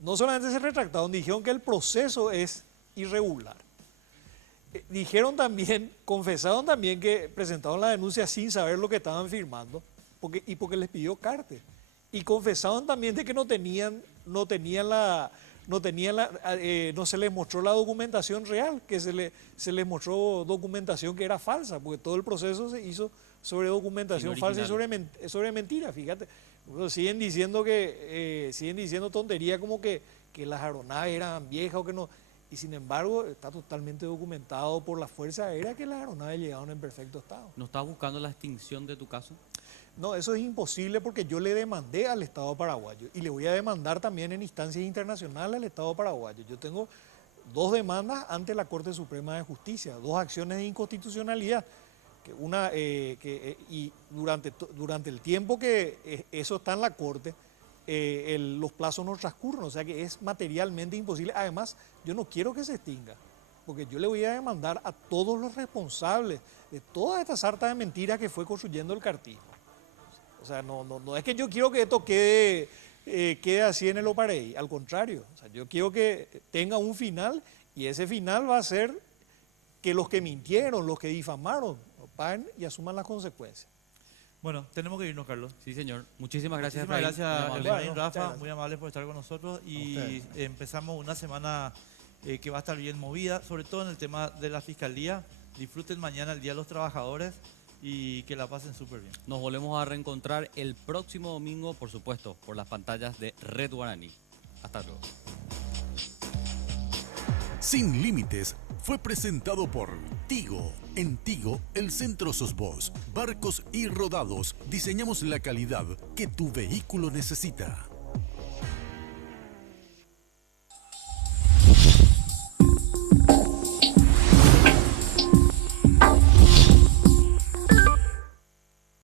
No solamente se retractaron, dijeron que el proceso es irregular. Dijeron también, confesaron también que presentaron la denuncia sin saber lo que estaban firmando, porque les pidió cártel. Y confesaron también de que no se les mostró la documentación real, que se les mostró documentación que era falsa, porque todo el proceso se hizo sobre documentación falsa y sobre mentira, fíjate. Bueno, siguen diciendo tonterías como que las aeronaves eran viejas o que no. Y sin embargo, está totalmente documentado por la Fuerza Aérea que las aeronaves llegaron en perfecto estado. ¿No estás buscando la extinción de tu caso? No, eso es imposible porque yo le demandé al Estado paraguayo y le voy a demandar también en instancias internacionales al Estado paraguayo. Yo tengo 2 demandas ante la Corte Suprema de Justicia, 2 acciones de inconstitucionalidad. Y durante el tiempo que eso está en la Corte, los plazos no transcurren, o sea que es materialmente imposible. Además, yo no quiero que se extinga, porque yo le voy a demandar a todos los responsables de toda esta sarta de mentiras que fue construyendo el cartismo. O sea, no es que yo quiero que esto quede así en el Oparey, al contrario, o sea, yo quiero que tenga un final y ese final va a ser que los que mintieron, los que difamaron, paguen y asuman las consecuencias. Bueno, tenemos que irnos, Carlos. Sí, señor. Muchísimas gracias, Muchísimas Efraín. gracias, Muy amable. Efraín, Rafa, gracias. muy amables por estar con nosotros y ustedes. empezamos una semana que va a estar bien movida, sobre todo en el tema de la Fiscalía. Disfruten mañana el Día de los Trabajadores y que la pasen súper bien. Nos volvemos a reencontrar el próximo domingo, por supuesto, por las pantallas de Red Guaraní. Hasta luego. Sin Límites fue presentado por Tigo. En Tigo, el centro sos vos. Barcos y rodados. Diseñamos la calidad que tu vehículo necesita.